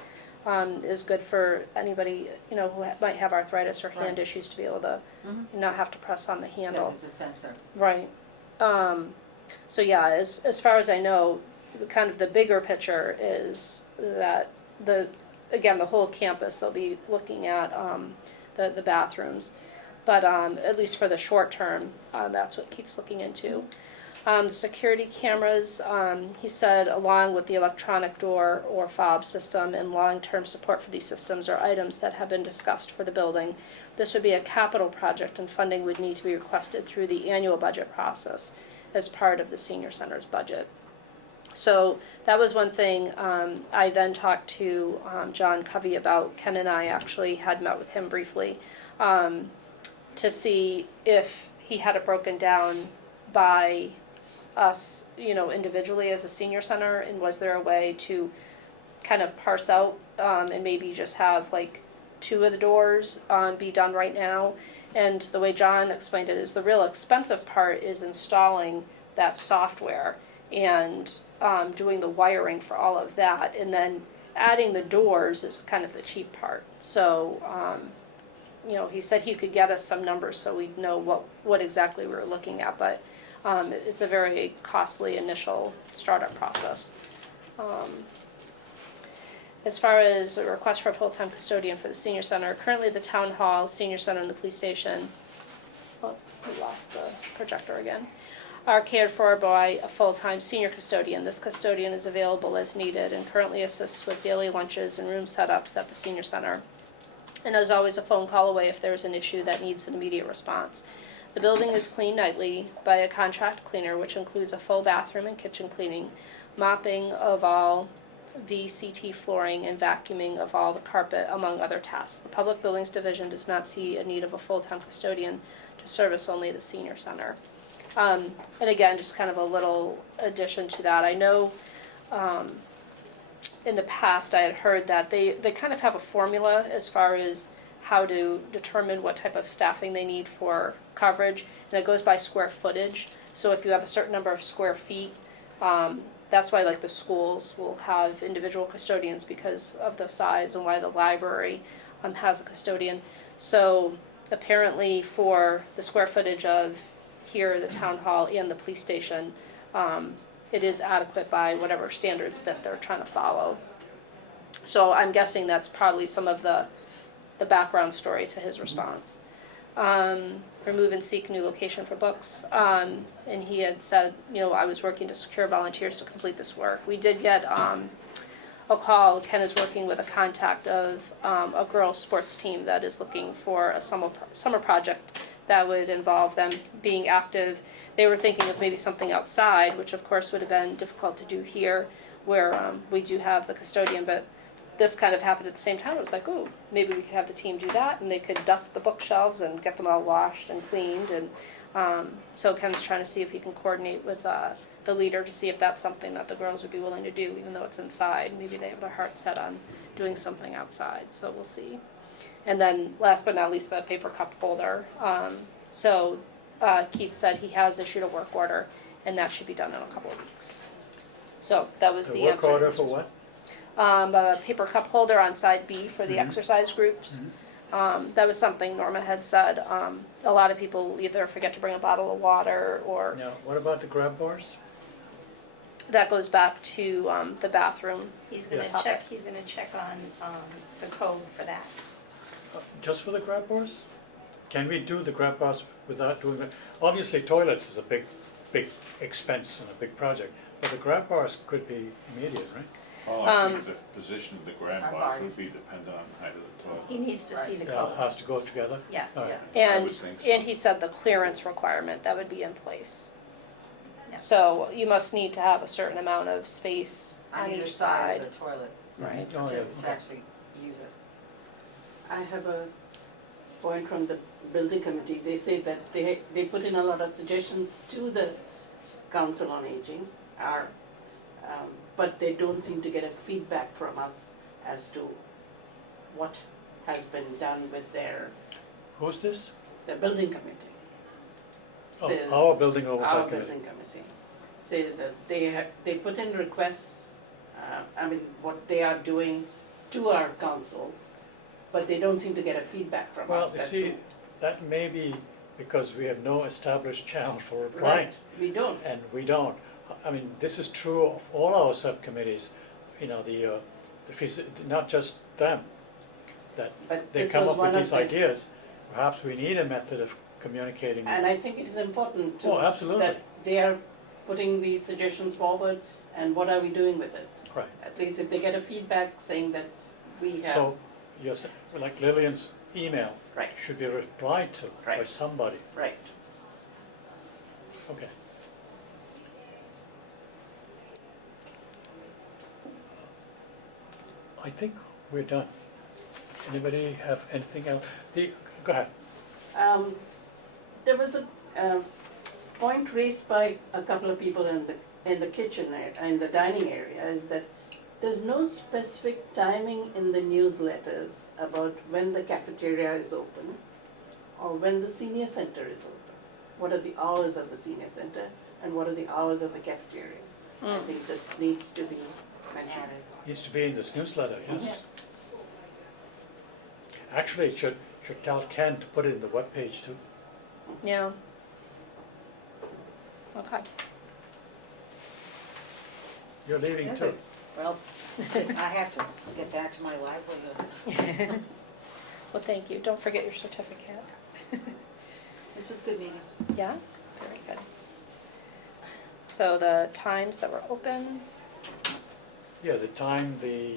is good for anybody, who might have arthritis or hand Right. issues to be able to Mhm. not have to press on the handle. Yes, it's a sensor. Right. So yeah, as far as I know, the bigger picture is that the whole campus, they'll be looking at the bathrooms. But at least for the short term, that's what Keith's looking into. The security cameras, he said, along with the electronic door or fob system and long-term support for these systems are items that have been discussed for the building. This would be a capital project, and funding would need to be requested through the annual budget process as part of the senior center's budget. So that was one thing. I then talked to John Covey about. Ken and I actually had met with him briefly to see if he had it broken down by us, individually as a senior center, and was there a way to kind of parse out, and maybe just have like 2 of the doors be done right now. And the way John explained it is the real expensive part is installing that software and doing the wiring for all of that, and then adding the doors is kind of the cheap part. So he said he could get us some numbers so we'd know what exactly we were looking at, but it's a very costly initial startup process. As far as a request for a full-time custodian for the senior center, currently the town hall, senior center, and the police station, we lost the projector again, are cared for by a full-time senior custodian. This custodian is available as needed and currently assists with daily lunches and room setups at the senior center, and is always a phone call away if there is an issue that needs an immediate response. The building is cleaned nightly by a contract cleaner, which includes a full bathroom and kitchen cleaning, mopping of all VCT flooring, and vacuuming of all the carpet, among other tasks. The Public Buildings Division does not see a need of a full-time custodian to service only the senior center. And again, just kind of a little addition to that. I know in the past I had heard that they kind of have a formula as far as how to determine what type of staffing they need for coverage, and it goes by square footage. So if you have a certain number of square feet, that's why like the schools will have individual custodians because of the size, and why the library has a custodian. So apparently for the square footage of here, the town hall and the police station, it is adequate by whatever standards that they're trying to follow. So I'm guessing that's probably some of the background story to his response. Remove and seek new location for books. And he had said, I was working to secure volunteers to complete this work. We did get a call. Ken is working with a contact of a girls' sports team that is looking for a summer project that would involve them being active. They were thinking of maybe something outside, which of course would have been difficult to do here, where we do have the custodian, but this kind of happened at the same time. It was like, oh, maybe we could have the team do that, and they could dust the bookshelves and get them all washed and cleaned. And so Ken's trying to see if he can coordinate with the leader to see if that's something that the girls would be willing to do, even though it's inside. Maybe they have their heart set on doing something outside, so we'll see. And then last but not least, the paper cup holder. So Keith said he has issued a work order, and that should be done in a couple of weeks. So that was the answer. Work order for what? A paper cup holder on side B for the exercise groups. That was something Norma had said. A lot of people either forget to bring a bottle of water, or Now, what about the grab bars? that goes back to the bathroom. He's gonna Yes. check, he's gonna check on the code for that. Just for the grab bars? Can we do the grab bars without doing that? Obviously, toilets is a big expense and a big project, but the grab bars could be immediate, right? Oh, I think the position of the grab Grab bars bars. would be dependent on the height of the toilet. He needs to see the Yeah, code. has to go together? Yeah. All right. Yeah. I And would think so. he said the clearance requirement that would be in place. Yeah. So you must need to have a certain amount of space on either each side. of the toilet Right. Oh, to, yeah. to actually use it. I have a point from the building committee. They say that they put in a lot of suggestions to the Council on Aging, but they don't seem to get a feedback from us as to what has been done with Who's this? the building committee. Says- Oh, our building Our oversight committee. building committee says that they put in requests, what they are doing to our council, but they don't seem to get a feedback from Well, us. you as see, to- that may be because we have no established channel for replying. Right, we don't. And we don't. I mean, this is true of all our subcommittees, not just them, that But they this come was up one with of these the- ideas. Perhaps we need a method of communicating. And I think it is important to. Oh, absolutely. That they are putting these suggestions forward, and what are we doing with it? Right. At least if they get a feedback saying that we have. So, like Lillian's email Right, should be replied to by Right. somebody. right. Okay. I think we're done. Anybody have anything else? Go ahead. There was Point raised by a couple of people in the kitchen, in the dining area, is that there's no specific timing in the newsletters about when the cafeteria is open or when the senior center is open. What are the hours of the senior center and what are the hours of the cafeteria? I think this needs to be mentioned. Needs to be in this newsletter, yes. Actually, it should tell Ken to put it in the webpage too. Yeah. Okay. You're leaving That's too. it. Well, I have to get back to my livelihood. Well, thank you. Don't forget your certificate. This was a good meeting. Yeah, very good. So the times that were open Yeah, the time the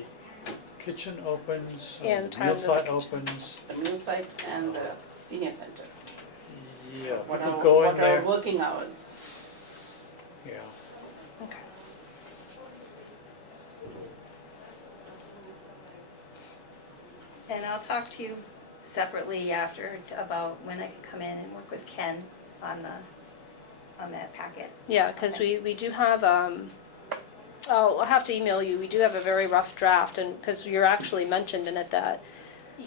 kitchen opens, And the meal times of the site kitchen. opens, The meal site and the senior center. yeah, What people are, go in what are there, working hours? yeah. Okay. And I'll talk to you separately after about when I can come in and work with Ken on that packet. Yeah, because we do have, I'll have to email you, we do have a very rough draft, and, because you're actually mentioned in it that,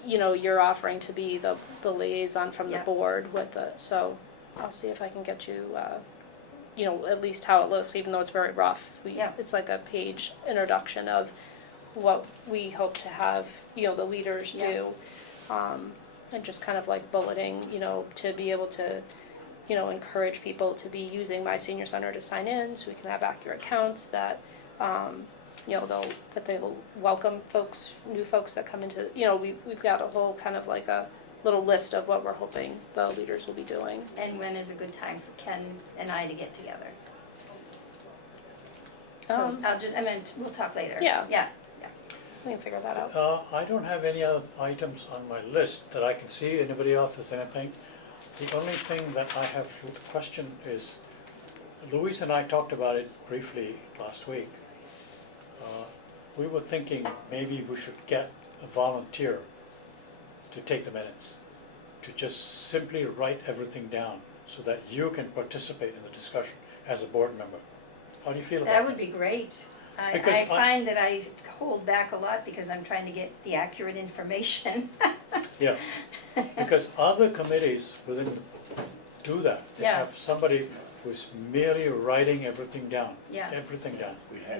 you know, you're offering to be the liaison from the Yeah. board with the, so I'll see if I can get you, you know, at least how it looks, even though it's very rough. Yeah. It's like a page introduction of what we hope to have, you know, the leaders Yeah. do. And just kind of like bulleting, you know, to be able to, you know, encourage people to be using My Senior Center to sign in, so we can have accurate counts, that, you know, they'll welcome folks, new folks that come into, you know, we've got a whole kind of like a little list of what we're hoping the leaders will be doing. And when is a good time for Ken and I to get together? So I mean, we'll talk later. Yeah. Yeah. We can figure that out. I don't have any other items on my list that I can see. Anybody else has anything? The only thing that I have to question is, Louise and I talked about it briefly last week. We were thinking maybe we should get a volunteer to take the minutes, to just simply write everything down so that you can participate in the discussion as a board member. How do you feel about that? That would be great. Because I find that I hold back a lot because I'm trying to get the accurate information. Yeah, because other committees within do that. They Yeah. have somebody who's merely writing everything down. Yeah. Everything down.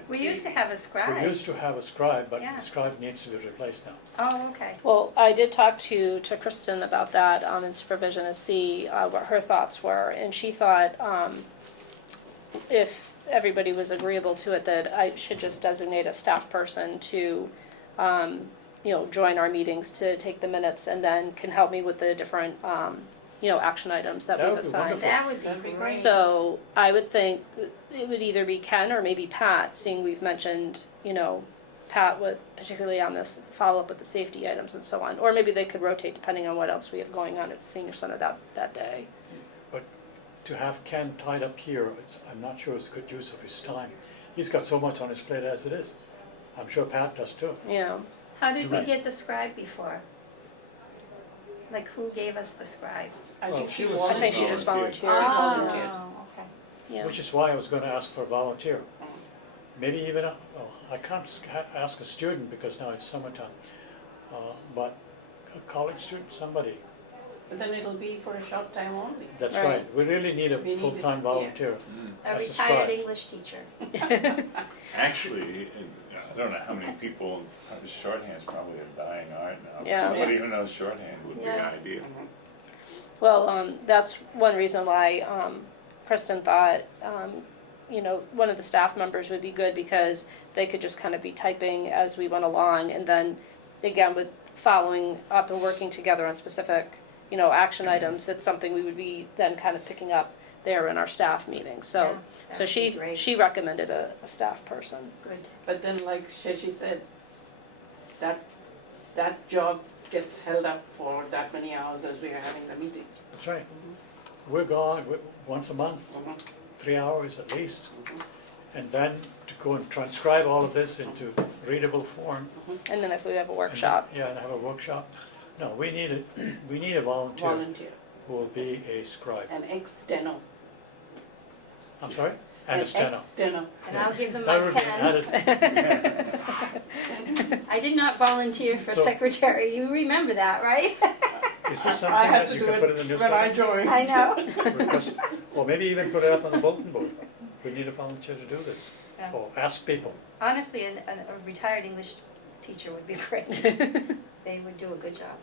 We used to have a scribe. We used to have a scribe, but Yeah. the scribe needs to be replaced now. Oh, okay. Well, I did talk to Kristen about that in supervision to see what her thoughts were, and she thought if everybody was agreeable to it, that I should just designate a staff person to, you know, join our meetings to take the minutes, and then can help me with the different, you know, action items that That we've would be assigned. wonderful. That would That'd be be great. So I would think it would either be Ken or maybe Pat, seeing we've mentioned, you know, Pat with, particularly on this follow-up with the safety items and so on. Or maybe they could rotate depending on what else we have going on at the senior center that day. But to have Ken tied up here, I'm not sure it's a good use of his time. He's got so much on his plate as it is. I'm sure Pat does too. Yeah. How did we Right. get the scribe before? Like, who gave us the scribe? I Well, think she she was- I think she just volunteered. volunteered. Oh, okay. Yeah. Which is why I was going to ask for a volunteer. Maybe even, I can't ask a student because now it's summertime, but a college student, somebody. But then it'll be for a short time only. That's Right. right. We really need a We need full-time it, yeah. volunteer. A As a retired scribe. English teacher. Actually, I don't know how many people, shorthand's probably a dying art now. Yeah. Somebody who knows shorthand would be Yeah. ideal. Well, that's one reason why Kristen thought, you know, one of the staff members would be good, because they could just kind of be typing as we went along, and then again with following up and working together on specific, you know, action items. It's something we would be then kind of picking up there in our staff meetings. So, Yeah, so that'd be great. she recommended a staff person. Good. But then like Shashi said, that job gets held up for that many hours as we are having the meeting. That's right. We're gone once a month, Mhm. 3 hours at least. And then to go and transcribe all of this into readable form. And then if we have a and- workshop, Yeah, and have a workshop. No, we need a volunteer. Volunteer. who will be a scribe. An ex-steno. I'm sorry? And a steno. Ex-steno. And I'll give them That my would be pen. added. I did not volunteer for So- secretary, you remember that, right? Is this I something had that to you do can put in the it newspaper? when I joined. I know. Request- Or maybe even put it up on the bulletin board. We need a volunteer to do this. Yeah. Or ask people. Honestly, a retired English teacher would be great. They would do a good job.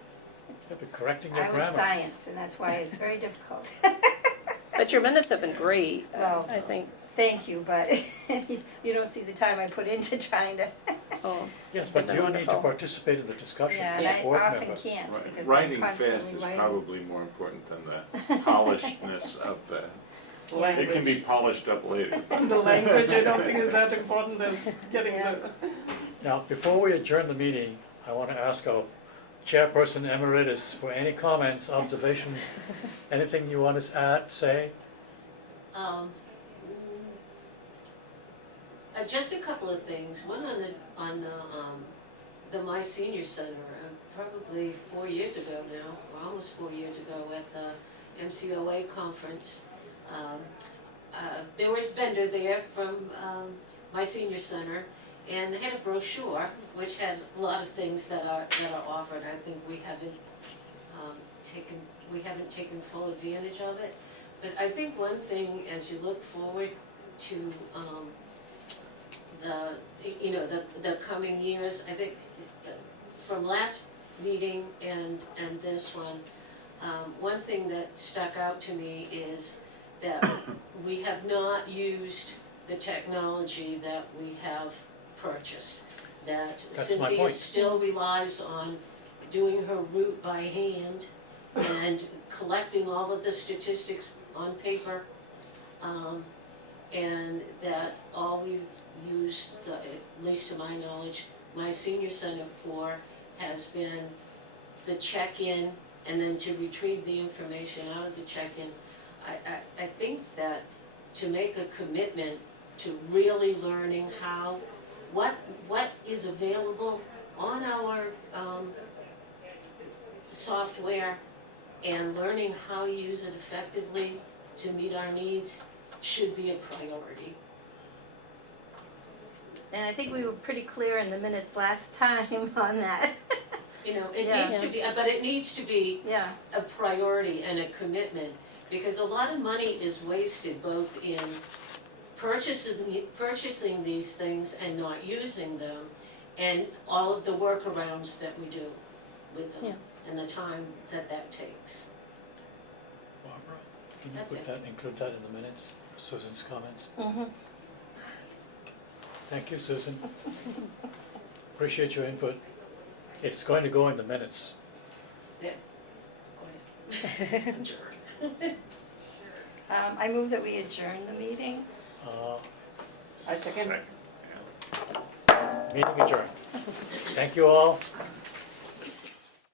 You'll be correcting your I was grammar. science, and that's why it's very difficult. But your minutes have been great, Well, I think. Thank you, but you don't see the time I put into trying to, Oh, Yes, They've but been you need to wonderful. participate in the discussion yeah, as and a I board often member. can't because I'm Writing constantly fast is writing. probably more important than the polishedness of the, it Language. can be polished up later. The language I don't think is that important as getting Yeah. the. Now, before we adjourn the meeting, I want to ask our chairperson emeritus for any comments, observations, anything you want to add, say? Just a couple of things. One on the My Senior Center, probably 4 years ago now, or almost 4 years ago at the MCOA conference. There was a vendor there from My Senior Center, and they had a brochure which had a lot of things that are offered. I think we haven't taken full advantage of it. But I think one thing as you look forward to the coming years, I think from last meeting and this one thing that stuck out to me is that we have not used the technology that we have purchased. That That's my Cynthia point. still relies on doing her route by hand and collecting all of the statistics on paper. And that all we've used, at least to my knowledge, My Senior Center for has been the check-in and then to retrieve the information out of the check-in. I think that to make a commitment to really learning what is available on our software and learning how to use it effectively to meet our needs should be a priority. And I think we were pretty clear in the minutes last time on that. You know, it Yeah. needs to be, but it needs to be Yeah, a priority and a commitment, because a lot of money is wasted both in purchasing these things and not using them, and all of the workarounds that we do with them, and the time that takes. Barbara, can you That's put it. that, include that in the minutes, Susan's comments? mhm. Thank you, Susan. Appreciate your input. It's going to go in the minutes. Go ahead. Adjourn. I move that we adjourn the meeting. I second. Yeah. Meeting adjourned. Thank you all.